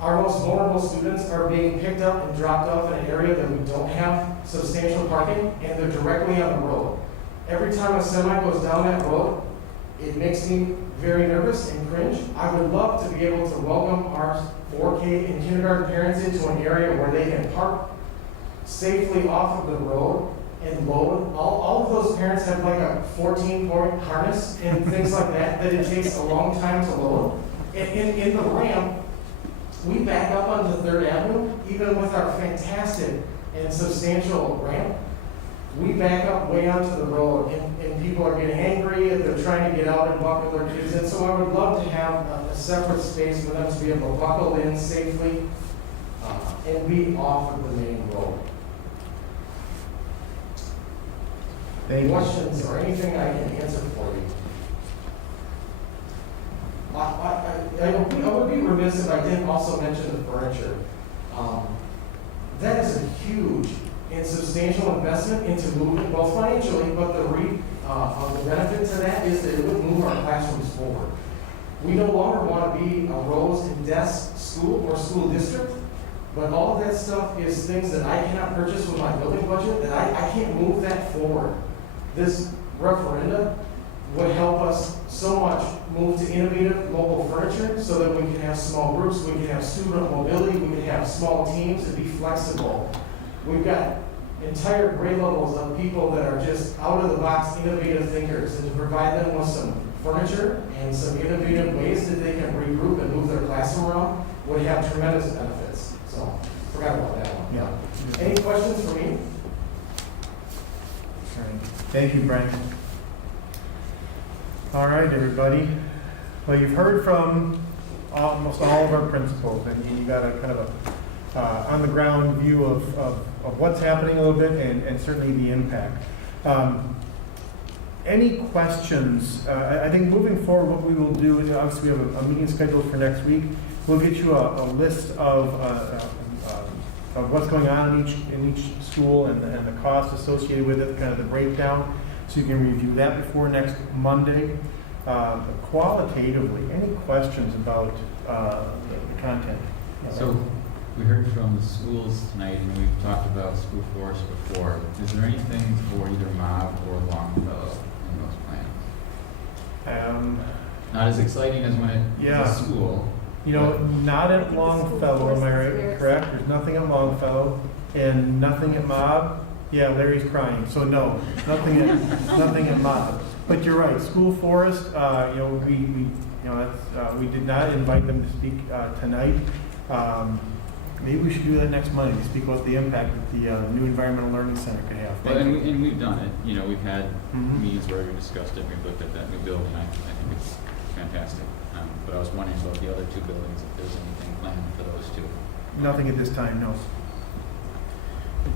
Our most vulnerable students are being picked up and dropped off in an area that we don't have substantial parking, and they're directly on the road. Every time a semi goes down that road, it makes me very nervous and cringe. I would love to be able to welcome our 4K and kindergarten parents into an area where they can park safely off of the road and load. All of those parents have like a 14-point harness and things like that it takes a long time to load. In the ramp, we back up onto 3rd Avenue, even with our fantastic and substantial ramp. We back up way onto the road, and people are getting angry, and they're trying to get out and buckle their kids in. So I would love to have a separate space for them to be able to buckle in safely and be off of the main road. Any questions or anything I can answer for you? I would be remiss if I didn't also mention the furniture. That is a huge and substantial investment into movement, both financially, but the benefit to that is that it would move our classrooms forward. We no longer want to be a rows and desks school or school district, but all of that stuff is things that I cannot purchase with my building budget, that I can't move that forward. This referendum would help us so much move to innovative mobile furniture so that we can have small groups, we can have student mobility, we can have small teams and be flexible. We've got entire grade levels of people that are just out-of-the-box innovative thinkers, and to provide them with some furniture and some innovative ways that they can regroup and move their classroom around would have tremendous benefits. So, forgot about that one. Yeah. Any questions for me? All right. Thank you, Brent. All right, everybody. Well, you've heard from almost all of our principals, and you got a kind of a on-the-ground view of what's happening a little bit, and certainly the impact. Any questions? I think moving forward, what we will do is, obviously we have a meeting scheduled for next week. We'll get you a list of what's going on in each school and the cost associated with it, kind of the breakdown, so you can review that before next Monday. Qualitatively, any questions about the content? So we heard from the schools tonight, and we've talked about school force before. Is there anything for either Mob or Longfellow in those plans? Not as exciting as when it's a school. You know, not at Longfellow, am I right? Correct? There's nothing at Longfellow and nothing at Mob. Yeah, Larry's crying. So no, nothing at Mob. But you're right. School Forest. We did not invite them to speak tonight. Maybe we should do that next Monday, to speak about the impact that the new Environmental Learning Center could have. Well, and we've done it, you know, we've had Mhm. meetings where we discussed it, we've looked at that new building, I think it's fantastic. But I was wondering about the other two buildings, if there's anything planned for those two. Nothing at this time, no.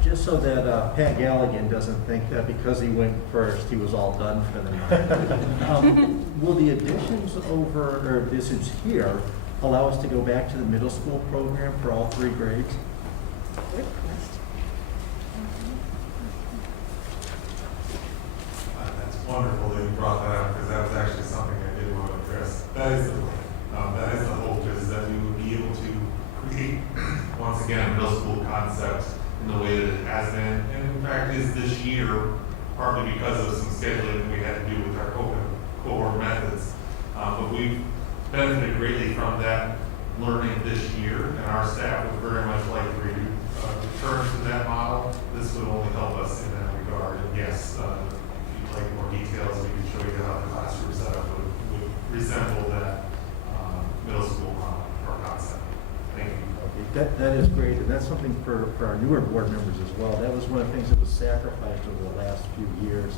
Just so that Pat Galligan doesn't think that because he went first, he was all done for the night. Will the additions over, or additions here, allow us to go back to the middle school program for all 3 grades? Good question. That's wonderful that you brought that up, because that was actually something I did want to address. That is the plan. That is the hope, is that we would be able to create, once again, a middle school concept in the way that it has been, and in fact is this year, partly because of some scheduling that we had to do with our cohort methods. But we've benefited greatly from that learning this year, and our staff would very much like to return to that model. This would only help us in that regard. And yes, if you'd like more details, we can show you how the classroom setup would resemble that middle school model or concept. Thank you. Okay, that is great, and that's something for our newer board members as well. That was one of the things that was sacrificed over the last few years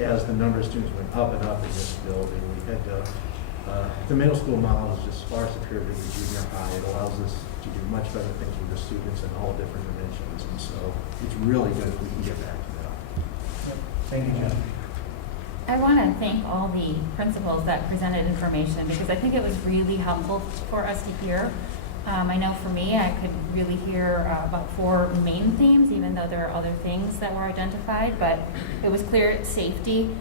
as the number of students went up and up in this building. We had to, the middle school model is just far superior to the junior high. It allows us to do much better things with the students in all different dimensions, and so it's really good if we can get back to that. Yep. Thank you, Jen. I want to thank all the principals that presented information, because I think it was really helpful for us to hear. I know for me, I could really hear about 4 main themes, even though there are other things that were identified, but it was clear safety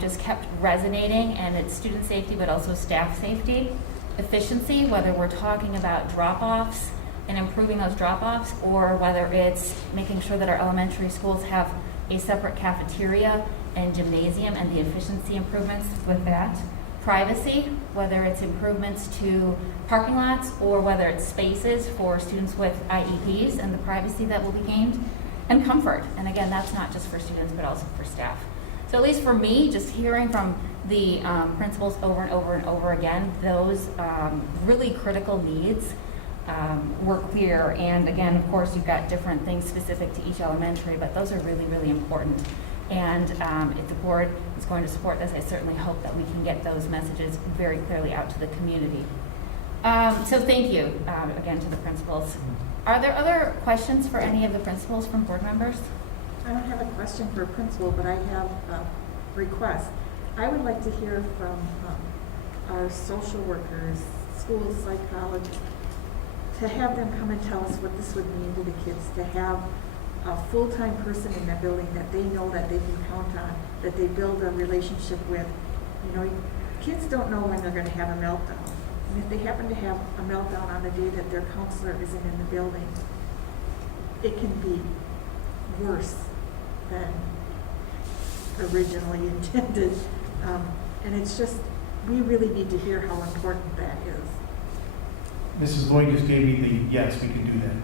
just kept resonating, and it's student safety, but also staff safety. Efficiency, whether we're talking about drop-offs and improving those drop-offs, or whether it's making sure that our elementary schools have a separate cafeteria and gymnasium and the efficiency improvements with that. Privacy, whether it's improvements to parking lots or whether it's spaces for students with IEPs and the privacy that will be gained. And comfort, and again, that's not just for students but also for staff. So at least for me, just hearing from the principals over and over and over again, those really critical needs were clear. And again, of course, you've got different things specific to each elementary, but those are really, really important. And if the board is going to support this, I certainly hope that we can get those messages very clearly out to the community. So thank you again to the principals. Are there other questions for any of the principals from board members? I don't have a question for a principal, but I have a request. I would like to hear from our social workers, school psychologists, to have them come and tell us what this would mean to the kids, to have a full-time person in that building that they know that they can count on, that they build a relationship with. You know, kids don't know when they're going to have a meltdown. And if they happen to have a meltdown on the day that their counselor isn't in the building, it can be worse than originally intended. And it's just, we really need to hear how important that is. Mrs. Lloyd just gave me the yes, we can do that.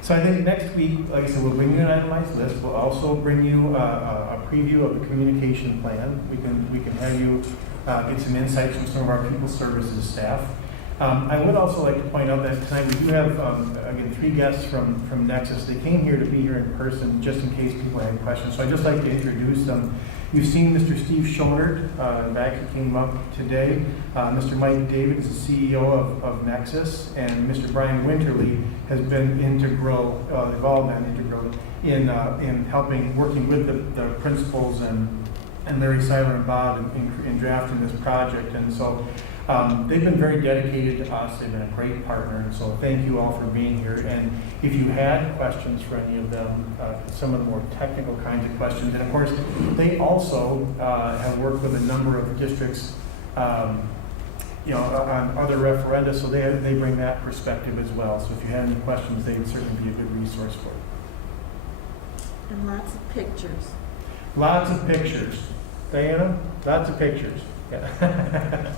So I think next week, like I said, we'll bring you an itemized list. We'll also bring you a preview of the communication plan. We can have you get some insights from some of our people services staff. I would also like to point out that tonight we do have, again, 3 guests from Nexus. They came here to be here in person just in case people had questions. So I'd just like to introduce them. You've seen Mr. Steve Schonert back, he came up today. Mr. Mike David is the CEO of Nexus, and Mr. Brian Winterly has been integral, they've all been integral in helping, working with the principals and Larry Seiler and Bob in drafting this project. And so they've been very dedicated to us. They've been a great partner, and so thank you all for being here. And if you had questions for any of them, some of the more technical kinds of questions, and of course, they also have worked with a number of districts, you know, on other referenda, so they bring that perspective as well. So if you had any questions, they would certainly be a good resource for you. And lots of pictures. Lots of pictures. Diana, lots of pictures. Yeah.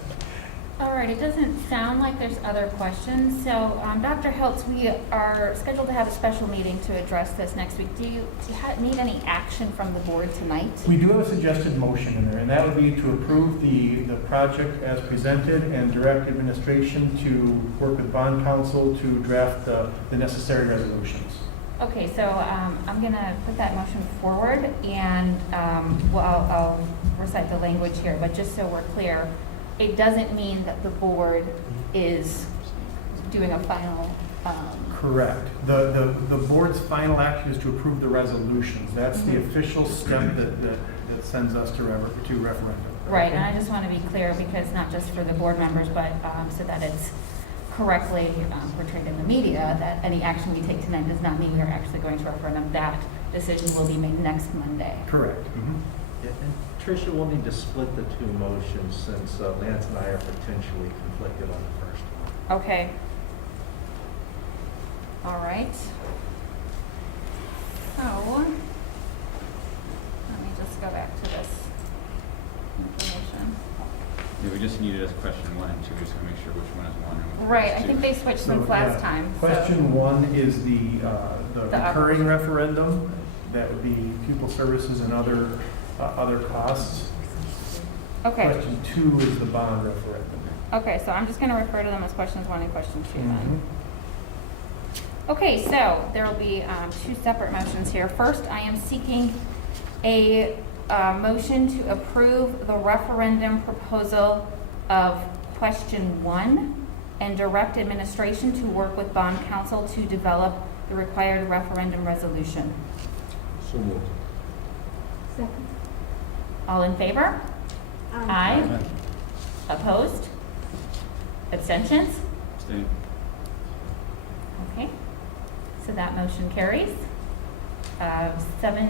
All right, it doesn't sound like there's other questions. So, Dr. Hiltz, we are scheduled to have a special meeting to address this next week. Do you need any action from the board tonight? We do have a suggested motion in there, and that would be to approve the project as presented and direct administration to work with bond counsel to draft the necessary resolutions. Okay, so I'm going to put that motion forward, and I'll recite the language here, but just so we're clear, it doesn't mean that the board is doing a final. Correct. The board's final action is to approve the resolutions. That's the official step that sends us to referendum. Right, and I just want to be clear, because not just for the board members, but so that it's correctly portrayed in the media, that any action we take tonight does not mean we are actually going to referendum. That decision will be made next Monday. Correct. Yeah, and Tricia, we'll need to split the two motions since Lance and I are potentially conflicted on the first one. Okay. All right. So, let me just go back to this information. Yeah, we just needed as question 1 and 2, just to make sure which one is 1 and which Right, is I 2. think they switched since last time. so- Question 1 is the recurring option. referendum. That would be pupil services and other costs. Okay. Question 2 is the bond referendum. Okay, so I'm just going to refer to them as questions 1 and question 2 then. Mm-hmm. Okay, so there will be 2 separate motions here. First, I am seeking a motion to approve the referendum proposal of question 1 and direct administration to work with bond counsel to develop the required referendum resolution. So moved. Second. All in favor? Aye. Aye. Opposed? Abstentions? Abstain. Okay, so that motion carries. 7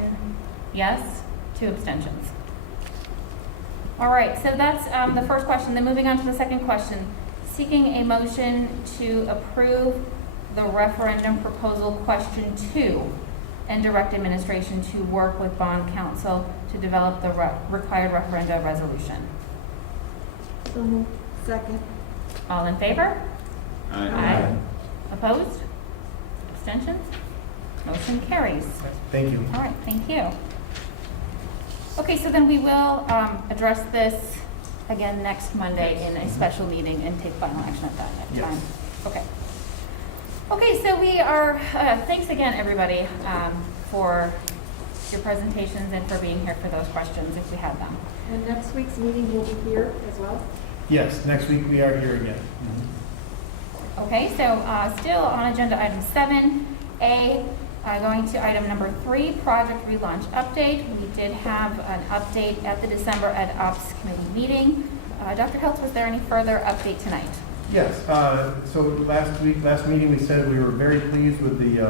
yes, 2 abstentions. All right, so that's the first question. Then moving on to the second question. Seeking a motion to approve the referendum proposal question 2 and direct administration to work with bond counsel to develop the required referenda resolution. So moved. Second. All in favor? Aye. Opposed? Abstentions? Motion carries. Thank you. All right, thank you. Okay, so then we will address this again next Monday in a special meeting and take final action at that Yes. time. Okay. Okay, so we are, thanks again, everybody, for your presentations and for being here for those questions if we had them. And next week's meeting will be here as well? Yes, next week we are here again. Okay, so still on agenda item 7A, going to item number 3, project relaunch update. We did have an update at the December Ed Ops Committee meeting. Dr. Hiltz, was there any further update tonight? Yes, so last meeting, we said we were very pleased with the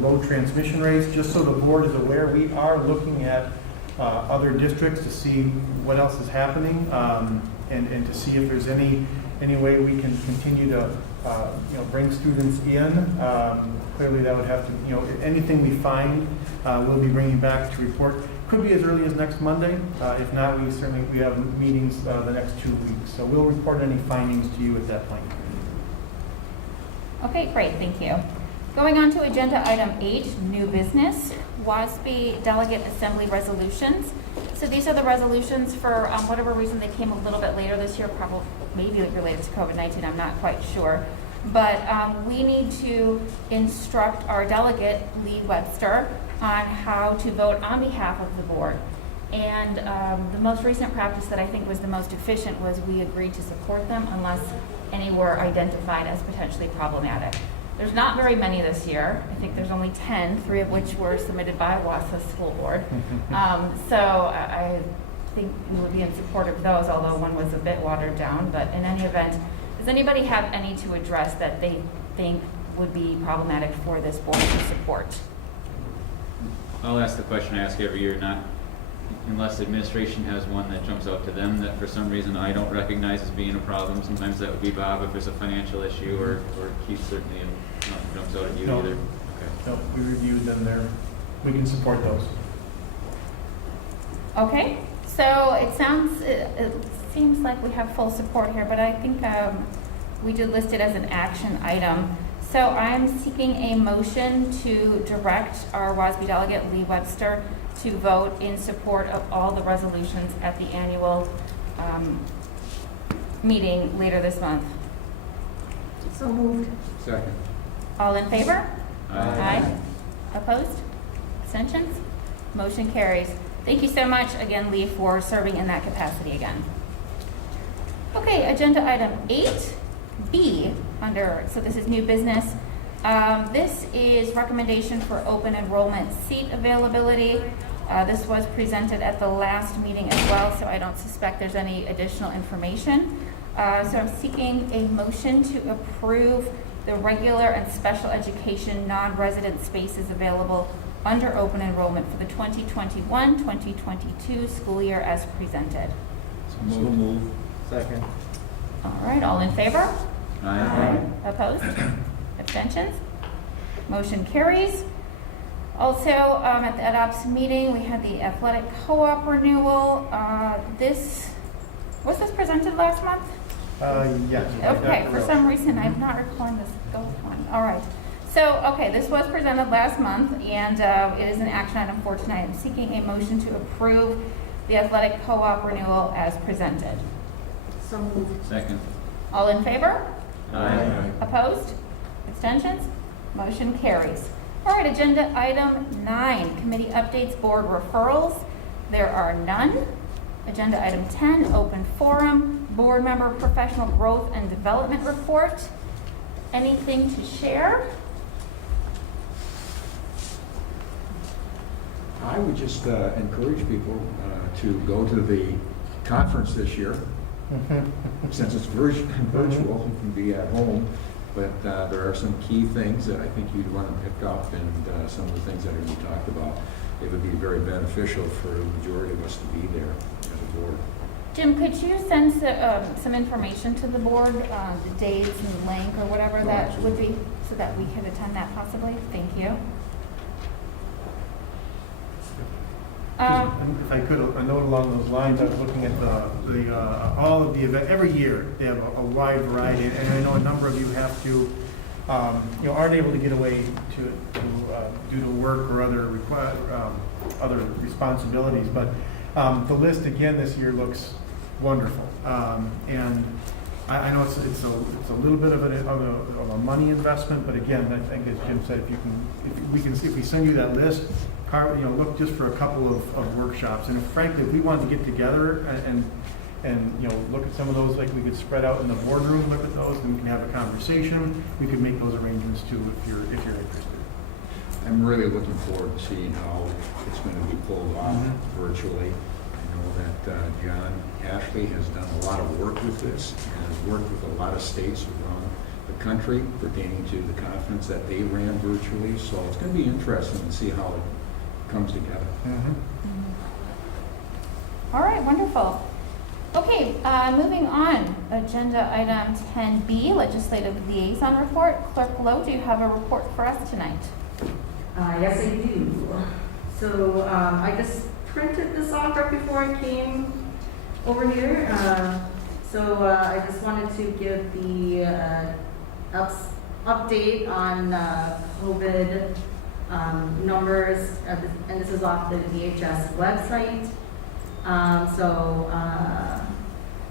low transmission rates. Just so the board is aware, we are looking at other districts to see what else is happening and to see if there's any way we can continue to bring students in. Clearly, that would have to, anything we find, we'll be bringing back to report. Could be as early as next Monday. If not, we have meetings the next 2 weeks. So we'll report any findings to you at that point. Okay, great, thank you. Going on to agenda item 8, new business, WASB Delegate Assembly resolutions. So these are the resolutions for whatever reason they came a little bit later this year, probably maybe related to COVID-19, I'm not quite sure. But we need to instruct our delegate, Lee Webster, on how to vote on behalf of the board. And the most recent practice that I think was the most efficient was we agreed to support them unless any were identified as potentially problematic. There's not very many this year. I think there's only 10, 3 of which were submitted by Wausau School Board. So I think we would be in support of those, although one was a bit watered down. But in any event, does anybody have any to address that they think would be problematic for this board to support? I'll ask the question I ask every year, not unless the administration has one that jumps out to them that for some reason I don't recognize as being a problem. Sometimes that would be Bob if there's a financial issue, or Keith certainly nothing jumps out at you No. either. Okay. No, we reviewed them there. We can support those. Okay, so it seems like we have full support here, but I think we did list it as an action item. So I'm seeking a motion to direct our WASB delegate, Lee Webster, to vote in support of all the resolutions at the annual meeting later this month. So moved. Second. All in favor? Aye. Opposed? Abstentions? Motion carries. Thank you so much again, Lee, for serving in that capacity again. Okay, agenda item 8B so this is new business. This is recommendation for open enrollment seat availability. This was presented at the last meeting as well, so I don't suspect there's any additional information. So I'm seeking a motion to approve the regular and special education non-resident spaces available under open enrollment for the 2021-2022 school year as presented. So move. Second. All right, all in favor? Aye. Opposed? Abstentions? Motion carries. Also, at the EdOps meeting, we had the athletic co-op renewal. Was this presented last month? Yes. Okay, for some reason, I'm not recalling this gold one. All right. So, okay, this was presented last month, and it is an action item for tonight. I'm seeking a motion to approve the athletic co-op renewal as presented. So moved. Second. All in favor? Aye. Opposed? Abstentions? Motion carries. All right, agenda item 9, committee updates, board referrals. There are none. Agenda item 10, open forum, board member professional growth and development report. Anything to share? I would just encourage people to go to the conference this year. Since it's virtual, you can be at home, but there are some key things that I think you'd want to pick up, and some of the things that are going to be talked about. It would be very beneficial for the majority of us to be there as a board. Jim, could you send some information to the board, the dates and link or whatever that would be, so that we could attend that possibly? Thank you. If I could, a note along those lines, I was looking at all of the event, every year, they have a wide variety, and I know a number of you have to, aren't able to get away due to work or other responsibilities, but the list again this year looks wonderful. And I know it's a little bit of a money investment, but again, I think as Jim said, if we send you that list, look just for a couple of workshops. And frankly, if we wanted to get together and look at some of those, like we could spread out in the boardroom, look at those, and we can have a conversation. We could make those arrangements too if you're interested. I'm really looking forward to seeing how it's going to be pulled off virtually. I know that John Ashley has done a lot of work with this and has worked with a lot of states around the country pertaining to the conference that they ran virtually. So it's going to be interesting to see how it comes together. All right, wonderful. Okay, moving on. Agenda item 10B, legislative liaison report. Clerk Lowe, do you have a report for us tonight? Yes, I do. So I just printed this off right before I came over here. So I just wanted to give the update on COVID numbers, and this is off the DHS website.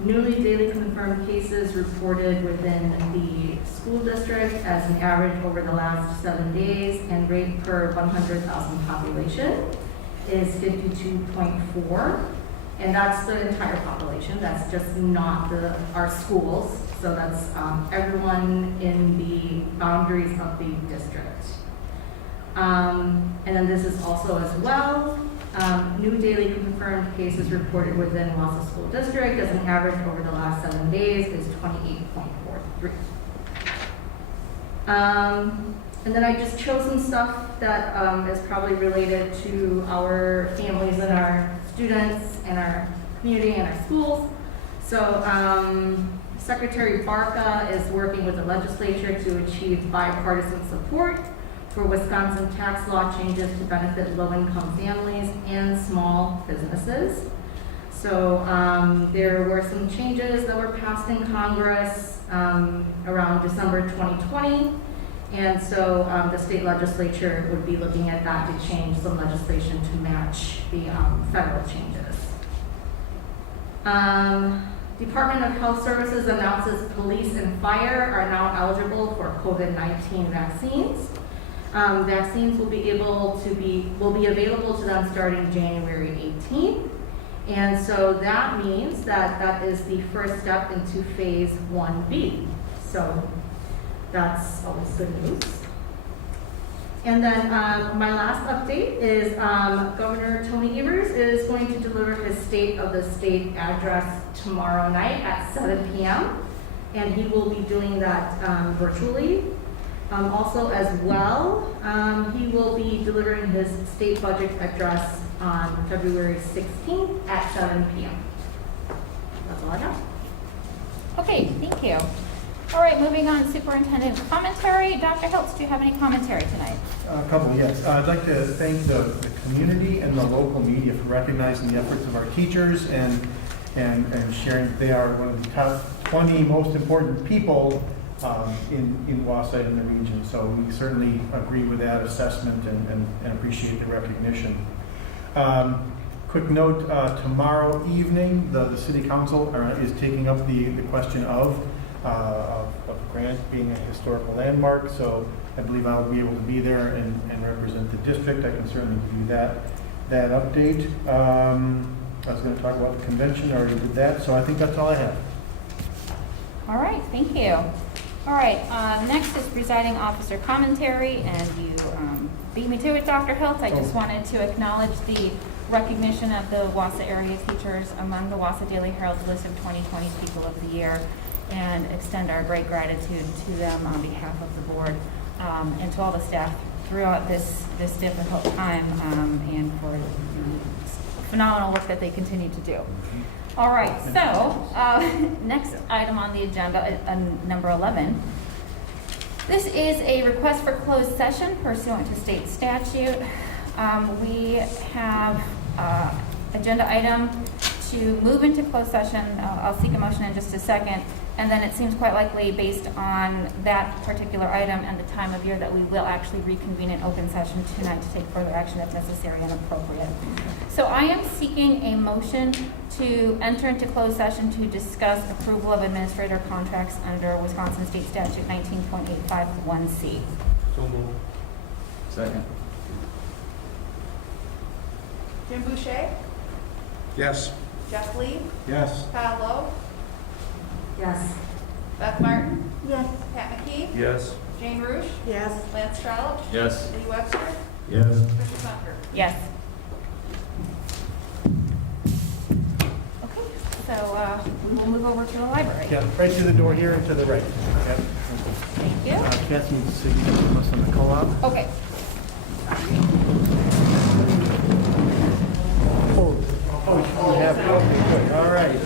Newly daily confirmed cases reported within the school district as an average over the last 7 days, and rate per 100,000 population is 52.4, and that's the entire population. That's just not our schools. So that's everyone in the boundaries of the district. And then this is also as well. New daily confirmed cases reported within Wausau School District as an average over the last 7 days is 28.43. And then I just chose some stuff that is probably related to our families and our students and our community and our schools. So Secretary Barca is working with the legislature to achieve bipartisan support for Wisconsin tax law changes to benefit low-income families and small businesses. So there were some changes that were passed in Congress around December 2020. And so the state legislature would be looking at that to change some legislation to match the federal changes. Department of Health Services announces police and fire are now eligible for COVID-19 vaccines. Vaccines will be available to them starting January 18th. And so that means that that is the first step into phase 1B. So that's always good news. And then my last update is Governor Tony Evers is going to deliver his State of the State address tomorrow night at 7 p.m. And he will be doing that virtually. Also as well, he will be delivering his state budget address on February 16th at 7 p.m. That's all I have. Okay, thank you. All right, moving on, superintendent commentary. Dr. Hiltz, do you have any commentary tonight? A couple, yes. I'd like to thank the community and the local media for recognizing the efforts of our teachers and sharing that they are one of the top 20 most important people in Wausau and the region. So we certainly agree with that assessment and appreciate the recognition. Quick note, tomorrow evening, the city council is taking up the question of Grant being a historical landmark, so I believe I'll be able to be there and represent the district. I can certainly give you that update. I was going to talk about the convention, I already did that, so I think that's all I have. All right, thank you. All right, next is presiding officer commentary, and you beat me to it, Dr. Hiltz. I just wanted to acknowledge the recognition of the Wausau area teachers among the Wausau Daily Herald's list of 2020 People of the Year, and extend our great gratitude to them on behalf of the board and to all the staff throughout this difficult time and for the phenomenal work that they continue to do. All right, so next item on the agenda, number 11. This is a request for closed session pursuant to state statute. We have agenda item to move into closed session. I'll seek a motion in just a second. And then it seems quite likely, based on that particular item and the time of year, that we will actually reconvene in open session tonight to take further action if necessary and appropriate. So I am seeking a motion to enter into closed session to discuss approval of administrator contracts under Wisconsin State Statute 19.851C. So moved. Second. Jim Boucher, Yes. Jeff Lee, Yes. Todd Lowe, Yes. Beth Martin, Yes. Pat McKee, Yes. Jane Rush, Yes. Lance Stroud, Yes. Lee Webster, Yes. Richard Bunker. Yes. Okay, so we will move over to the library. Yeah, right through the door here and to the right. Yep. Thank you. Kathy needs to signature from us on the co-op. Okay. Oh, you have it. Okay, good. All right.